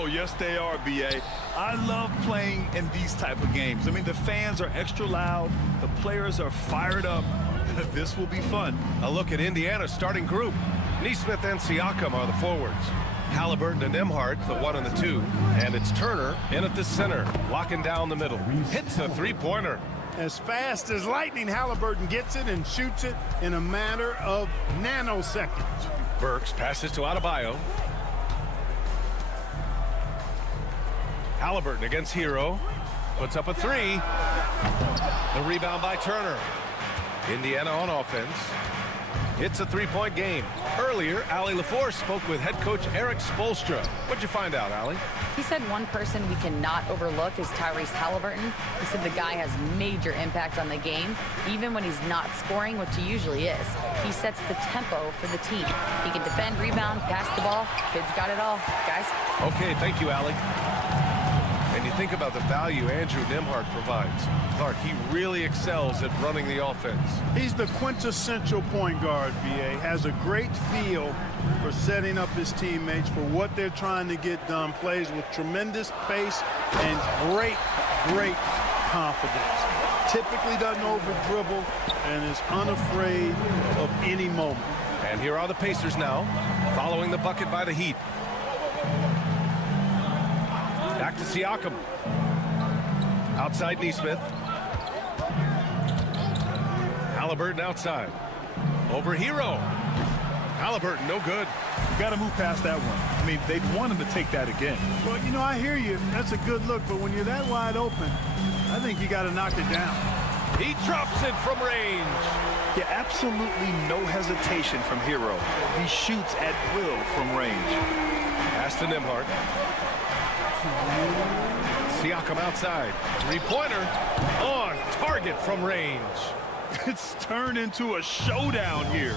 yes, they are, B.A. I love playing in these type of games. I mean, the fans are extra loud. The players are fired up. This will be fun. A look at Indiana's starting group. Neesmith and Siakam are the forwards. Halliburton and Nembhard, the 1 and the 2. And it's Turner in at the center, locking down the middle. Hits a three-pointer. As fast as lightning, Halliburton gets it and shoots it in a matter of nanoseconds. Burks passes to Adebayo. Halliburton against Hero. Puts up a three. The rebound by Turner. Indiana on offense. It's a three-point game. Earlier, Allie LaForce spoke with head coach Eric Spoelstra. What'd you find out, Allie? He said one person we cannot overlook is Tyrese Halliburton. He said the guy has major impact on the game, even when he's not scoring, which he usually is. He sets the tempo for the team. He can defend, rebound, pass the ball. Kid's got it all, guys. Okay, thank you, Allie. And you think about the value Andrew Nembhard provides. Clark, he really excels at running the offense. He's the quintessential point guard, B.A. Has a great feel for setting up his teammates for what they're trying to get done. Plays with tremendous pace and great confidence. Typically doesn't over-dribble and is unafraid of any moment. And here are the Pacers now, following the bucket by the Heat. Back to Siakam. Outside Neesmith. Halliburton outside. Over Hero. Halliburton, no good. You got to move past that one. I mean, they'd want him to take that again. Well, you know, I hear you. That's a good look, but when you're that wide open, I think you got to knock it down. He drops it from range. Yeah, absolutely no hesitation from Hero. He shoots at will from range. Pass to Nembhard. Siakam outside. Three-pointer on target from range. It's turned into a showdown here.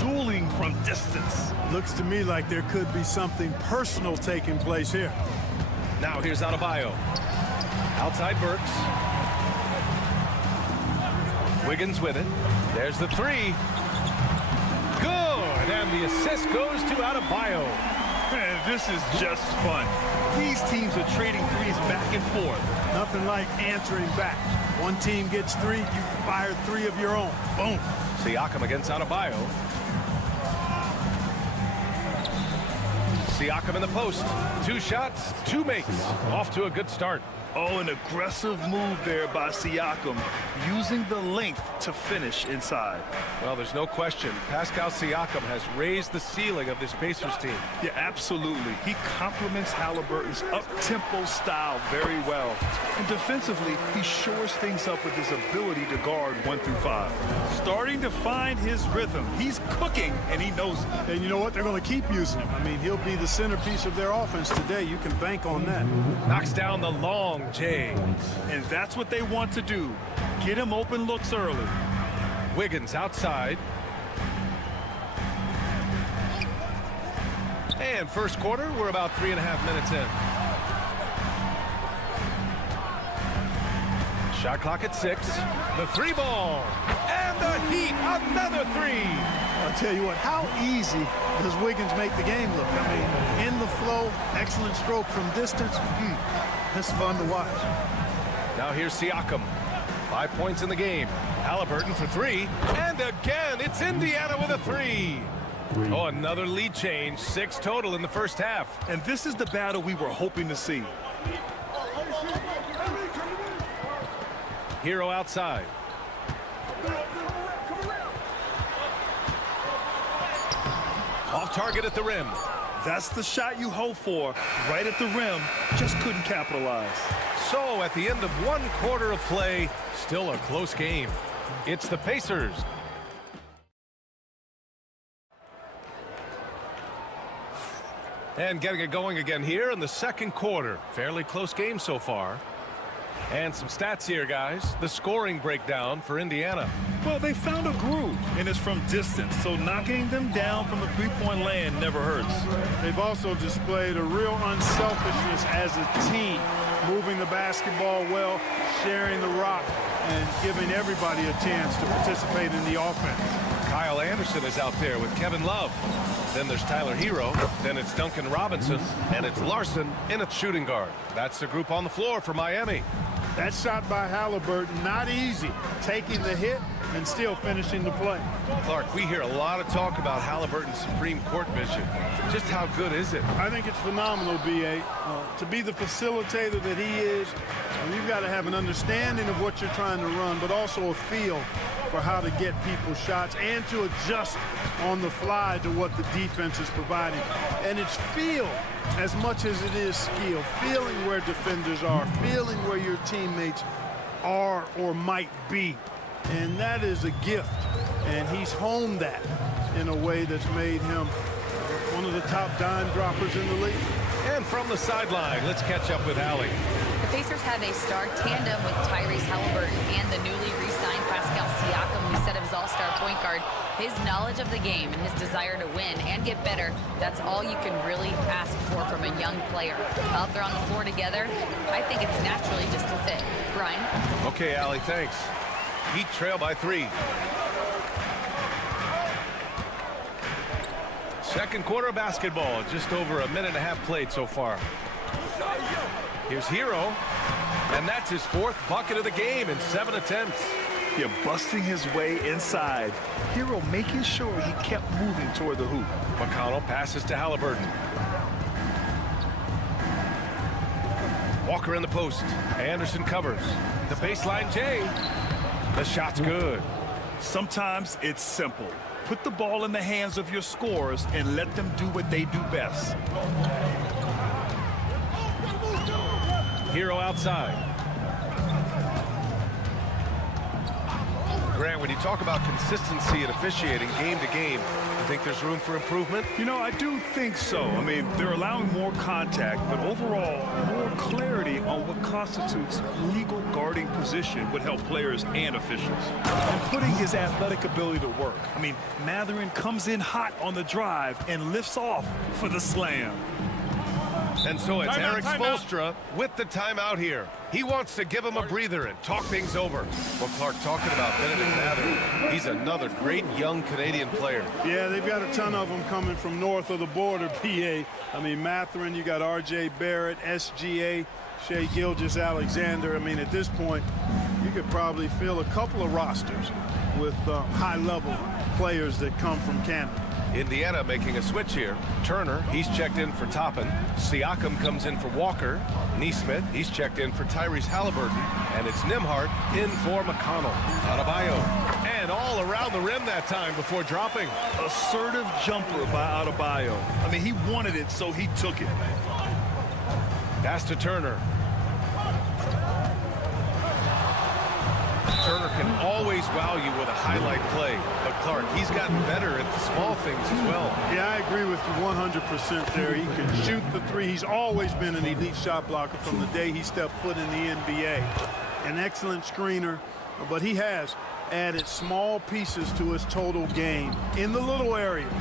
Dueling from distance. Looks to me like there could be something personal taking place here. Now here's Adebayo. Outside Burks. Wiggins with it. There's the three. Good. And the assist goes to Adebayo. Man, this is just fun. These teams are trading threes back and forth. Nothing like answering back. One team gets three, you fire three of your own. Boom. Siakam against Adebayo. Siakam in the post. 2 shots, 2 makes. Off to a good start. Oh, an aggressive move there by Siakam, using the length to finish inside. Well, there's no question. Pascal Siakam has raised the ceiling of this Pacers team. Yeah, absolutely. He complements Halliburton's up-tempo style very well. And defensively, he shores things up with his ability to guard 1 through 5. Starting to find his rhythm. He's cooking, and he knows it. And you know what? They're going to keep using him. I mean, he'll be the centerpiece of their offense today. You can bank on that. Knocks down the long J. And that's what they want to do. Get him open looks early. Wiggins outside. And first quarter, we're about 3.5 minutes in. Shot clock at 6. The 3-ball. And the Heat, another 3. I'll tell you what, how easy does Wiggins make the game look? I mean, in the flow, excellent stroke from distance. That's fun to watch. Now here's Siakam. 5 points in the game. Halliburton for 3. And again, it's Indiana with a 3. Oh, another lead change. 6 total in the first half. And this is the battle we were hoping to see. Hero outside. Off target at the rim. That's the shot you hope for. Right at the rim. Just couldn't capitalize. So at the end of 1 quarter of play, still a close game. It's the Pacers. And getting it going again here in the second quarter. Fairly close game so far. And some stats here, guys. The scoring breakdown for Indiana. Well, they found a groove, and it's from distance, so knocking them down from the three-point land never hurts. They've also displayed a real unselfishness as a team, moving the basketball well, sharing the rock, and giving everybody a chance to participate in the offense. Kyle Anderson is out there with Kevin Love. Then there's Tyler Hero. Then it's Duncan Robinson. And it's Larson in at shooting guard. That's the group on the floor for Miami. That shot by Halliburton, not easy. Taking the hit and still finishing the play. Clark, we hear a lot of talk about Halliburton's supreme court vision. Just how good is it? I think it's phenomenal, B.A. To be the facilitator that he is, you've got to have an understanding of what you're trying to run, but also a feel for how to get people shots and to adjust on the fly to what the defense is providing. And it's feel as much as it is skill, feeling where defenders are, feeling where your teammates are or might be. And that is a gift. And he's honed that in a way that's made him one of the top dime droppers in the league. And from the sideline, let's catch up with Allie. The Pacers have a star tandem with Tyrese Halliburton and the newly re-signed Pascal Siakam, who set up his all-star point guard. His knowledge of the game and his desire to win and get better, that's all you can really ask for from a young player. Out there on the floor together, I think it's naturally just a fit. Brian? Okay, Allie, thanks. Heat trail by 3. Second quarter basketball, just over a minute and a half played so far. Here's Hero, and that's his 4th bucket of the game in 7 attempts. Yeah, busting his way inside. Hero making sure he kept moving toward the hoop. McConnell passes to Halliburton. Walker in the post. Anderson covers. The baseline J. The shot's good. Sometimes it's simple. Put the ball in the hands of your scorers and let them do what they do best. Hero outside. Grant, when you talk about consistency and officiating game to game, you think there's room for improvement? You know, I do think so. I mean, they're allowing more contact, but overall, more clarity on what constitutes legal guarding position would help players and officials. And putting his athletic ability to work. I mean, Mathurin comes in hot on the drive and lifts off for the slam. And so it's Eric Spoelstra with the timeout here. He wants to give him a breather and talk things over. Well, Clark, talking about Benedict Mathurin, he's another great young Canadian player. Yeah, they've got a ton of them coming from north of the border, PA. I mean, Mathurin, you got R.J. Barrett, SGA, Shai Gilgeous-Alexander. I mean, at this point, you could probably fill a couple of rosters with high-level players that come from Canada. Indiana making a switch here. Turner, he's checked in for Toppin. Siakam comes in for Walker. Neesmith, he's checked in for Tyrese Halliburton. And it's Nembhard in for McConnell. Adebayo. And all around the rim that time before dropping. Assertive jumper by Adebayo. I mean, he wanted it, so he took it. Pass to Turner. Turner can always wow you with a highlight play. But Clark, he's gotten better at the small things as well. Yeah, I agree with you 100% there. He can shoot the three. He's always been an elite shot blocker from the day he stepped foot in the NBA. An excellent screener, but he has added small pieces to his total game in the little areas.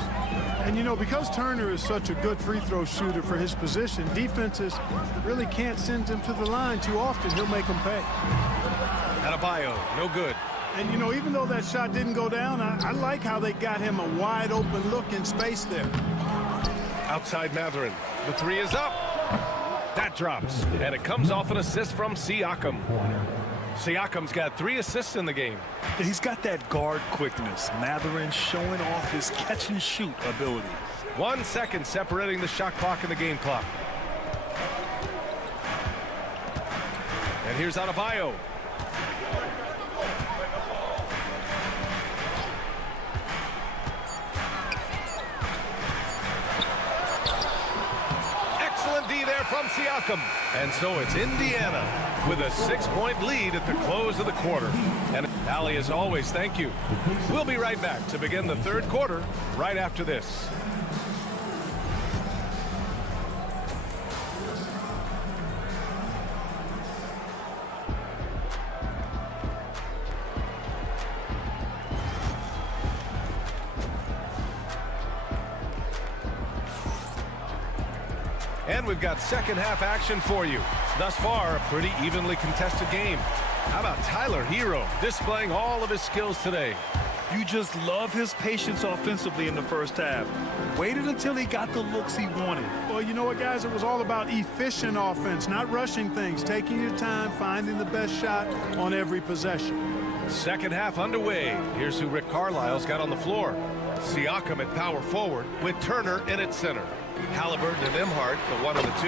And, you know, because Turner is such a good free throw shooter for his position, defenses really can't send him to the line too often. He'll make them pay. Adebayo, no good. And, you know, even though that shot didn't go down, I like how they got him a wide open look in space there. Outside Mathurin. The 3 is up. That drops. And it comes off an assist from Siakam. Siakam's got 3 assists in the game. He's got that guard quickness. Mathurin showing off his catch and shoot ability. 1 second separating the shot clock and the game clock. And here's Adebayo. Excellent D there from Siakam. And so it's Indiana with a 6-point lead at the close of the quarter. And Allie, as always, thank you. We'll be right back to begin the third quarter right after this. And we've got second half action for you. Thus far, a pretty evenly contested game. How about Tyler Hero displaying all of his skills today? You just love his patience offensively in the first half. Waited until he got the looks he wanted. Well, you know what, guys? It was all about efficient offense, not rushing things, taking your time, finding the best shot on every possession. Second half underway. Here's who Rick Carlisle's got on the floor. Siakam at power forward with Turner in at center. Halliburton and Emhart, the 1 and the 2.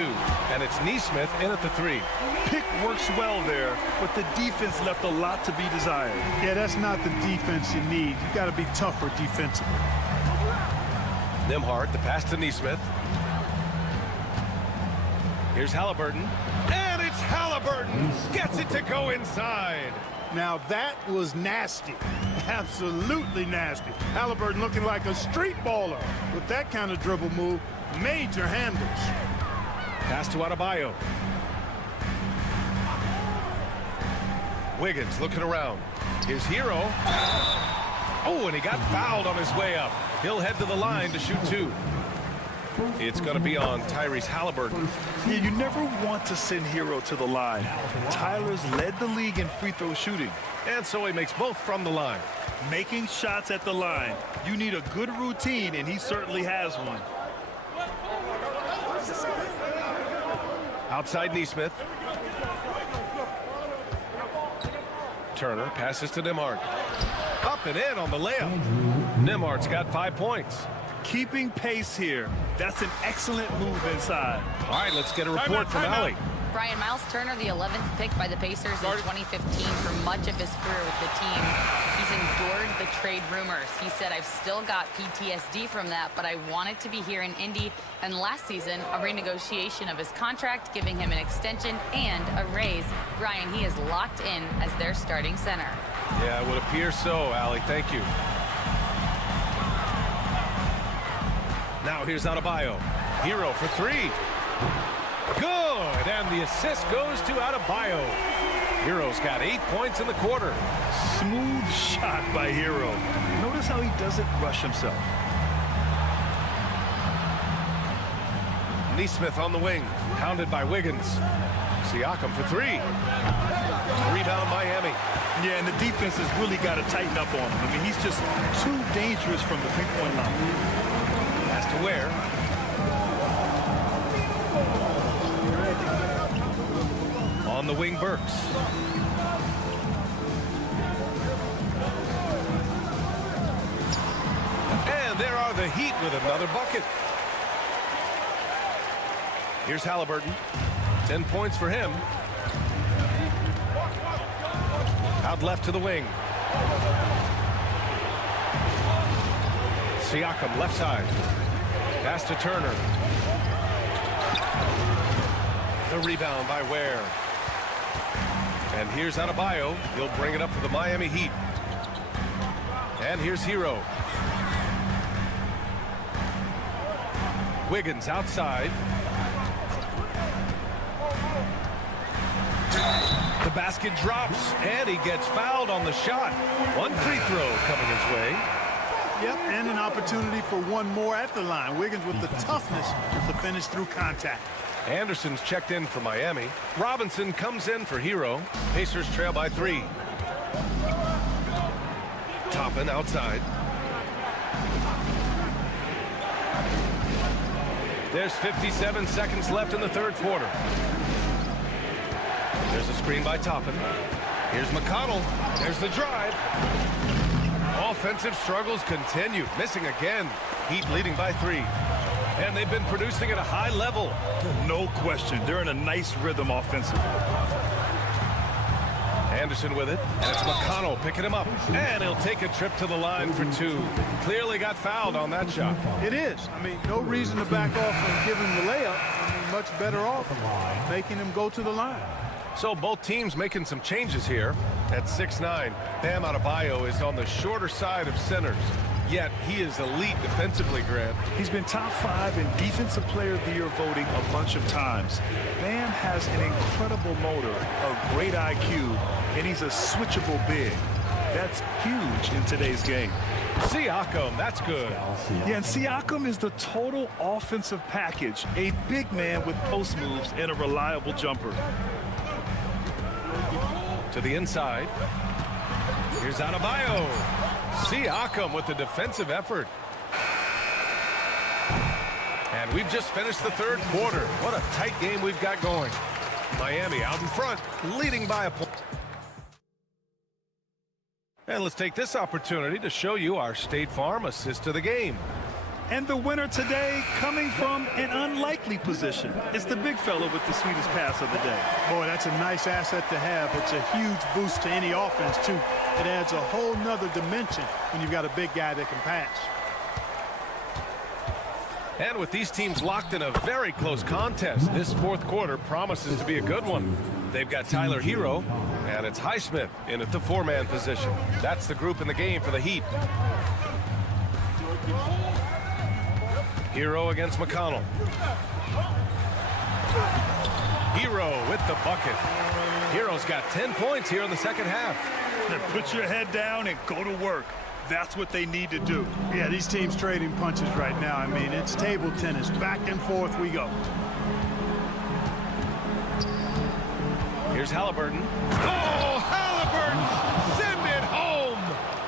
And it's Neesmith in at the 3. Pick works well there, but the defense left a lot to be desired. Yeah, that's not the defense you need. You got to be tougher defensively. Emhart, the pass to Neesmith. Here's Halliburton. And it's Halliburton. Gets it to go inside. Now that was nasty. Absolutely nasty. Halliburton looking like a street baller with that kind of dribble move. Major handles. Pass to Adebayo. Wiggins looking around. His Hero. Oh, and he got fouled on his way up. He'll head to the line to shoot 2. It's going to be on Tyrese Halliburton. Yeah, you never want to send Hero to the line. Tyler's led the league in free throw shooting. And so he makes both from the line. Making shots at the line. You need a good routine, and he certainly has one. Outside Neesmith. Turner passes to Nembhard. Up and in on the layup. Nembhard's got 5 points. Keeping pace here. That's an excellent move inside. All right, let's get a report from Allie. Brian, Miles Turner, the 11th pick by the Pacers in 2015 for much of his career with the team. He's endured the trade rumors. He said, I've still got PTSD from that, but I wanted to be here in Indy. And last season, a renegotiation of his contract, giving him an extension and a raise. Brian, he is locked in as their starting center. Yeah, it would appear so, Allie. Thank you. Now here's Adebayo. Hero for 3. Good, and the assist goes to Adebayo. Hero's got 8 points in the quarter. Smooth shot by Hero. Notice how he doesn't rush himself. Neesmith on the wing, pounded by Wiggins. Siakam for 3. Rebound Miami. Yeah, and the defense has really got to tighten up on him. I mean, he's just too dangerous from the three-point line. Pass to Ware. On the wing, Burks. And there are the Heat with another bucket. Here's Halliburton. 10 points for him. Out left to the wing. Siakam left side. Pass to Turner. The rebound by Ware. And here's Adebayo. He'll bring it up for the Miami Heat. And here's Hero. Wiggins outside. The basket drops, and he gets fouled on the shot. 1 free throw coming his way. Yep, and an opportunity for one more at the line. Wiggins with the toughness to finish through contact. Anderson's checked in for Miami. Robinson comes in for Hero. Pacers trail by 3. Toppin outside. There's 57 seconds left in the third quarter. There's a screen by Toppin. Here's McConnell. There's the drive. Offensive struggles continue. Missing again. Heat leading by 3. And they've been producing at a high level. No question. They're in a nice rhythm offensively. Anderson with it. And it's McConnell picking him up. And he'll take a trip to the line for 2. Clearly got fouled on that shot. It is. I mean, no reason to back off and give him the layup. I mean, much better off making him go to the line. So both teams making some changes here. At 6'9", Bam Adebayo is on the shorter side of centers. Yet he is elite defensively, Grant. He's been top 5 in Defensive Player of the Year voting a bunch of times. Bam has an incredible motor, a great IQ, and he's a switchable big. That's huge in today's game. Siakam, that's good. Yeah, and Siakam is the total offensive package. A big man with post moves and a reliable jumper. To the inside. Here's Adebayo. Siakam with the defensive effort. And we've just finished the third quarter. What a tight game we've got going. Miami out in front, leading by a point. And let's take this opportunity to show you our State Farm assist of the game. And the winner today coming from an unlikely position. It's the big fella with the sweetest pass of the day. Boy, that's a nice asset to have. It's a huge boost to any offense, too. It adds a whole nother dimension when you've got a big guy that can pass. And with these teams locked in a very close contest, this fourth quarter promises to be a good one. They've got Tyler Hero, and it's Highsmith in at the four-man position. That's the group in the game for the Heat. Hero against McConnell. Hero with the bucket. Hero's got 10 points here in the second half. Now put your head down and go to work. That's what they need to do. Yeah, these teams trading punches right now. I mean, it's table tennis. Back and forth we go. Here's Halliburton. Oh, Halliburton! Send it home!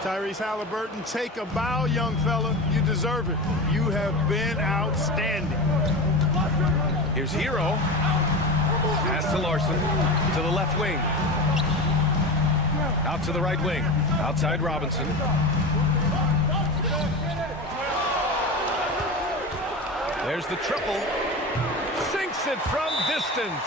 Tyrese Halliburton, take a bow, young fella. You deserve it. You have been outstanding. Here's Hero. Pass to Larson. To the left wing. Out to the right wing. Outside Robinson. There's the triple. Sinks it from distance.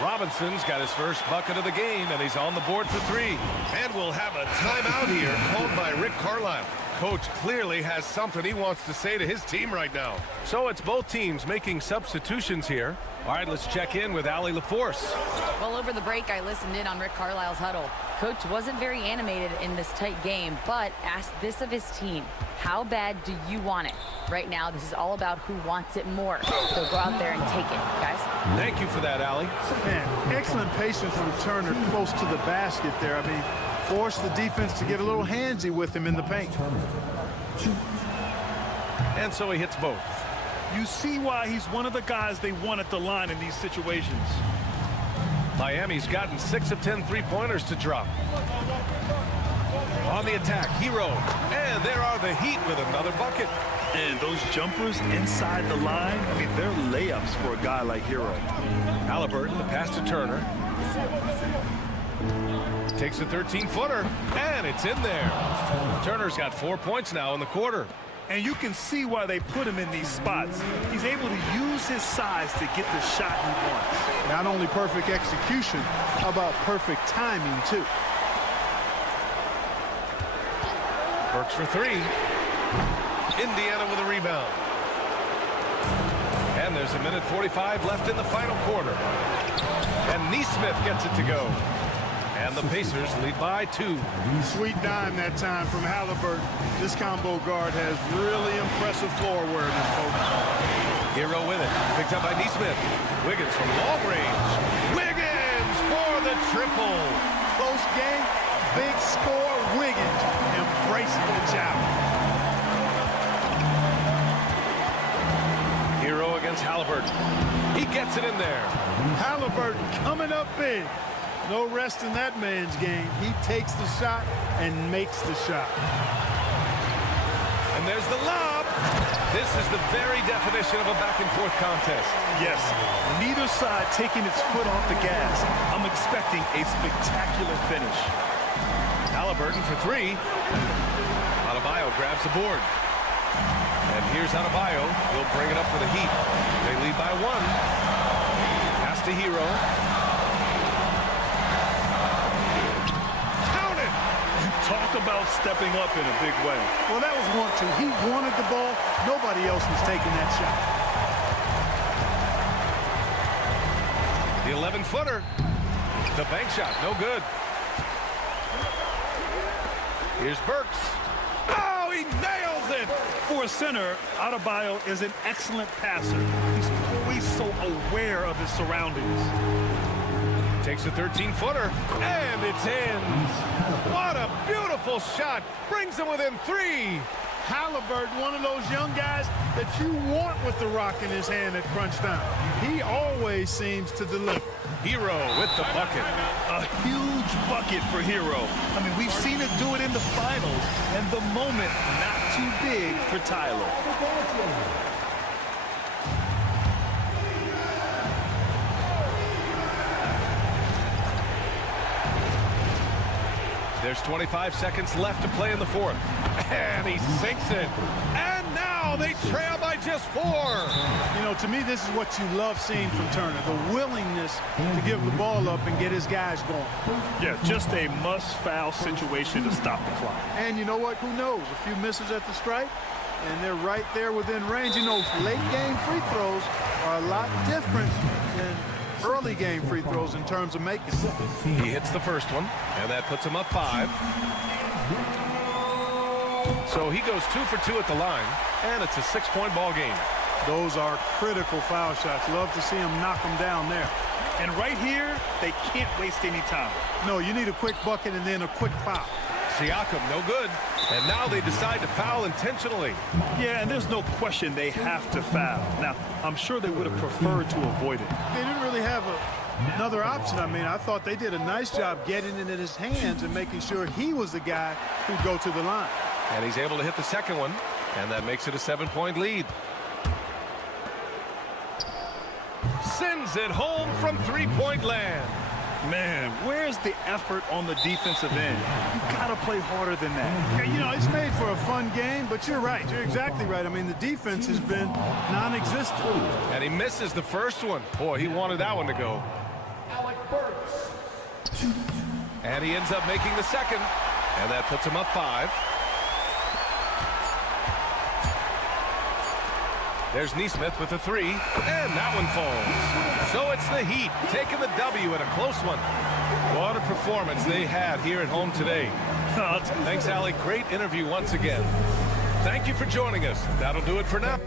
Robinson's got his first bucket of the game, and he's on the board for three. And we'll have a timeout here called by Rick Carlisle. Coach clearly has something he wants to say to his team right now. So it's both teams making substitutions here. All right, let's check in with Allie LaForce. Well, over the break, I listened in on Rick Carlisle's huddle. Coach wasn't very animated in this tight game, but asked this of his team. How bad do you want it? Right now, this is all about who wants it more. So go out there and take it, guys. Thank you for that, Allie. Man, excellent patience with Turner close to the basket there. I mean, force the defense to get a little handsy with him in the paint. And so he hits both. You see why he's one of the guys they want at the line in these situations. Miami's gotten 6 of 10 three-pointers to drop. On the attack, Hero. And there are the Heat with another bucket. And those jumpers inside the line, I mean, they're layups for a guy like Hero. Halliburton, the pass to Turner. Takes a 13-footer, and it's in there. Turner's got 4 points now in the quarter. And you can see why they put him in these spots. He's able to use his size to get the shot he wants. Not only perfect execution, how about perfect timing, too? Burks for three. Indiana with a rebound. And there's a minute 45 left in the final quarter. And Neesmith gets it to go. And the Pacers lead by 2. Sweet dime that time from Halliburton. This combo guard has really impressive floor awareness, folks. Hero with it. Picked up by Neesmith. Wiggins from long range. Wiggins for the triple. Close game, big score. Wiggins embracing the challenge. Hero against Halliburton. He gets it in there. Halliburton coming up big. No rest in that man's game. He takes the shot and makes the shot. And there's the lob. This is the very definition of a back-and-forth contest. Yes, neither side taking its foot off the gas. I'm expecting a spectacular finish. Halliburton for three. Adebayo grabs the board. And here's Adebayo. He'll bring it up for the Heat. They lead by 1. Pass to Hero. Talk about stepping up in a big way. Well, that was 1-2. He wanted the ball. Nobody else was taking that shot. The 11-footer. The bank shot, no good. Here's Burks. Oh, he nails it! For a center, Adebayo is an excellent passer. He's always so aware of his surroundings. Takes a 13-footer, and it's in. What a beautiful shot. Brings him within 3. Halliburton, one of those young guys that you want with the rock in his hand at crunch time. He always seems to deliver. Hero with the bucket. A huge bucket for Hero. I mean, we've seen it do it in the finals, and the moment not too big for Tyler. There's 25 seconds left to play in the fourth. And he sinks it. And now they trail by just 4. You know, to me, this is what you love seeing from Turner, the willingness to give the ball up and get his guys going. Yeah, just a must-foul situation to stop the clock. And you know what? Who knows? A few misses at the stripe, and they're right there within range. You know, late-game free throws are a lot different than early game free throws in terms of making. He hits the first one, and that puts him up 5. So he goes 2 for 2 at the line, and it's a 6-point ball game. Those are critical foul shots. Love to see him knock them down there. And right here, they can't waste any time. No, you need a quick bucket and then a quick foul. Siakam, no good. And now they decide to foul intentionally. Yeah, and there's no question they have to foul. Now, I'm sure they would have preferred to avoid it. They didn't really have another option. I mean, I thought they did a nice job getting it in his hands and making sure he was the guy who'd go to the line. And he's able to hit the second one, and that makes it a 7-point lead. Sends it home from 3-point land. Man, where's the effort on the defensive end? You gotta play harder than that. Yeah, you know, it's made for a fun game, but you're right. You're exactly right. I mean, the defense has been non-existent. And he misses the first one. Boy, he wanted that one to go. And he ends up making the second, and that puts him up 5. There's Neesmith with a 3, and that one falls. So it's the Heat taking the W in a close one. What a performance they had here at home today. Thanks, Allie. Great interview once again. Thank you for joining us. That'll do it for now.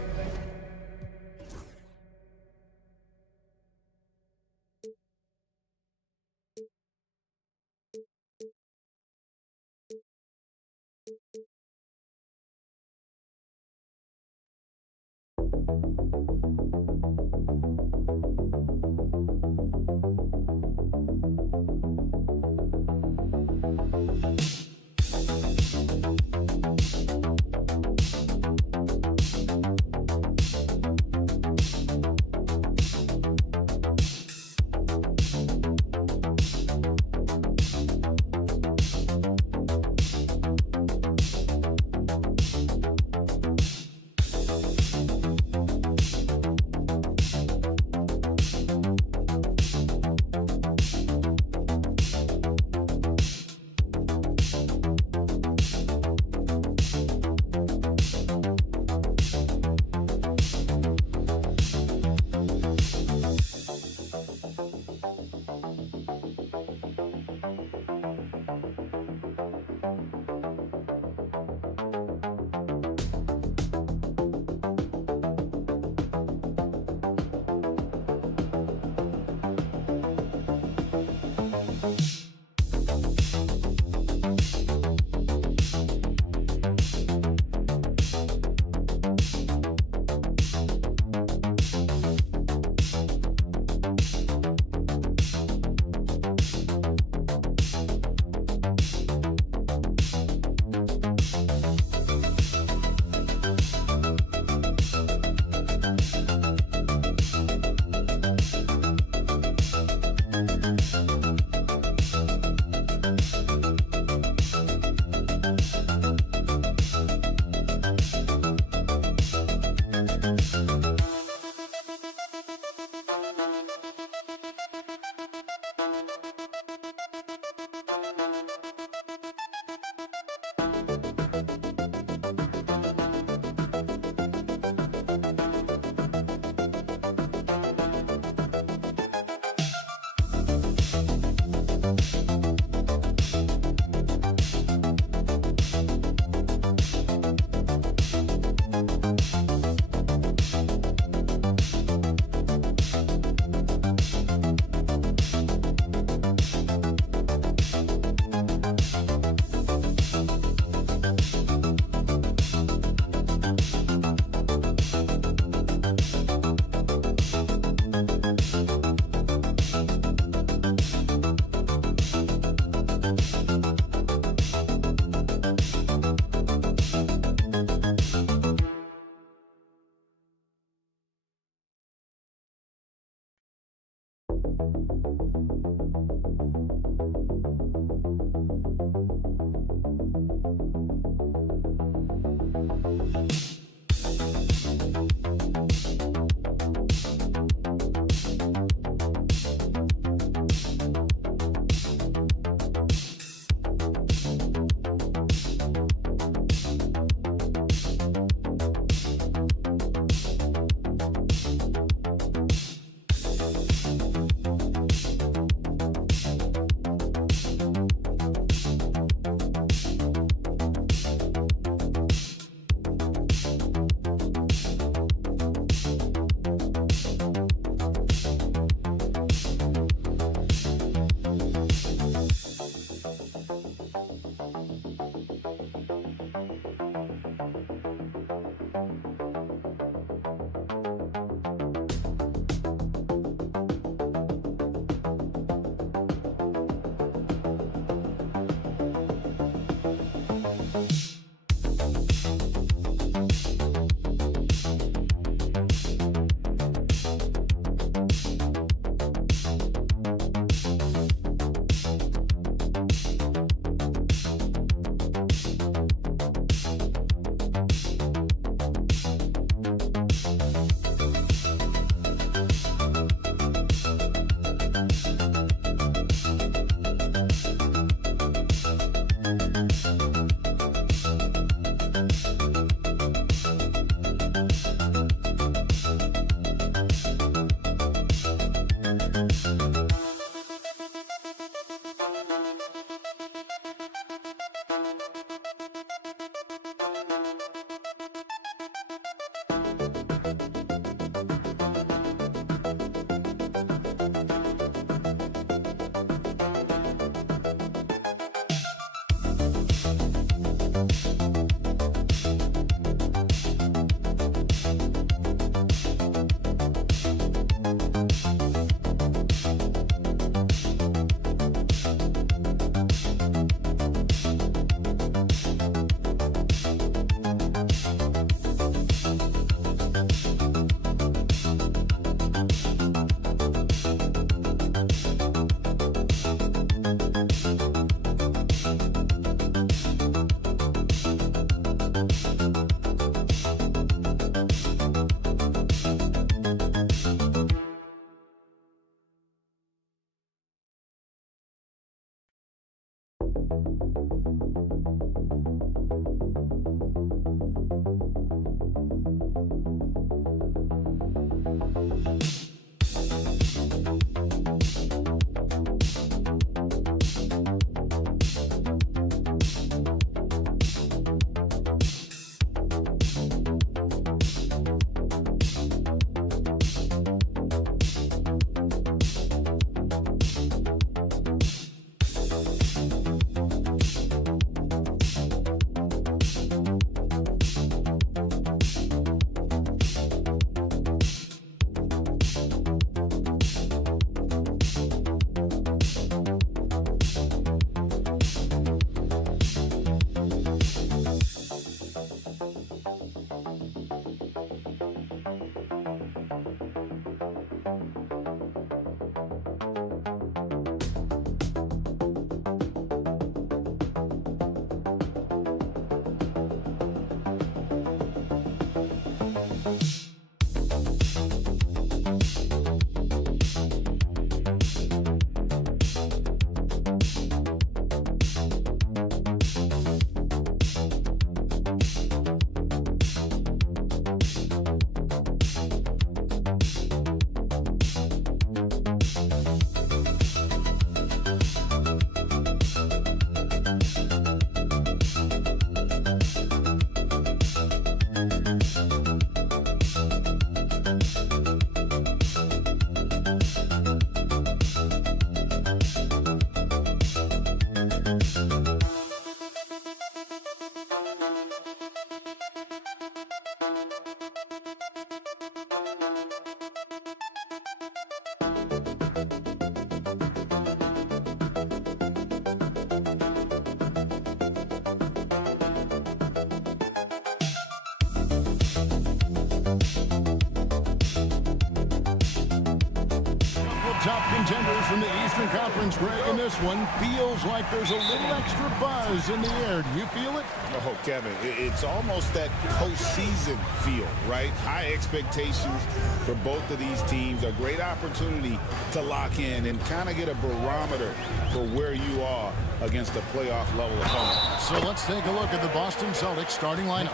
top contenders from the Eastern Conference, Greg, and this one feels like there's a little extra buzz in the air. Do you feel it? Oh, Kevin, it's almost that postseason feel, right? High expectations for both of these teams. A great opportunity to lock in and kind of get a barometer for where you are against a playoff level opponent. So let's take a look at the Boston Celtics starting lineup.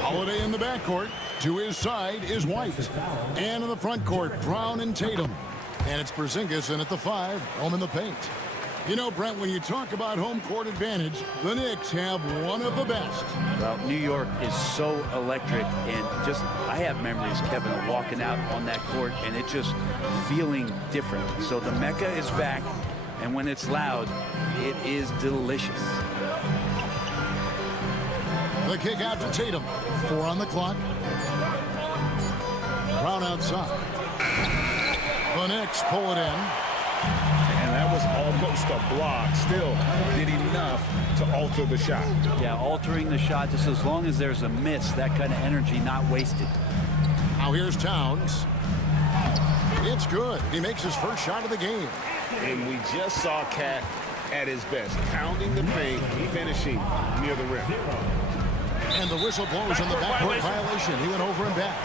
Holiday in the backcourt. To his side is White. And in the front court, Brown and Tatum. And it's Porzingis in at the 5, home in the paint. You know, Brent, when you talk about home court advantage, the Knicks have one of the best. Well, New York is so electric, and just, I have memories, Kevin, of walking out on that court and it just feeling different. So the Mecca is back, and when it's loud, it is delicious. The kick out to Tatum. 4 on the clock. Brown outside. The Knicks pull it in. And that was almost a block. Still did enough to alter the shot. Yeah, altering the shot, just as long as there's a miss, that kind of energy not wasted. Now here's Towns. It's good. He makes his first shot of the game. And we just saw Cat at his best, pounding the paint, finishing near the rim. And the whistle blows on the backcourt violation. He went over and back.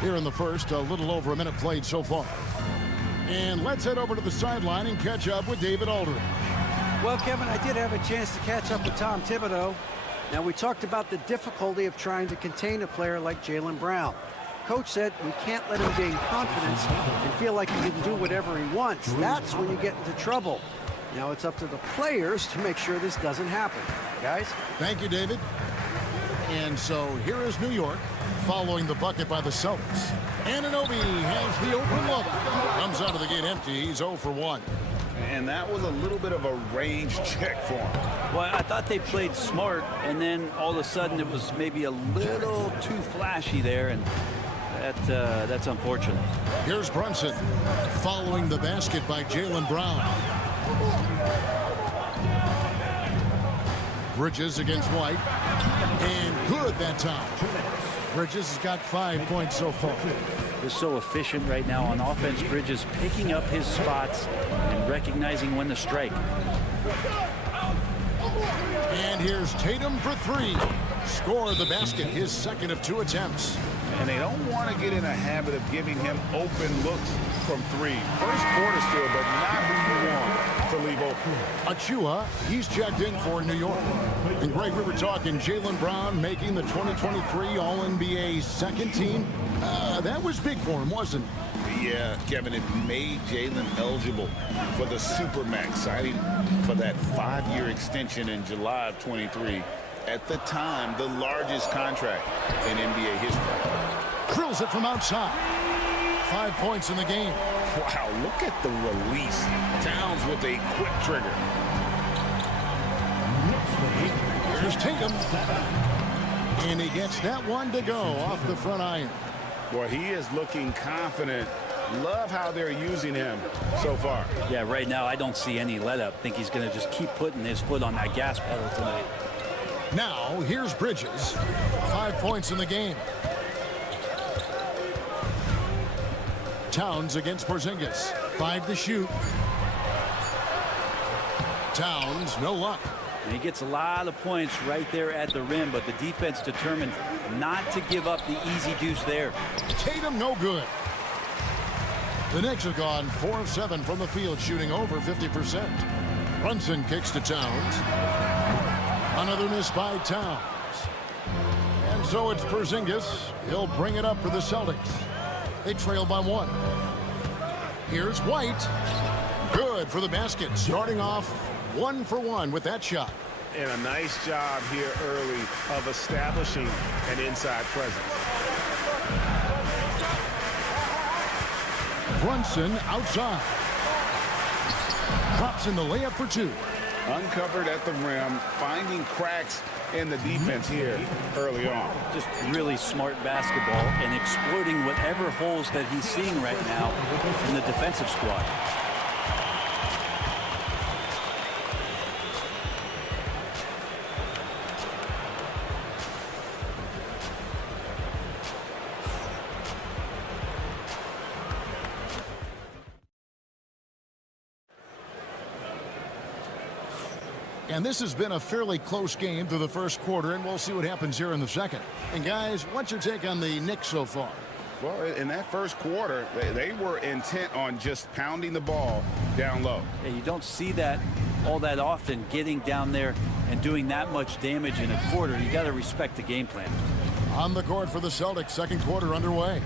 Here in the first, a little over a minute played so far. And let's head over to the sideline and catch up with David Aldridge. Well, Kevin, I did have a chance to catch up with Tom Thibodeau. Now, we talked about the difficulty of trying to contain a player like Jaylen Brown. Coach said we can't let him gain confidence and feel like he can do whatever he wants. That's when you get into trouble. Now it's up to the players to make sure this doesn't happen. Guys? Thank you, David. And so here is New York following the bucket by the Celtics. Anunoby has the open look. Comes out of the gate empty. He's 0 for 1. And that was a little bit of a range check for him. Well, I thought they played smart, and then all of a sudden it was maybe a little too flashy there, and that's unfortunate. Here's Brunson following the basket by Jaylen Brown. Bridges against White. And good that time. Bridges has got 5 points so far. They're so efficient right now on offense. Bridges picking up his spots and recognizing when to strike. And here's Tatum for 3. Scored the basket, his second of 2 attempts. And they don't want to get in a habit of giving him open looks from 3. First quarter still, but not who you want to leave open. Achua, he's checked in for New York. And Greg, we were talking Jaylen Brown making the 2023 All-NBA second team. That was big for him, wasn't it? Yeah, Kevin, it made Jaylen eligible for the Supermax, signing for that 5-year extension in July of 23. At the time, the largest contract in NBA history. Drills it from outside. 5 points in the game. Wow, look at the release. Towns with a quick trigger. Here's Tatum. And he gets that one to go off the front iron. Boy, he is looking confident. Love how they're using him so far. Yeah, right now I don't see any let up. I think he's going to just keep putting his foot on that gas pedal tonight. Now, here's Bridges. 5 points in the game. Towns against Porzingis. 5 to shoot. Towns, no luck. And he gets a lot of points right there at the rim, but the defense determined not to give up the easy deuce there. Tatum, no good. The Knicks have gone 4 of 7 from the field, shooting over 50%. Brunson kicks to Towns. Another miss by Towns. And so it's Porzingis. He'll bring it up for the Celtics. They trail by 1. Here's White. Good for the basket. Starting off 1 for 1 with that shot. And a nice job here early of establishing an inside presence. Brunson outside. Drops in the layup for 2. Uncovered at the rim, finding cracks in the defense here early on. Just really smart basketball and exploiting whatever holes that he's seeing right now in the defensive squad. And this has been a fairly close game through the first quarter, and we'll see what happens here in the second. And guys, what's your take on the Knicks so far? Well, in that first quarter, they were intent on just pounding the ball down low. Yeah, you don't see that all that often, getting down there and doing that much damage in a quarter. You got to respect the game plan. On the court for the Celtics, second quarter underway.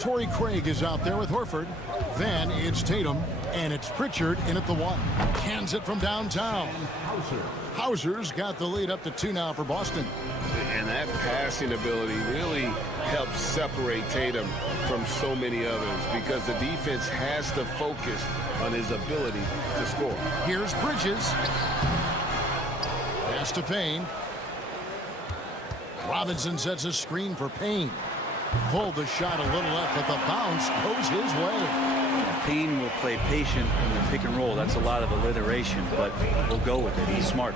Torrey Craig is out there with Horford. Then it's Tatum, and it's Pritchard in at the 1. Cans it from downtown. Hauser's got the lead up to 2 now for Boston. And that passing ability really helps separate Tatum from so many others because the defense has to focus on his ability to score. Here's Bridges. Pass to Payne. Robinson sets a screen for Payne. Pulled the shot a little left, but the bounce goes his way. Payne will play patient in the pick and roll. That's a lot of alliteration, but we'll go with it. He's smart.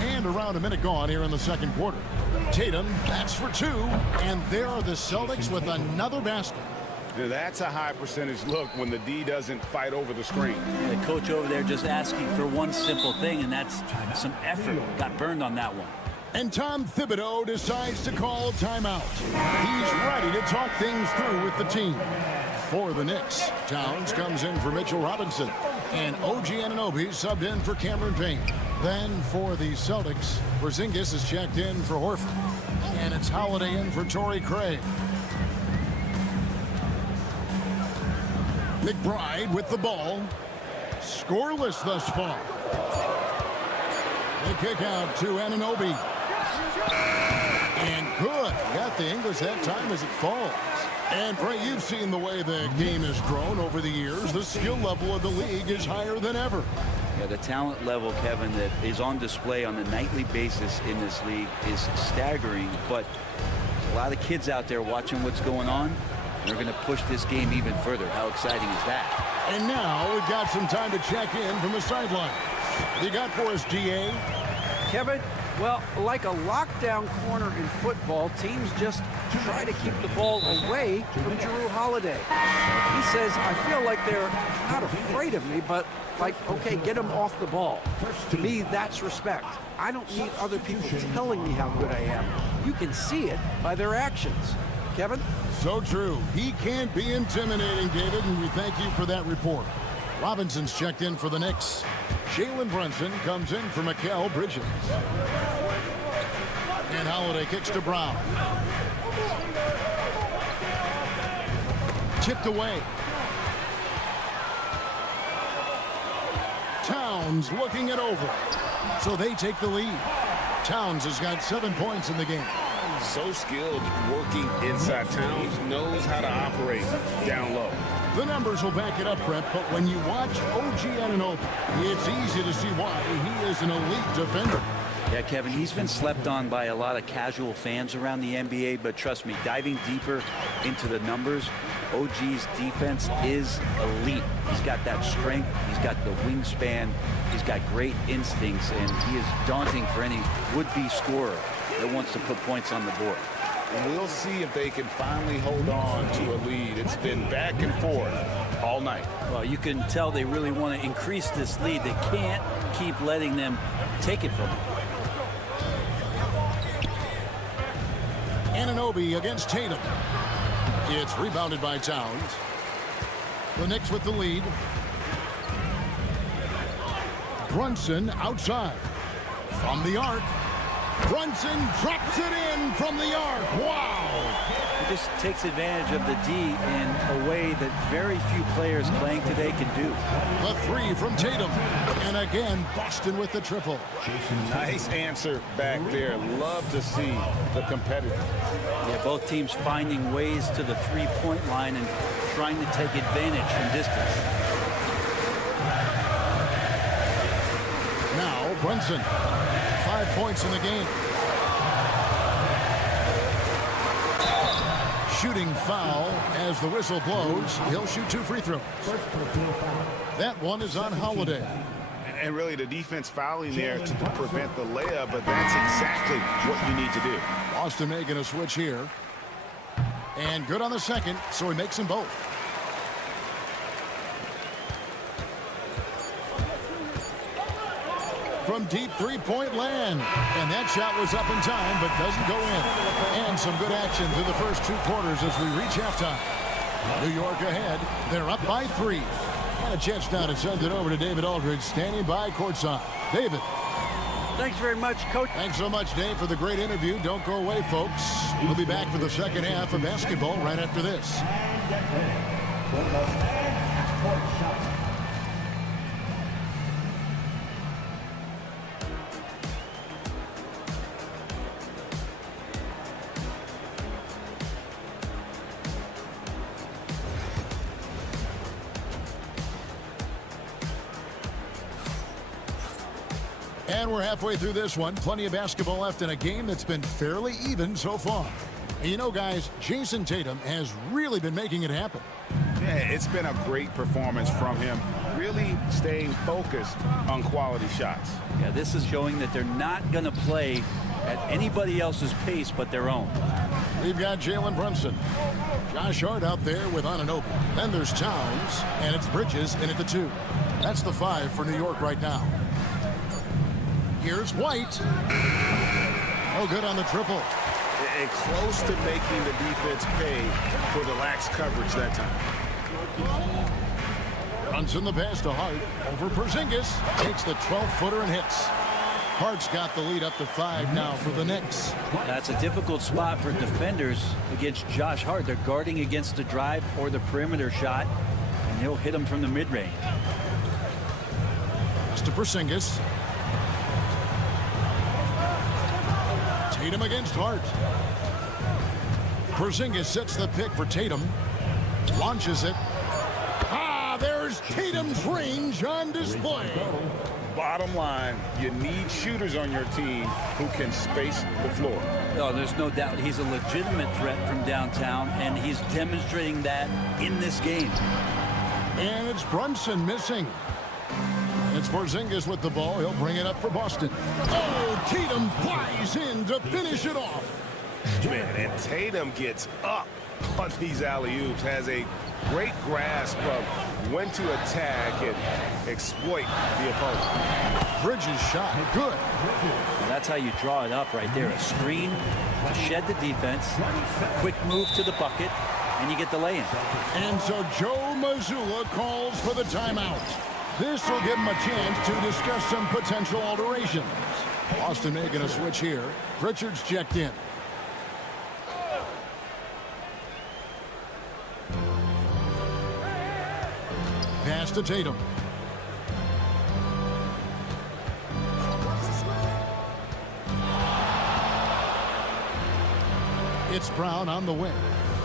And around a minute gone here in the second quarter. Tatum, that's for 2. And there are the Celtics with another basket. That's a high percentage look when the D doesn't fight over the screen. The coach over there just asking for one simple thing, and that's some effort. Got burned on that one. And Tom Thibodeau decides to call timeout. He's ready to talk things through with the team. For the Knicks, Towns comes in for Mitchell Robinson. And OG Anunoby subbed in for Cameron Payne. Then for the Celtics, Porzingis is checked in for Horford. And it's Holiday in for Torrey Craig. McBride with the ball. Scoreless thus far. They kick out to Anunoby. And good. Got the English that time as it falls. And Bray, you've seen the way the game has grown over the years. The skill level of the league is higher than ever. Yeah, the talent level, Kevin, that is on display on a nightly basis in this league is staggering. But a lot of kids out there watching what's going on. They're going to push this game even further. How exciting is that? And now we've got some time to check in from the sideline. You got for us, GA? Kevin, well, like a lockdown corner in football, teams just try to keep the ball away from Jrue Holiday. He says, I feel like they're not afraid of me, but like, okay, get him off the ball. To me, that's respect. I don't need other people telling me how good I am. You can see it by their actions. Kevin? So true. He can't be intimidating, David, and we thank you for that report. Robinson's checked in for the Knicks. Jalen Brunson comes in for Mikal Bridges. And Holiday kicks to Brown. Tipped away. Towns looking it over. So they take the lead. Towns has got 7 points in the game. So skilled working inside. Towns knows how to operate down low. The numbers will back it up, Brett, but when you watch OG Anunoby, it's easy to see why he is an elite defender. Yeah, Kevin, he's been slept on by a lot of casual fans around the NBA, but trust me, diving deeper into the numbers, OG's defense is elite. He's got that strength, he's got the wingspan, he's got great instincts, and he is daunting for any would-be scorer that wants to put points on the board. And we'll see if they can finally hold on to a lead. It's been back and forth all night. Well, you can tell they really want to increase this lead. They can't keep letting them take it from them. Anunoby against Tatum. It's rebounded by Towns. The Knicks with the lead. Brunson outside. From the arc. Brunson drops it in from the arc. Wow! He just takes advantage of the D in a way that very few players playing today can do. The 3 from Tatum. And again, Boston with the triple. Nice answer back there. Love to see the competitors. Yeah, both teams finding ways to the three-point line and trying to take advantage from distance. Now, Brunson. 5 points in the game. Shooting foul as the whistle blows. He'll shoot 2 free throws. That one is on Holiday. And really the defense fouling there to prevent the layup, but that's exactly what you need to do. Boston making a switch here. And good on the second, so he makes them both. from deep three-point land. And that shot was up in time, but doesn't go in. And some good action through the first 2 quarters as we reach halftime. New York ahead. They're up by 3. And a chance now to send it over to David Aldridge, standing by courtside. David. Thanks very much, Coach. Thanks so much, Dave, for the great interview. Don't go away, folks. We'll be back for the second half of basketball right after this. And we're halfway through this one. Plenty of basketball left in a game that's been fairly even so far. And you know, guys, Jason Tatum has really been making it happen. Yeah, it's been a great performance from him, really staying focused on quality shots. Yeah, this is showing that they're not going to play at anybody else's pace but their own. We've got Jalen Brunson. Josh Hart out there with Anunoby. Then there's Towns, and it's Bridges in at the 2. That's the 5 for New York right now. Here's White. No good on the triple. And close to making the defense pay for the lax coverage that time. Brunson the pass to Hart. Over Porzingis. Takes the 12-footer and hits. Hart's got the lead up to 5 now for the Knicks. That's a difficult spot for defenders against Josh Hart. They're guarding against the drive or the perimeter shot, and he'll hit them from the mid-range. Pass to Porzingis. Tatum against Hart. Porzingis sets the pick for Tatum. Launches it. There's Tatum's range on display. Bottom line, you need shooters on your team who can space the floor. Oh, there's no doubt he's a legitimate threat from downtown, and he's demonstrating that in this game. And it's Brunson missing. It's Porzingis with the ball. He'll bring it up for Boston. Oh, Tatum flies in to finish it off. Man, and Tatum gets up on these alley-oops, has a great grasp of when to attack and exploit the opponent. Bridges shot, good. That's how you draw it up right there. A screen, shed the defense, quick move to the bucket, and you get the lay-in. And so Joe Mazzulla calls for the timeout. This will give him a chance to discuss some potential alterations. Boston making a switch here. Pritchard's checked in. Pass to Tatum. It's Brown on the wing.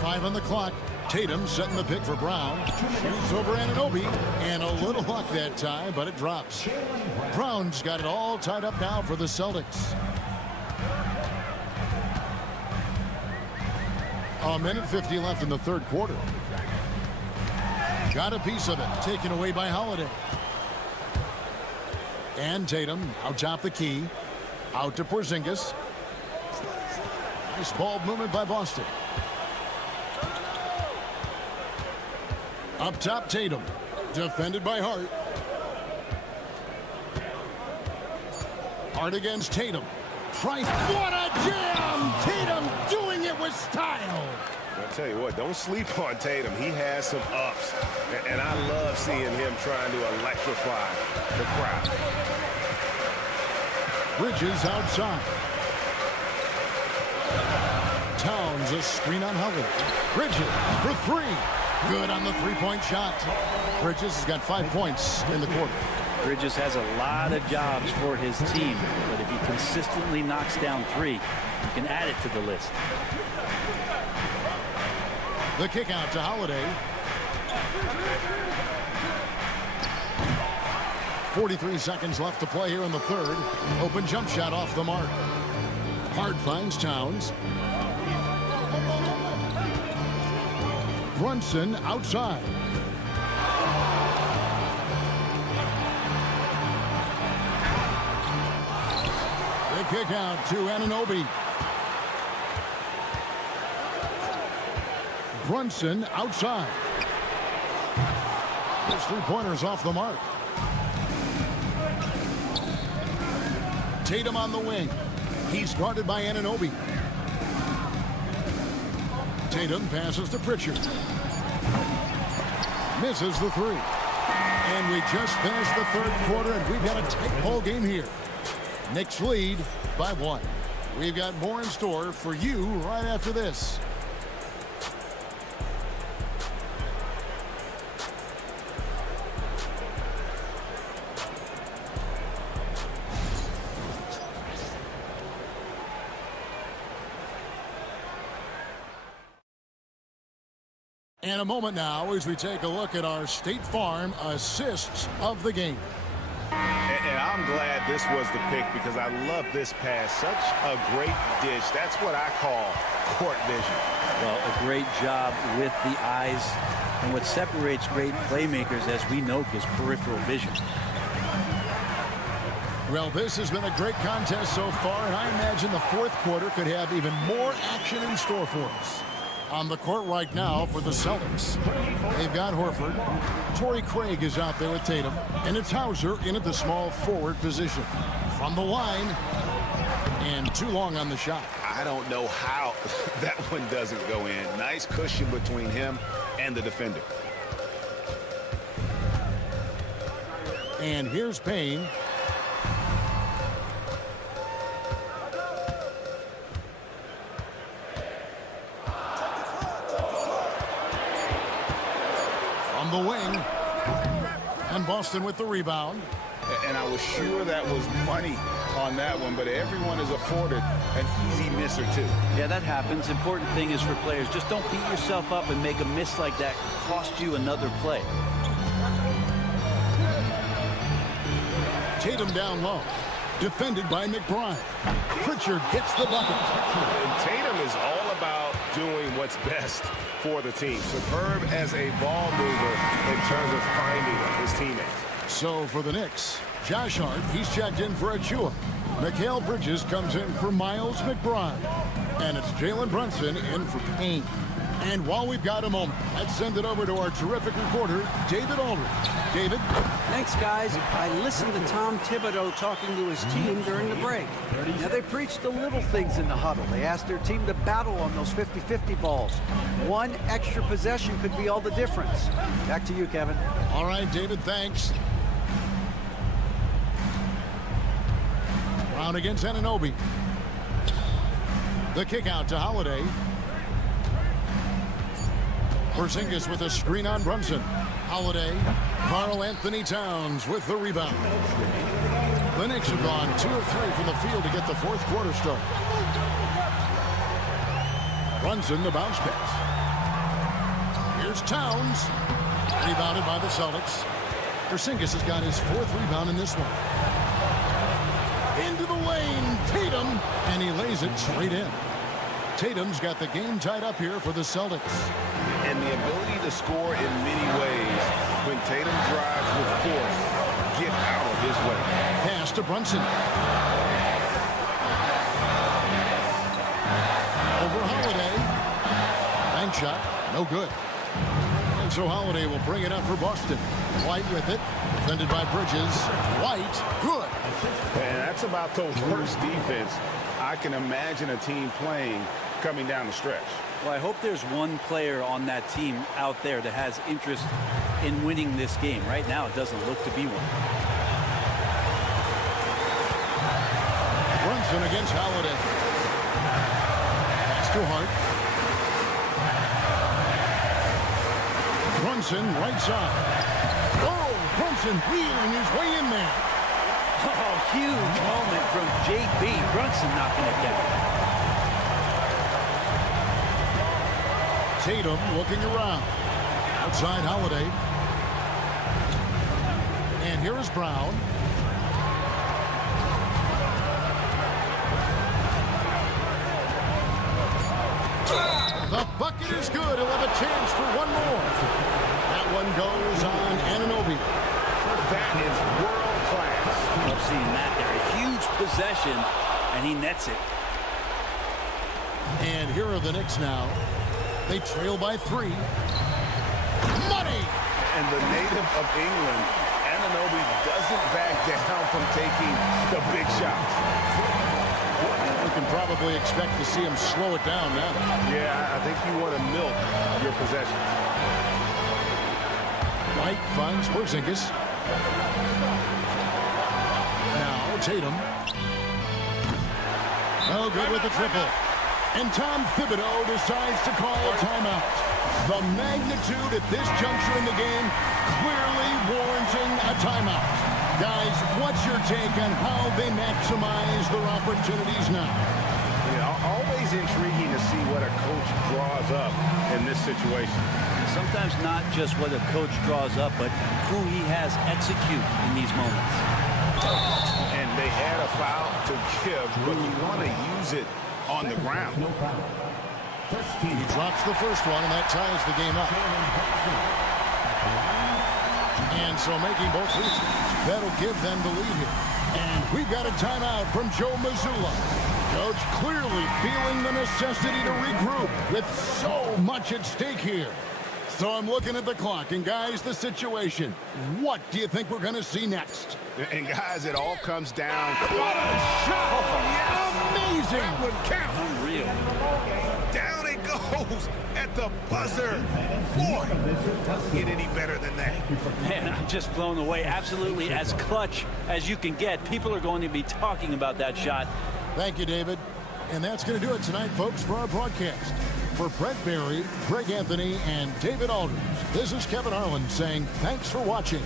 5 on the clock. Tatum setting the pick for Brown. Shoots over Anunoby. And a little luck that time, but it drops. Brown's got it all tied up now for the Celtics. A minute 50 left in the third quarter. Got a piece of it. Taken away by Holiday. And Tatum out top the key. Out to Porzingis. Nice ball movement by Boston. Up top, Tatum. Defended by Hart. Hart against Tatum. Price. What a jam! Tatum doing it with style. I'll tell you what, don't sleep on Tatum. He has some ups, and I love seeing him trying to electrify the crowd. Bridges outside. Towns a screen on Howard. Bridges for 3. Good on the three-point shot. Bridges has got 5 points in the quarter. Bridges has a lot of jobs for his team, but if he consistently knocks down 3, you can add it to the list. The kick out to Holiday. 43 seconds left to play here in the third. Open jump shot off the mark. Hart finds Towns. Brunson outside. The kick out to Anunoby. Brunson outside. Those 3-pointers off the mark. Tatum on the wing. He's guarded by Anunoby. Tatum passes to Pritchard. Misses the three. And we just finished the third quarter, and we've got a tight ball game here. Knicks lead by 1. We've got more in store for you right after this. And a moment now as we take a look at our State Farm assists of the game. And I'm glad this was the pick because I love this pass. Such a great dish. That's what I call court vision. Well, a great job with the eyes. And what separates great playmakers, as we know, is peripheral vision. Well, this has been a great contest so far, and I imagine the fourth quarter could have even more action in store for us. On the court right now for the Celtics, they've got Horford. Torrey Craig is out there with Tatum, and it's Hauser in at the small forward position. From the line, and too long on the shot. I don't know how that one doesn't go in. Nice cushion between him and the defender. And here's Payne. The wing, and Boston with the rebound. And I was sure that was money on that one, but everyone is afforded an easy miss or two. Yeah, that happens. Important thing is for players, just don't beat yourself up and make a miss like that cost you another play. Tatum down low, defended by McBride. Pritchard gets the bucket. And Tatum is all about doing what's best for the team. Superb as a ball mover in terms of finding his teammates. So for the Knicks, Josh Hart, he's checked in for Achua. Mikal Bridges comes in for Miles McBride. And it's Jalen Brunson in for Payne. And while we've got a moment, let's send it over to our terrific reporter, David Aldridge. David? Thanks, guys. I listened to Tom Thibodeau talking to his team during the break. Now, they preached the little things in the huddle. They asked their team to battle on those 50-50 balls. One extra possession could be all the difference. Back to you, Kevin. All right, David, thanks. Brown against Anunoby. The kick out to Holiday. Porzingis with a screen on Brunson. Holiday. Karl Anthony Towns with the rebound. The Knicks have gone 2 of 3 from the field to get the fourth quarter started. Brunson, the bounce pass. Here's Towns. Rebounded by the Celtics. Porzingis has got his 4th rebound in this one. Into the lane, Tatum, and he lays it straight in. Tatum's got the game tied up here for the Celtics. And the ability to score in many ways when Tatum drives with force, get out of his way. Pass to Brunson. Over Holiday. Bank shot, no good. And so Holiday will bring it up for Boston. White with it, defended by Bridges. White, good. And that's about the worst defense I can imagine a team playing coming down the stretch. Well, I hope there's one player on that team out there that has interest in winning this game. Right now, it doesn't look to be one. Brunson against Holiday. Pass to Hart. Brunson, right side. Oh, Brunson wheeling his way in there. Oh, huge moment from J.B. Brunson knocking it down. Tatum looking around. Outside Holiday. And here is Brown. The bucket is good. He'll have a chance for one more. That one goes on Anunoby. That is world class. Love seeing that there. A huge possession, and he nets it. And here are the Knicks now. They trail by 3. Money! And the native of England, Anunoby doesn't back down from taking the big shots. We can probably expect to see him slow it down now. Yeah, I think you want to milk your possessions. White finds Porzingis. Now Tatum. Oh, good with the triple. And Tom Thibodeau decides to call a timeout. The magnitude at this juncture in the game clearly warranting a timeout. Guys, what's your take on how they maximize their opportunities now? Always intriguing to see what a coach draws up in this situation. Sometimes not just what a coach draws up, but who he has execute in these moments. And they had a foul to give, but you want to use it on the ground. He drops the first one, and that ties the game up. And so making both free throws, that'll give them the lead here. And we've got a timeout from Joe Mazzulla. Coach clearly feeling the necessity to regroup with so much at stake here. So I'm looking at the clock, and guys, the situation. What do you think we're going to see next? And guys, it all comes down. What a shot! Yes! Amazing! That would count. Unreal. Down it goes at the buzzer. Boy, doesn't get any better than that. Man, I'm just blown away. Absolutely as clutch as you can get. People are going to be talking about that shot. Thank you, David. And that's going to do it tonight, folks, for our broadcast. For Brett Barry, Greg Anthony, and David Aldridge, this is Kevin Harlan saying thanks for watching.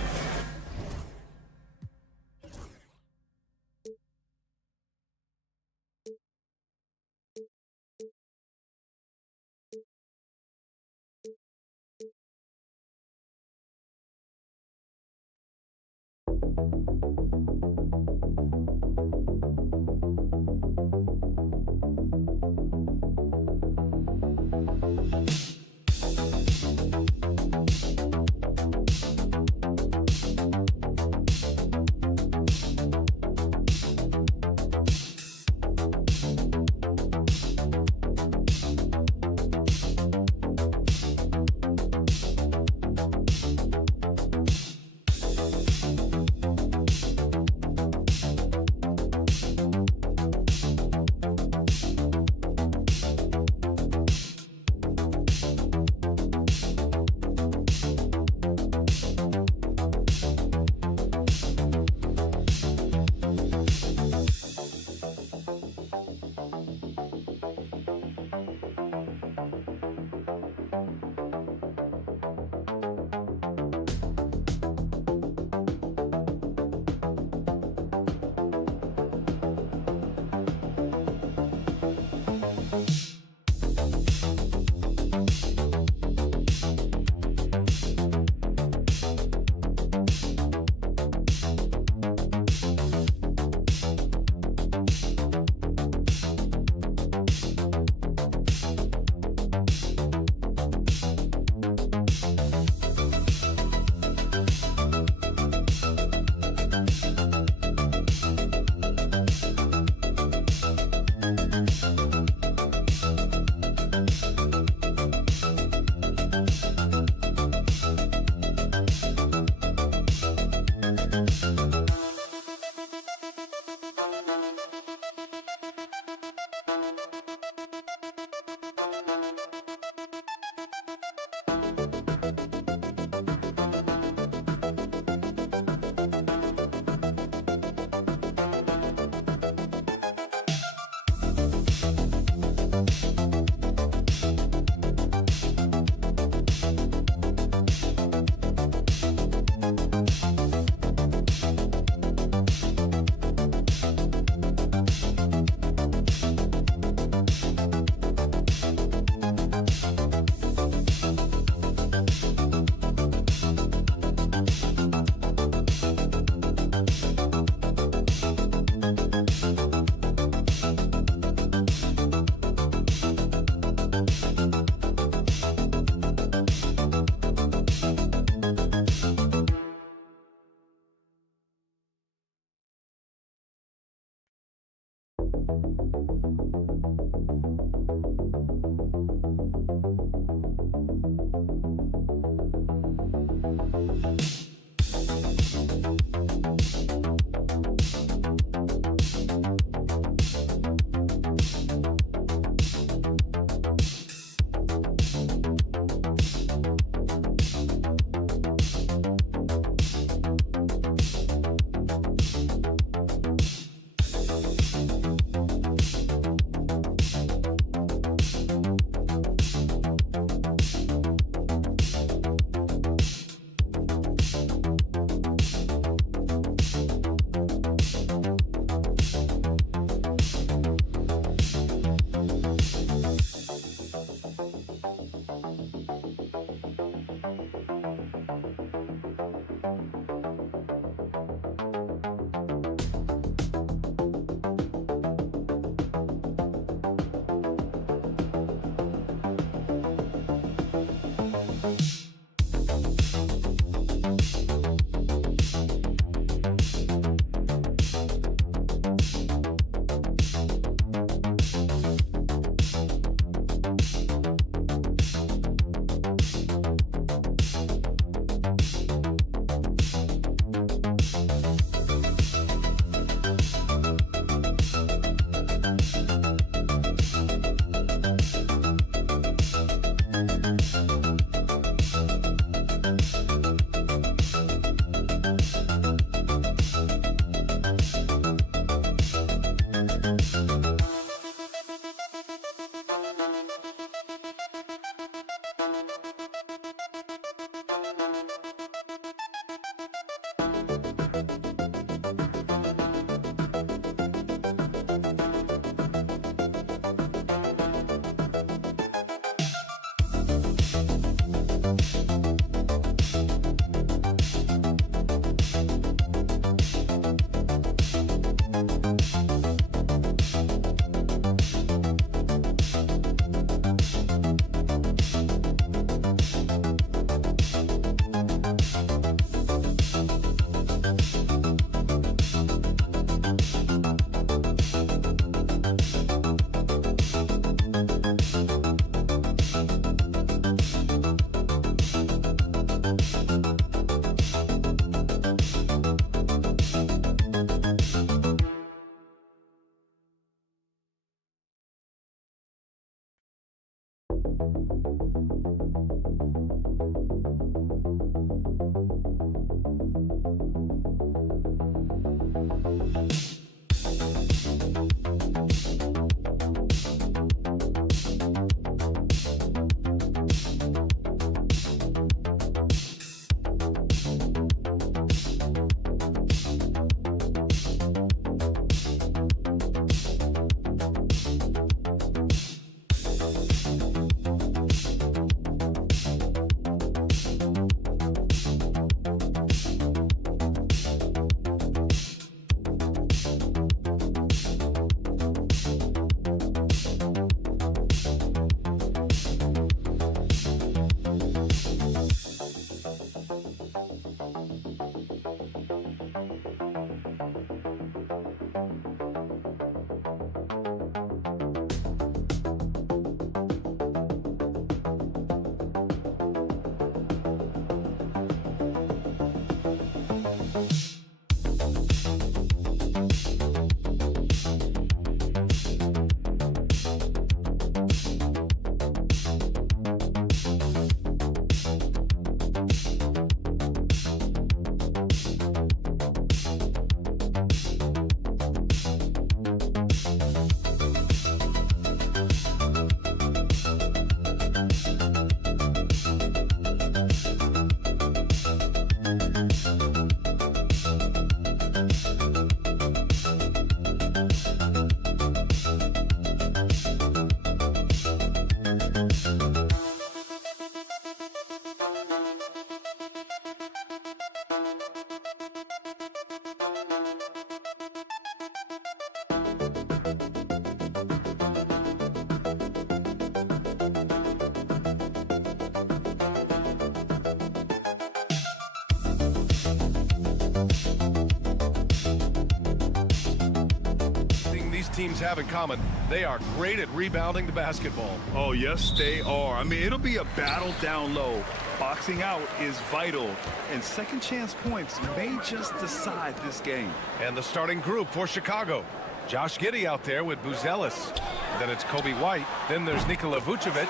teams have in common. They are great at rebounding the basketball. Oh, yes, they are. I mean, it'll be a battle down low. Boxing out is vital, and second chance points may just decide this game. And the starting group for Chicago. Josh Giddey out there with Buzelis. Then it's Kobe White. Then there's Nikola Vucevic.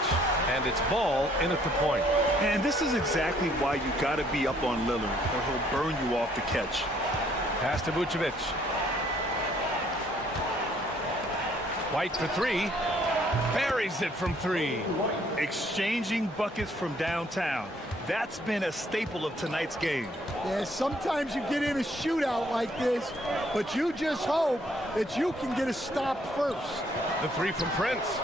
And it's Ball in at the point. And this is exactly why you got to be up on Lillard, or he'll burn you off the catch. Pass to Vucevic. White for three. Buries it from three. Exchanging buckets from downtown. That's been a staple of tonight's game. Yeah, sometimes you get in a shootout like this, but you just hope that you can get a stop first. The three from Prince.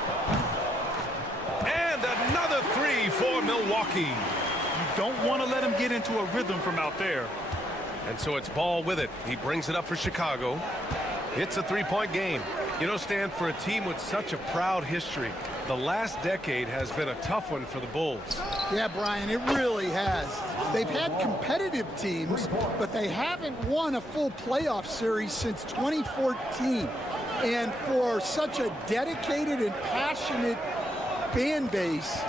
And another three for Milwaukee. You don't want to let him get into a rhythm from out there. And so it's Ball with it. He brings it up for Chicago. It's a three-point game. You know, Stan, for a team with such a proud history, the last decade has been a tough one for the Bulls. Yeah, Brian, it really has. They've had competitive teams, but they haven't won a full playoff series since 2014. And for such a dedicated and passionate fan base,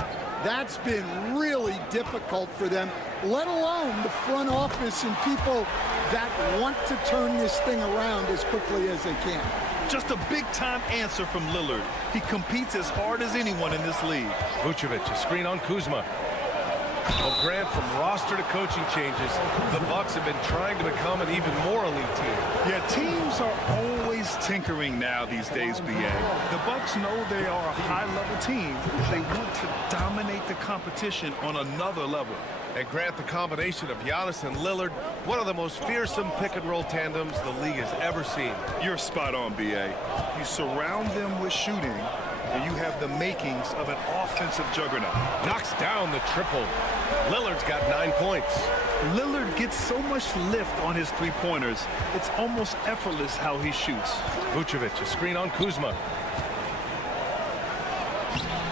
that's been really difficult for them, let alone the front office and people that want to turn this thing around as quickly as they can. Just a big-time answer from Lillard. He competes as hard as anyone in this league. Vucevic, a screen on Kuzma. Well, Grant, from roster to coaching changes, the Bucks have been trying to become an even more elite team. Yeah, teams are always tinkering now these days, B.A. The Bucks know they are a high-level team. They want to dominate the competition on another level. And Grant, the combination of Giannis and Lillard, one of the most fearsome pick-and-roll tandems the league has ever seen. You're spot on, B.A. You surround them with shooting, and you have the makings of an offensive juggernaut. Knocks down the triple. Lillard's got 9 points. Lillard gets so much lift on his three-pointers, it's almost effortless how he shoots. Vucevic, a screen on Kuzma.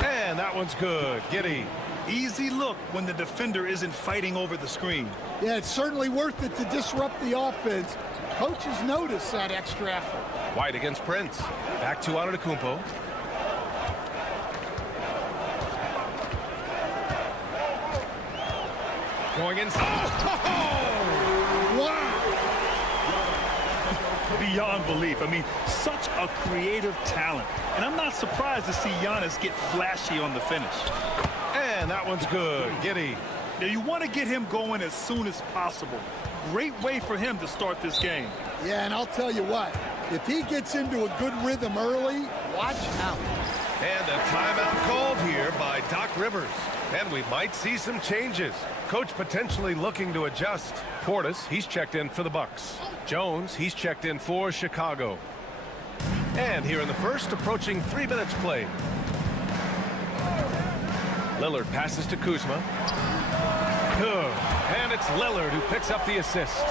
And that one's good. Giddey. Easy look when the defender isn't fighting over the screen. Yeah, it's certainly worth it to disrupt the offense. Coaches notice that extra effort. White against Prince. Back to Antetokounmpo. Going inside. Oh! Wow! Beyond belief. I mean, such a creative talent. And I'm not surprised to see Giannis get flashy on the finish. And that one's good. Giddey. Now, you want to get him going as soon as possible. Great way for him to start this game. Yeah, and I'll tell you what, if he gets into a good rhythm early, watch out. And a timeout called here by Doc Rivers. And we might see some changes. Coach potentially looking to adjust. Portis, he's checked in for the Bucks. Jones, he's checked in for Chicago. And here in the first, approaching 3 minutes played. Lillard passes to Kuzma. Good. And it's Lillard who picks up the assist.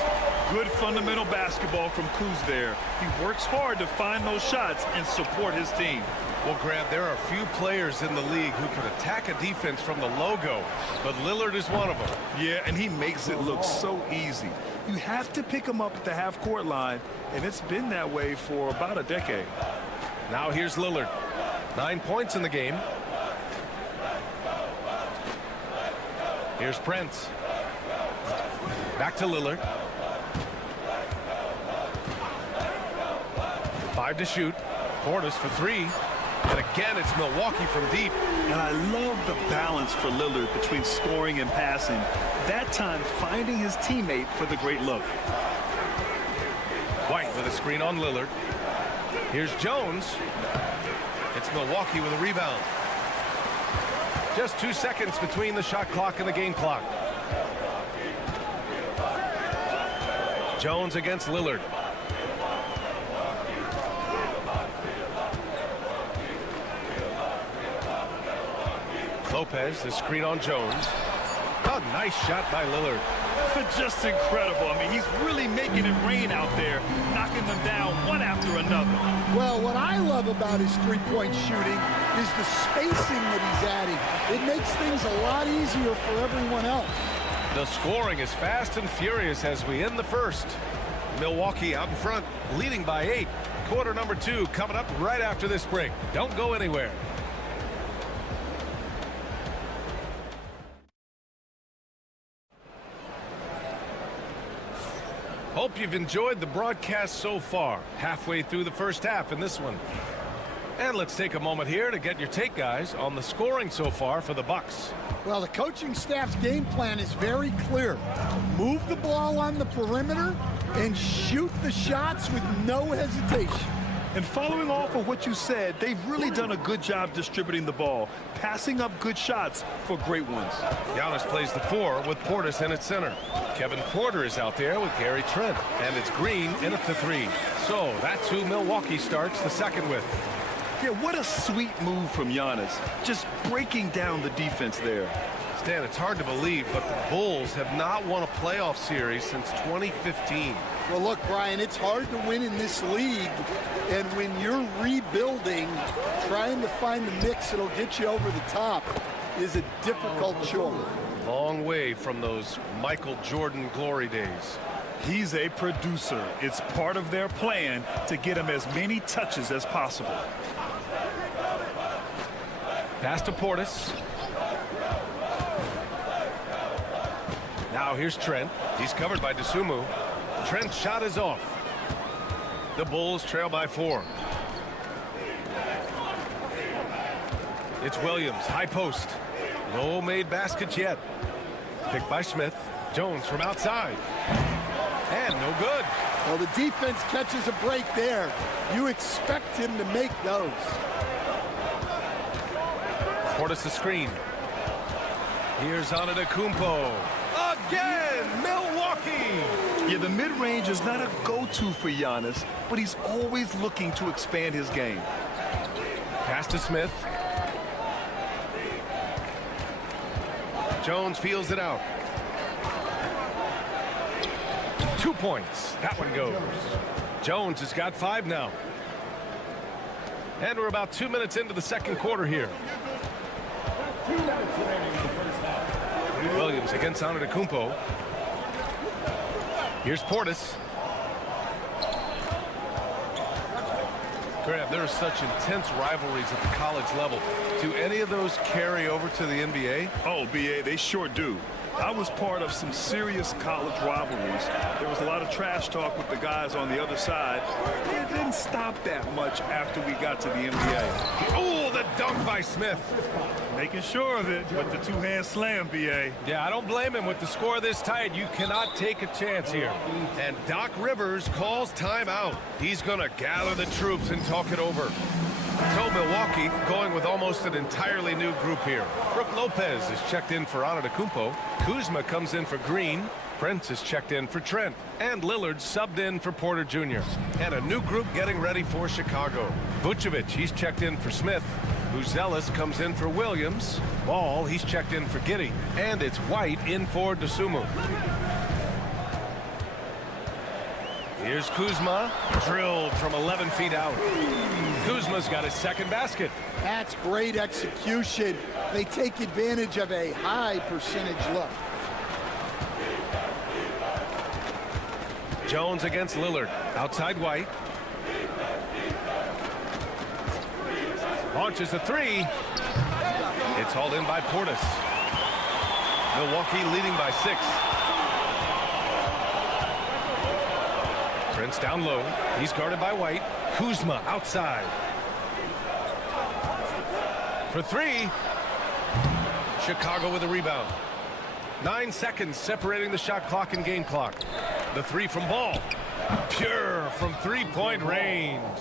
Good fundamental basketball from Kuz there. He works hard to find those shots and support his team. Well, Grant, there are few players in the league who can attack a defense from the logo, but Lillard is one of them. Yeah, and he makes it look so easy. You have to pick him up at the half-court line, and it's been that way for about a decade. Now here's Lillard. 9 points in the game. Here's Prince. Back to Lillard. 5 to shoot. Portis for 3. And again, it's Milwaukee from deep. And I love the balance for Lillard between scoring and passing. That time, finding his teammate for the great look. White with a screen on Lillard. Here's Jones. It's Milwaukee with a rebound. Just 2 seconds between the shot clock and the game clock. Jones against Lillard. Lopez, the screen on Jones. A nice shot by Lillard. Just incredible. I mean, he's really making it rain out there, knocking them down one after another. Well, what I love about his three-point shooting is the spacing that he's adding. It makes things a lot easier for everyone else. The scoring is fast and furious as we end the first. Milwaukee out in front, leading by 8. Quarter number 2 coming up right after this break. Don't go anywhere. Hope you've enjoyed the broadcast so far. Halfway through the first half in this one. And let's take a moment here to get your take, guys, on the scoring so far for the Bucks. Well, the coaching staff's game plan is very clear. Move the ball on the perimeter and shoot the shots with no hesitation. And following off of what you said, they've really done a good job distributing the ball, passing up good shots for great ones. Giannis plays the 4 with Portis in at center. Kevin Porter is out there with Gary Trent. And it's Green in at the 3. So that's who Milwaukee starts the second with. Yeah, what a sweet move from Giannis. Just breaking down the defense there. Stan, it's hard to believe, but the Bulls have not won a playoff series since 2015. Well, look, Brian, it's hard to win in this league. And when you're rebuilding, trying to find the mix that'll get you over the top is a difficult chore. Long way from those Michael Jordan glory days. He's a producer. It's part of their plan to get him as many touches as possible. Pass to Portis. Now here's Trent. He's covered by Dosunmu. Trent's shot is off. The Bulls trail by 4. It's Williams, high post. No made baskets yet. Picked by Smith. Jones from outside. And no good. Well, the defense catches a break there. You expect him to make those. Portis the screen. Here's Antetokounmpo. Again, Milwaukee! Yeah, the mid-range is not a go-to for Giannis, but he's always looking to expand his game. Pass to Smith. Jones feels it out. 2 points. That one goes. Jones has got 5 now. And we're about 2 minutes into the second quarter here. Williams against Antetokounmpo. Here's Portis. Graham, there are such intense rivalries at the college level. Do any of those carry over to the NBA? Oh, BA, they sure do. I was part of some serious college rivalries. There was a lot of trash talk with the guys on the other side. It didn't stop that much after we got to the NBA. Oh, the dunk by Smith. Making sure of it with the two-hand slam, BA. Yeah, I don't blame him. With the score this tight, you cannot take a chance here. And Doc Rivers calls timeout. He's going to gather the troops and talk it over. So Milwaukee going with almost an entirely new group here. Brook Lopez is checked in for Antetokounmpo. Kuzma comes in for Green. Prince is checked in for Trent. And Lillard subbed in for Porter Jr. And a new group getting ready for Chicago. Vucevic, he's checked in for Smith. Buzelis comes in for Williams. Ball, he's checked in for Giddey. And it's White in for Dosunmu. Here's Kuzma, drilled from 11 feet out. Kuzma's got his second basket. That's great execution. They take advantage of a high percentage look. Jones against Lillard. Outside White. Launches a 3. It's hauled in by Portis. Milwaukee leading by 6. Prince down low. He's guarded by White. Kuzma outside. For 3. Chicago with a rebound. 9 seconds separating the shot clock and game clock. The 3 from Ball. Pure from three-point range.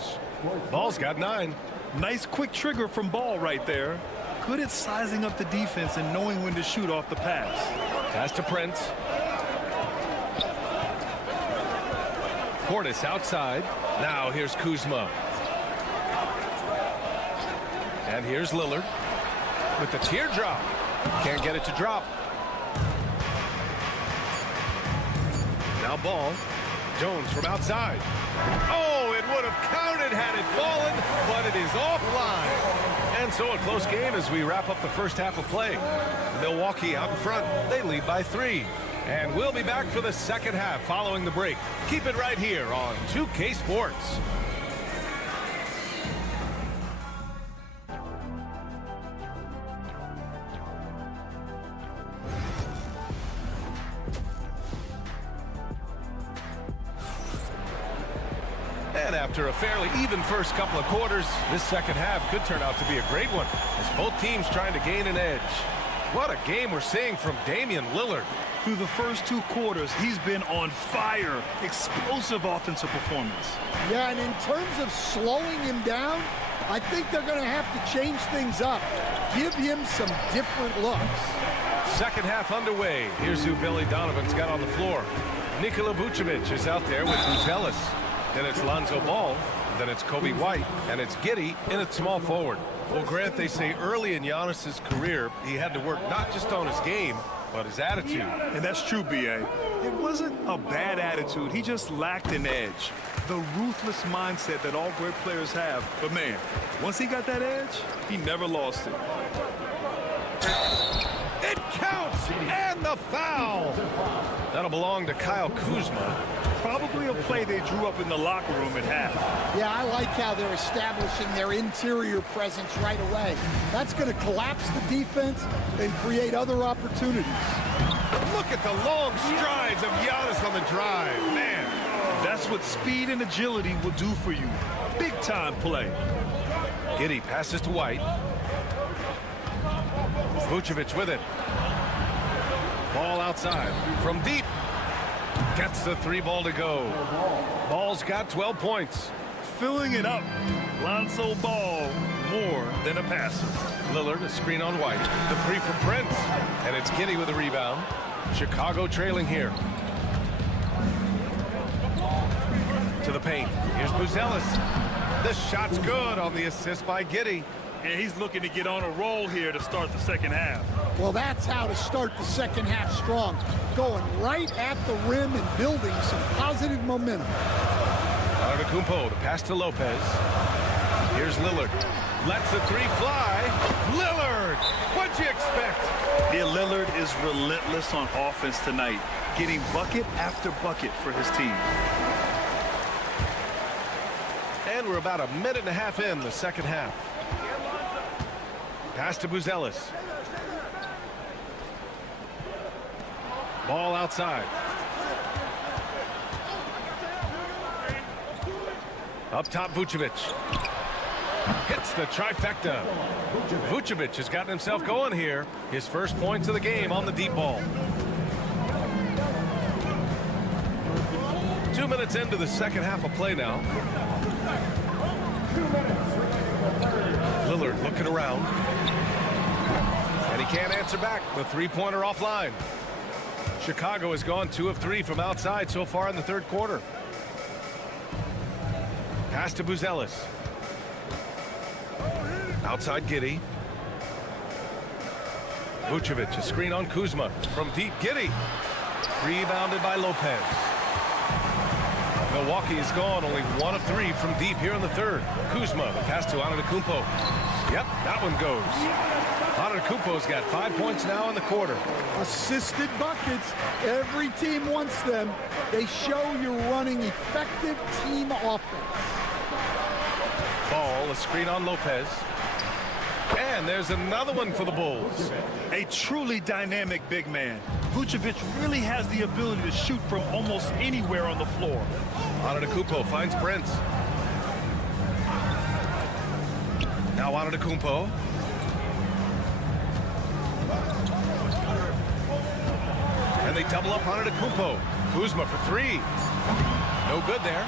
Ball's got 9. Nice quick trigger from Ball right there. Good at sizing up the defense and knowing when to shoot off the pass. Pass to Prince. Portis outside. Now here's Kuzma. And here's Lillard with the teardrop. Can't get it to drop. Now Ball. Jones from outside. Oh, it would have counted had it fallen, but it is offline. And so a close game as we wrap up the first half of play. Milwaukee out in front. They lead by 3. And we'll be back for the second half following the break. Keep it right here on 2K Sports. And after a fairly even first couple of quarters, this second half could turn out to be a great one as both teams trying to gain an edge. What a game we're seeing from Damian Lillard. Through the first 2 quarters, he's been on fire. Explosive offensive performance. Yeah, and in terms of slowing him down, I think they're going to have to change things up. Give him some different looks. Second half underway. Here's who Billy Donovan's got on the floor. Nikola Vucevic is out there with Buzelis. Then it's Lonzo Ball. Then it's Kobe White. And it's Giddey in at small forward. Well, Grant, they say early in Giannis's career, he had to work not just on his game, but his attitude. And that's true, B.A. It wasn't a bad attitude. He just lacked an edge. The ruthless mindset that all great players have. But, man, once he got that edge, he never lost it. It counts! And the foul! That'll belong to Kyle Kuzma. Probably a play they drew up in the locker room at half. Yeah, I like how they're establishing their interior presence right away. That's going to collapse the defense and create other opportunities. Look at the long strides of Giannis on the drive. Man, that's what speed and agility will do for you. Big-time play. Giddey passes to White. Vucevic with it. Ball outside. From deep. Gets the 3-ball to go. Ball's got 12 points. Filling it up. Lonzo Ball, more than a passer. Lillard, a screen on White. The 3 for Prince. And it's Giddey with a rebound. Chicago trailing here. To the paint. Here's Buzelis. The shot's good on the assist by Giddey. And he's looking to get on a roll here to start the second half. Well, that's how to start the second half strong. Going right at the rim and building some positive momentum. Antetokounmpo, the pass to Lopez. Here's Lillard. Lets the 3 fly. Lillard! What'd you expect? Yeah, Lillard is relentless on offense tonight, getting bucket after bucket for his team. And we're about a minute and a half in the second half. Pass to Buzelis. Ball outside. Up top, Vucevic. Hits the trifecta. Vucevic has gotten himself going here. His first points of the game on the deep ball. 2 minutes into the second half of play now. Lillard looking around. And he can't answer back. The 3-pointer offline. Chicago has gone 2 of 3 from outside so far in the third quarter. Pass to Buzelis. Outside Giddey. Vucevic, a screen on Kuzma. From deep, Giddey. Rebounded by Lopez. Milwaukee is gone only 1 of 3 from deep here in the third. Kuzma, the pass to Antetokounmpo. Yep, that one goes. Antetokounmpo's got 5 points now in the quarter. Assisted buckets. Every team wants them. They show you're running effective team offense. Ball, a screen on Lopez. And there's another one for the Bulls. A truly dynamic big man. Vucevic really has the ability to shoot from almost anywhere on the floor. Antetokounmpo finds Prince. Now Antetokounmpo. And they double up Antetokounmpo. Kuzma for 3. No good there.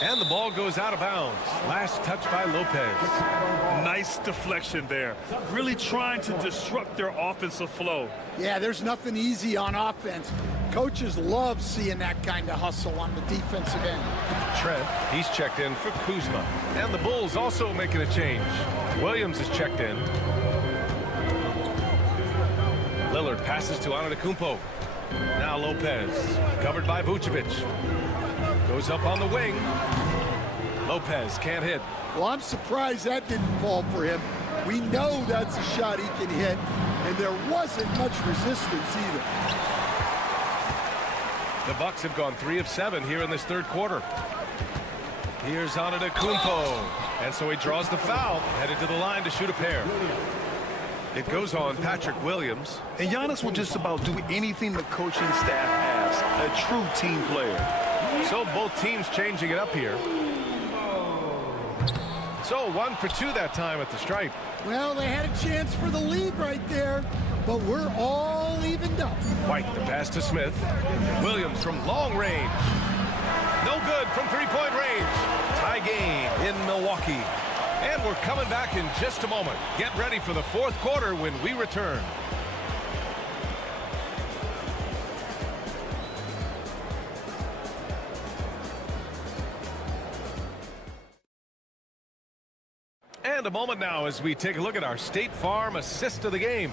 And the ball goes out of bounds. Last touch by Lopez. Nice deflection there. Really trying to disrupt their offensive flow. Yeah, there's nothing easy on offense. Coaches love seeing that kind of hustle on the defensive end. Trent, he's checked in for Kuzma. And the Bulls also making a change. Williams is checked in. Lillard passes to Antetokounmpo. Now Lopez, covered by Vucevic. Goes up on the wing. Lopez can't hit. Well, I'm surprised that didn't fall for him. We know that's a shot he can hit, and there wasn't much resistance either. The Bucks have gone 3 of 7 here in this third quarter. Here's Antetokounmpo. And so he draws the foul, headed to the line to shoot a pair. It goes on Patrick Williams. And Giannis will just about do anything the coaching staff asks. A true team player. So both teams changing it up here. So 1 for 2 that time at the stripe. Well, they had a chance for the lead right there, but we're all evened up. White, the pass to Smith. Williams from long range. No good from three-point range. Tie game in Milwaukee. And we're coming back in just a moment. Get ready for the fourth quarter when we return. And a moment now as we take a look at our State Farm assist of the game.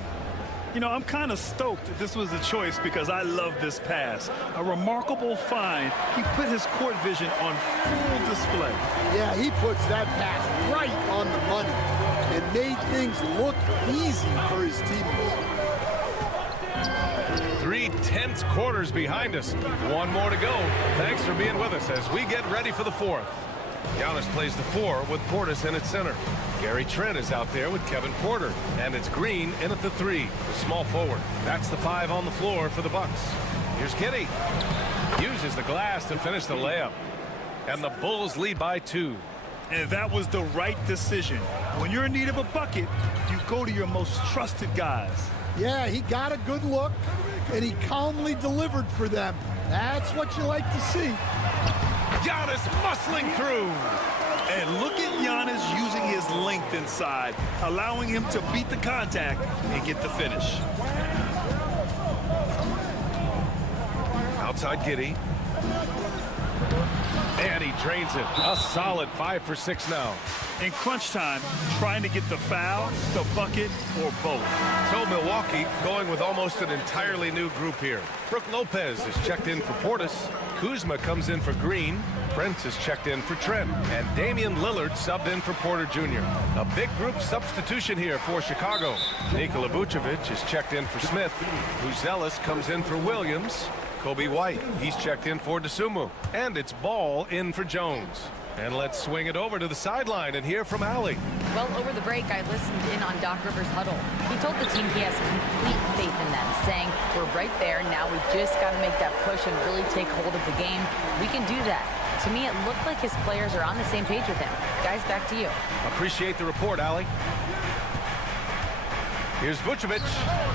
You know, I'm kind of stoked that this was a choice because I love this pass. A remarkable find. He put his court vision on full display. Yeah, he puts that pass right on the money and made things look easy for his teammates. 3 tense quarters behind us. One more to go. Thanks for being with us as we get ready for the fourth. Giannis plays the 4 with Portis in at center. Gary Trent is out there with Kevin Porter. And it's Green in at the 3, the small forward. That's the 5 on the floor for the Bucks. Here's Giddey. Uses the glass to finish the layup. And the Bulls lead by 2. And that was the right decision. When you're in need of a bucket, you go to your most trusted guys. Yeah, he got a good look, and he calmly delivered for them. That's what you like to see. Giannis muscling through. And look at Giannis using his length inside, allowing him to beat the contact and get the finish. Outside Giddey. And he drains it. A solid 5 for 6 now. In crunch time, trying to get the foul, the bucket, or both. So Milwaukee going with almost an entirely new group here. Brook Lopez is checked in for Portis. Kuzma comes in for Green. Prince is checked in for Trent. And Damian Lillard subbed in for Porter Jr. A big group substitution here for Chicago. Nikola Vucevic is checked in for Smith. Buzelis comes in for Williams. Kobe White, he's checked in for DeSumo. And it's Ball in for Jones. And let's swing it over to the sideline and hear from Allie. Well, over the break, I listened in on Doc Rivers' huddle. He told the team he has complete faith in them, saying, we're right there, now we've just got to make that push and really take hold of the game. We can do that. To me, it looked like his players are on the same page with him. Guys, back to you. Appreciate the report, Allie. Here's Vucevic.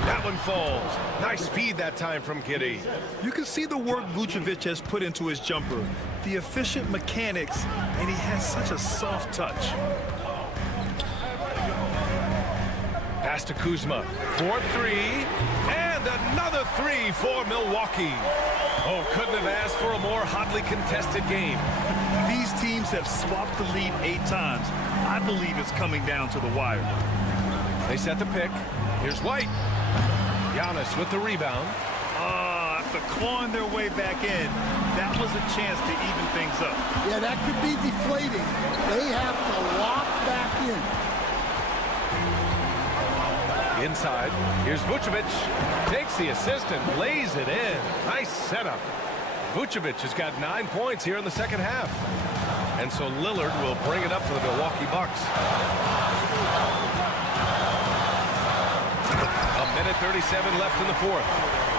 That one falls. Nice feed that time from Giddey. You can see the work Vucevic has put into his jumper, the efficient mechanics, and he has such a soft touch. Pass to Kuzma. 4-3. And another 3 for Milwaukee. Oh, couldn't have asked for a more hotly contested game. These teams have swapped the lead 8 times. I believe it's coming down to the wire. They set the pick. Here's White. Giannis with the rebound. After clawing their way back in, that was a chance to even things up. Yeah, that could be deflating. They have to lock back in. Inside. Here's Vucevic. Takes the assist and lays it in. Nice setup. Vucevic has got 9 points here in the second half. And so Lillard will bring it up for the Milwaukee Bucks. A minute 37 left in the fourth.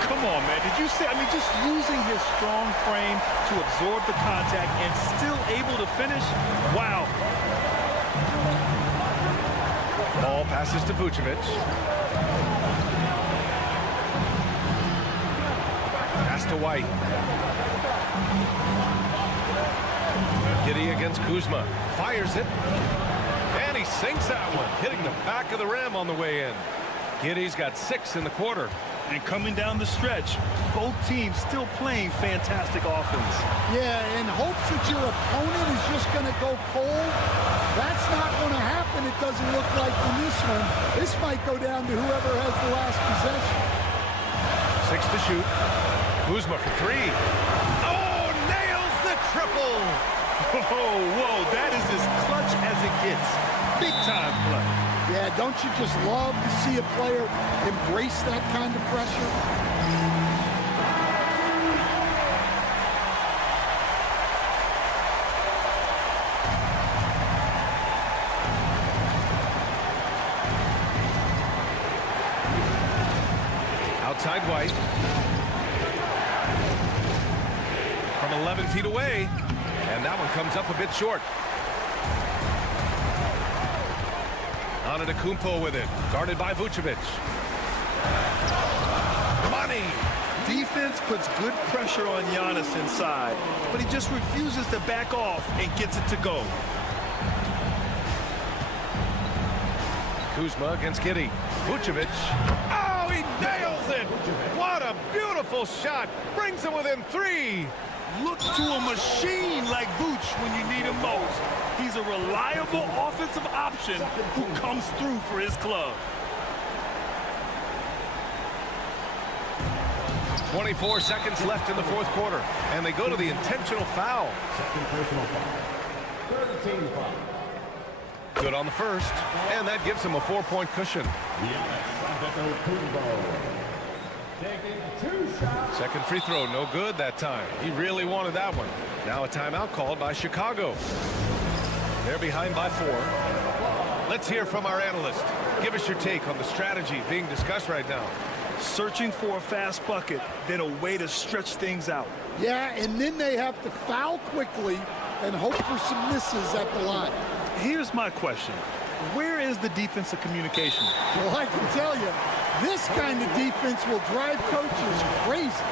Come on, man. Did you see? I mean, just using his strong frame to absorb the contact and still able to finish. Wow. Ball passes to Vucevic. Pass to White. Giddey against Kuzma. Fires it. And he sinks that one, hitting the back of the rim on the way in. Giddey's got 6 in the quarter. And coming down the stretch, both teams still playing fantastic offense. Yeah, in hopes that your opponent is just going to go cold. That's not going to happen, it doesn't look like in this one. This might go down to whoever has the last possession. 6 to shoot. Kuzma for 3. Oh, nails the triple. Whoa, that is as clutch as it gets. Big time play. Yeah, don't you just love to see a player embrace that kind of pressure? Outside White. From from 11 feet away. And that one comes up a bit short. Antetokounmpo with it. Guarded by Vucevic. Money. Defense puts good pressure on Giannis inside, but he just refuses to back off and gets it to go. Kuzma against Giddey. Vucevic. Oh, he nails it! What a beautiful shot! Brings him within 3. Look to a machine like Vooch when you need him most. He's a reliable offensive option who comes through for his club. 24 seconds left in the fourth quarter, and they go to the intentional foul. Second personal foul. Third team foul. Good on the first, and that gives him a 4-point cushion. Taking 2 shots. Second free throw, no good that time. He really wanted that one. Now a timeout called by Chicago. They're behind by 4. Let's hear from our analyst. Give us your take on the strategy being discussed right now. Searching for a fast bucket, then a way to stretch things out. Yeah, and then they have to foul quickly and hope for some misses at the line. Here's my question. Where is the defensive communication? Well, I can tell you, this kind of defense will drive coaches crazy.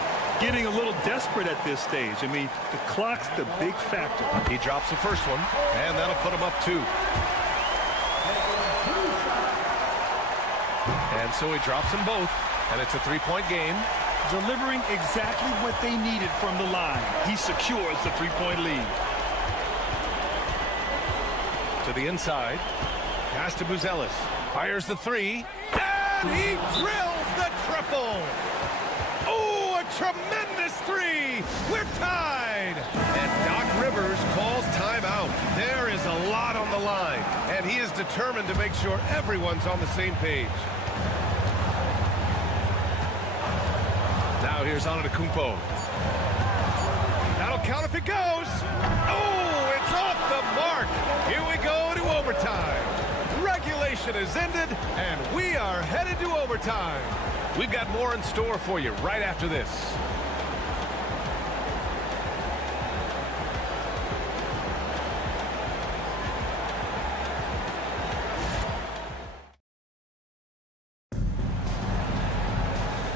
Getting a little desperate at this stage. I mean, the clock's the big factor. He drops the first one, and that'll put him up 2. And so he drops them both, and it's a 3-point game. Delivering exactly what they needed from the line. He secures the 3-point lead. To the inside. Pass to Buzelis. Fires the 3. And he drills the triple. Oh, a tremendous 3. We're tied. And Doc Rivers calls timeout. There is a lot on the line, and he is determined to make sure everyone's on the same page. Now here's Antetokounmpo. That'll count if it goes. Oh, it's off the mark. Here we go to overtime. Regulation is ended, and we are headed to overtime. We've got more in store for you right after this.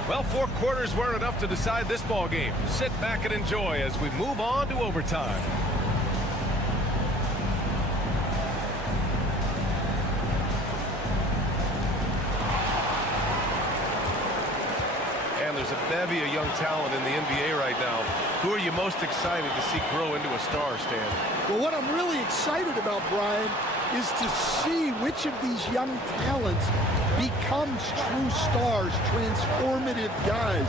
Well, 4 quarters weren't enough to decide this ball game. Sit back and enjoy as we move on to overtime. And there's a bevy of young talent in the NBA right now. Who are you most excited to see grow into a star, Stan? Well, what I'm really excited about, Brian, is to see which of these young talents becomes true stars, transformative guys.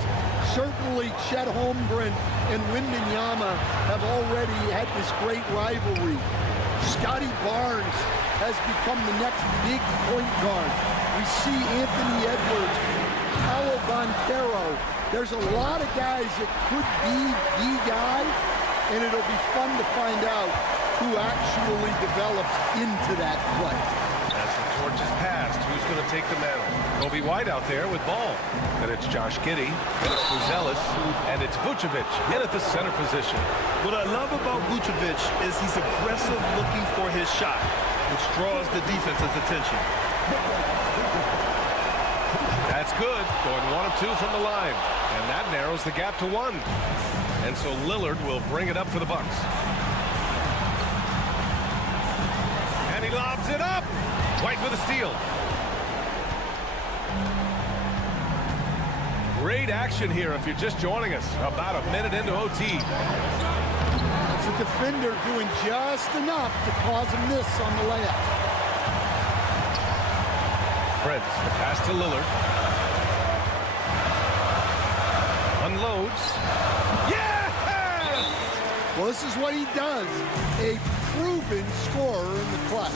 Certainly Chet Holmgren and Wembanyama have already had this great rivalry. Scotty Barnes has become the next big point guard. We see Anthony Edwards, Paolo Banchero. There's a lot of guys that could be the guy, and it'll be fun to find out who actually develops into that play. As the torch is passed, who's going to take the mantle? Kobe White out there with ball. And it's Josh Giddey, and it's Buzelis, and it's Vucevic in at the center position. What I love about Vucevic is he's aggressive looking for his shot, which draws the defense's attention. That's good. Going 1 of 2 from the line. And that narrows the gap to 1. And so Lillard will bring it up for the Bucks. And he lobs it up. White with a steal. Great action here if you're just joining us. About a minute into OT. It's a defender doing just enough to cause a miss on the layup. Prince, the pass to Lillard. Unloads. Yes! Well, this is what he does. A proven scorer in the clutch.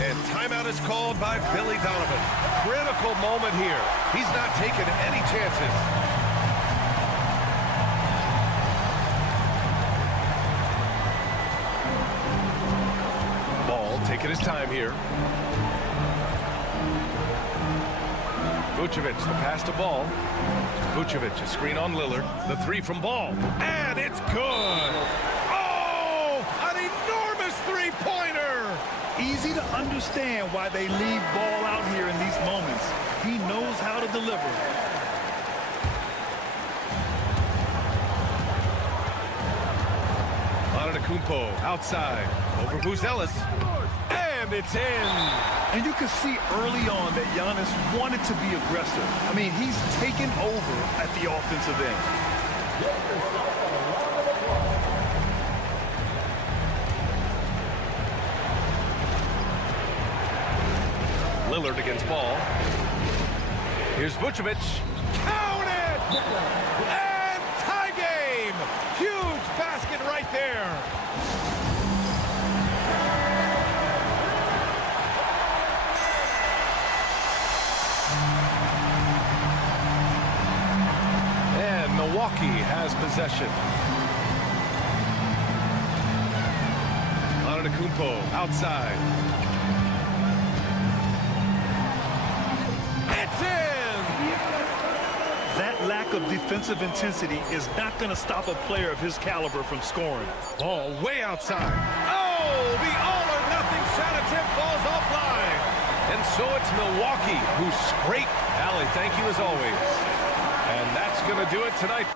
And timeout is called by Billy Donovan. Critical moment here. He's not taking any chances. Ball taking his time here. Vucevic, the pass to Ball. Vucevic, a screen on Lillard. The three from Ball. And it's good. Oh, an enormous three-pointer. Easy to understand why they leave Ball out here in these moments. He knows how to deliver. Antetokounmpo outside. Over Buzelis. And it's in. And you can see early on that Giannis wanted to be aggressive. I mean, he's taken over at the offensive end. Lillard against Ball. Here's Vucevic. Count it! And tie game! Huge basket right there. And Milwaukee has possession. Antetokounmpo outside. It's in! That lack of defensive intensity is not going to stop a player of his caliber from scoring. Ball way outside. Oh, the all-or-nothing shot attempt falls offline. And so it's Milwaukee who scrape. Allie, thank you as always. And that's going to do it tonight.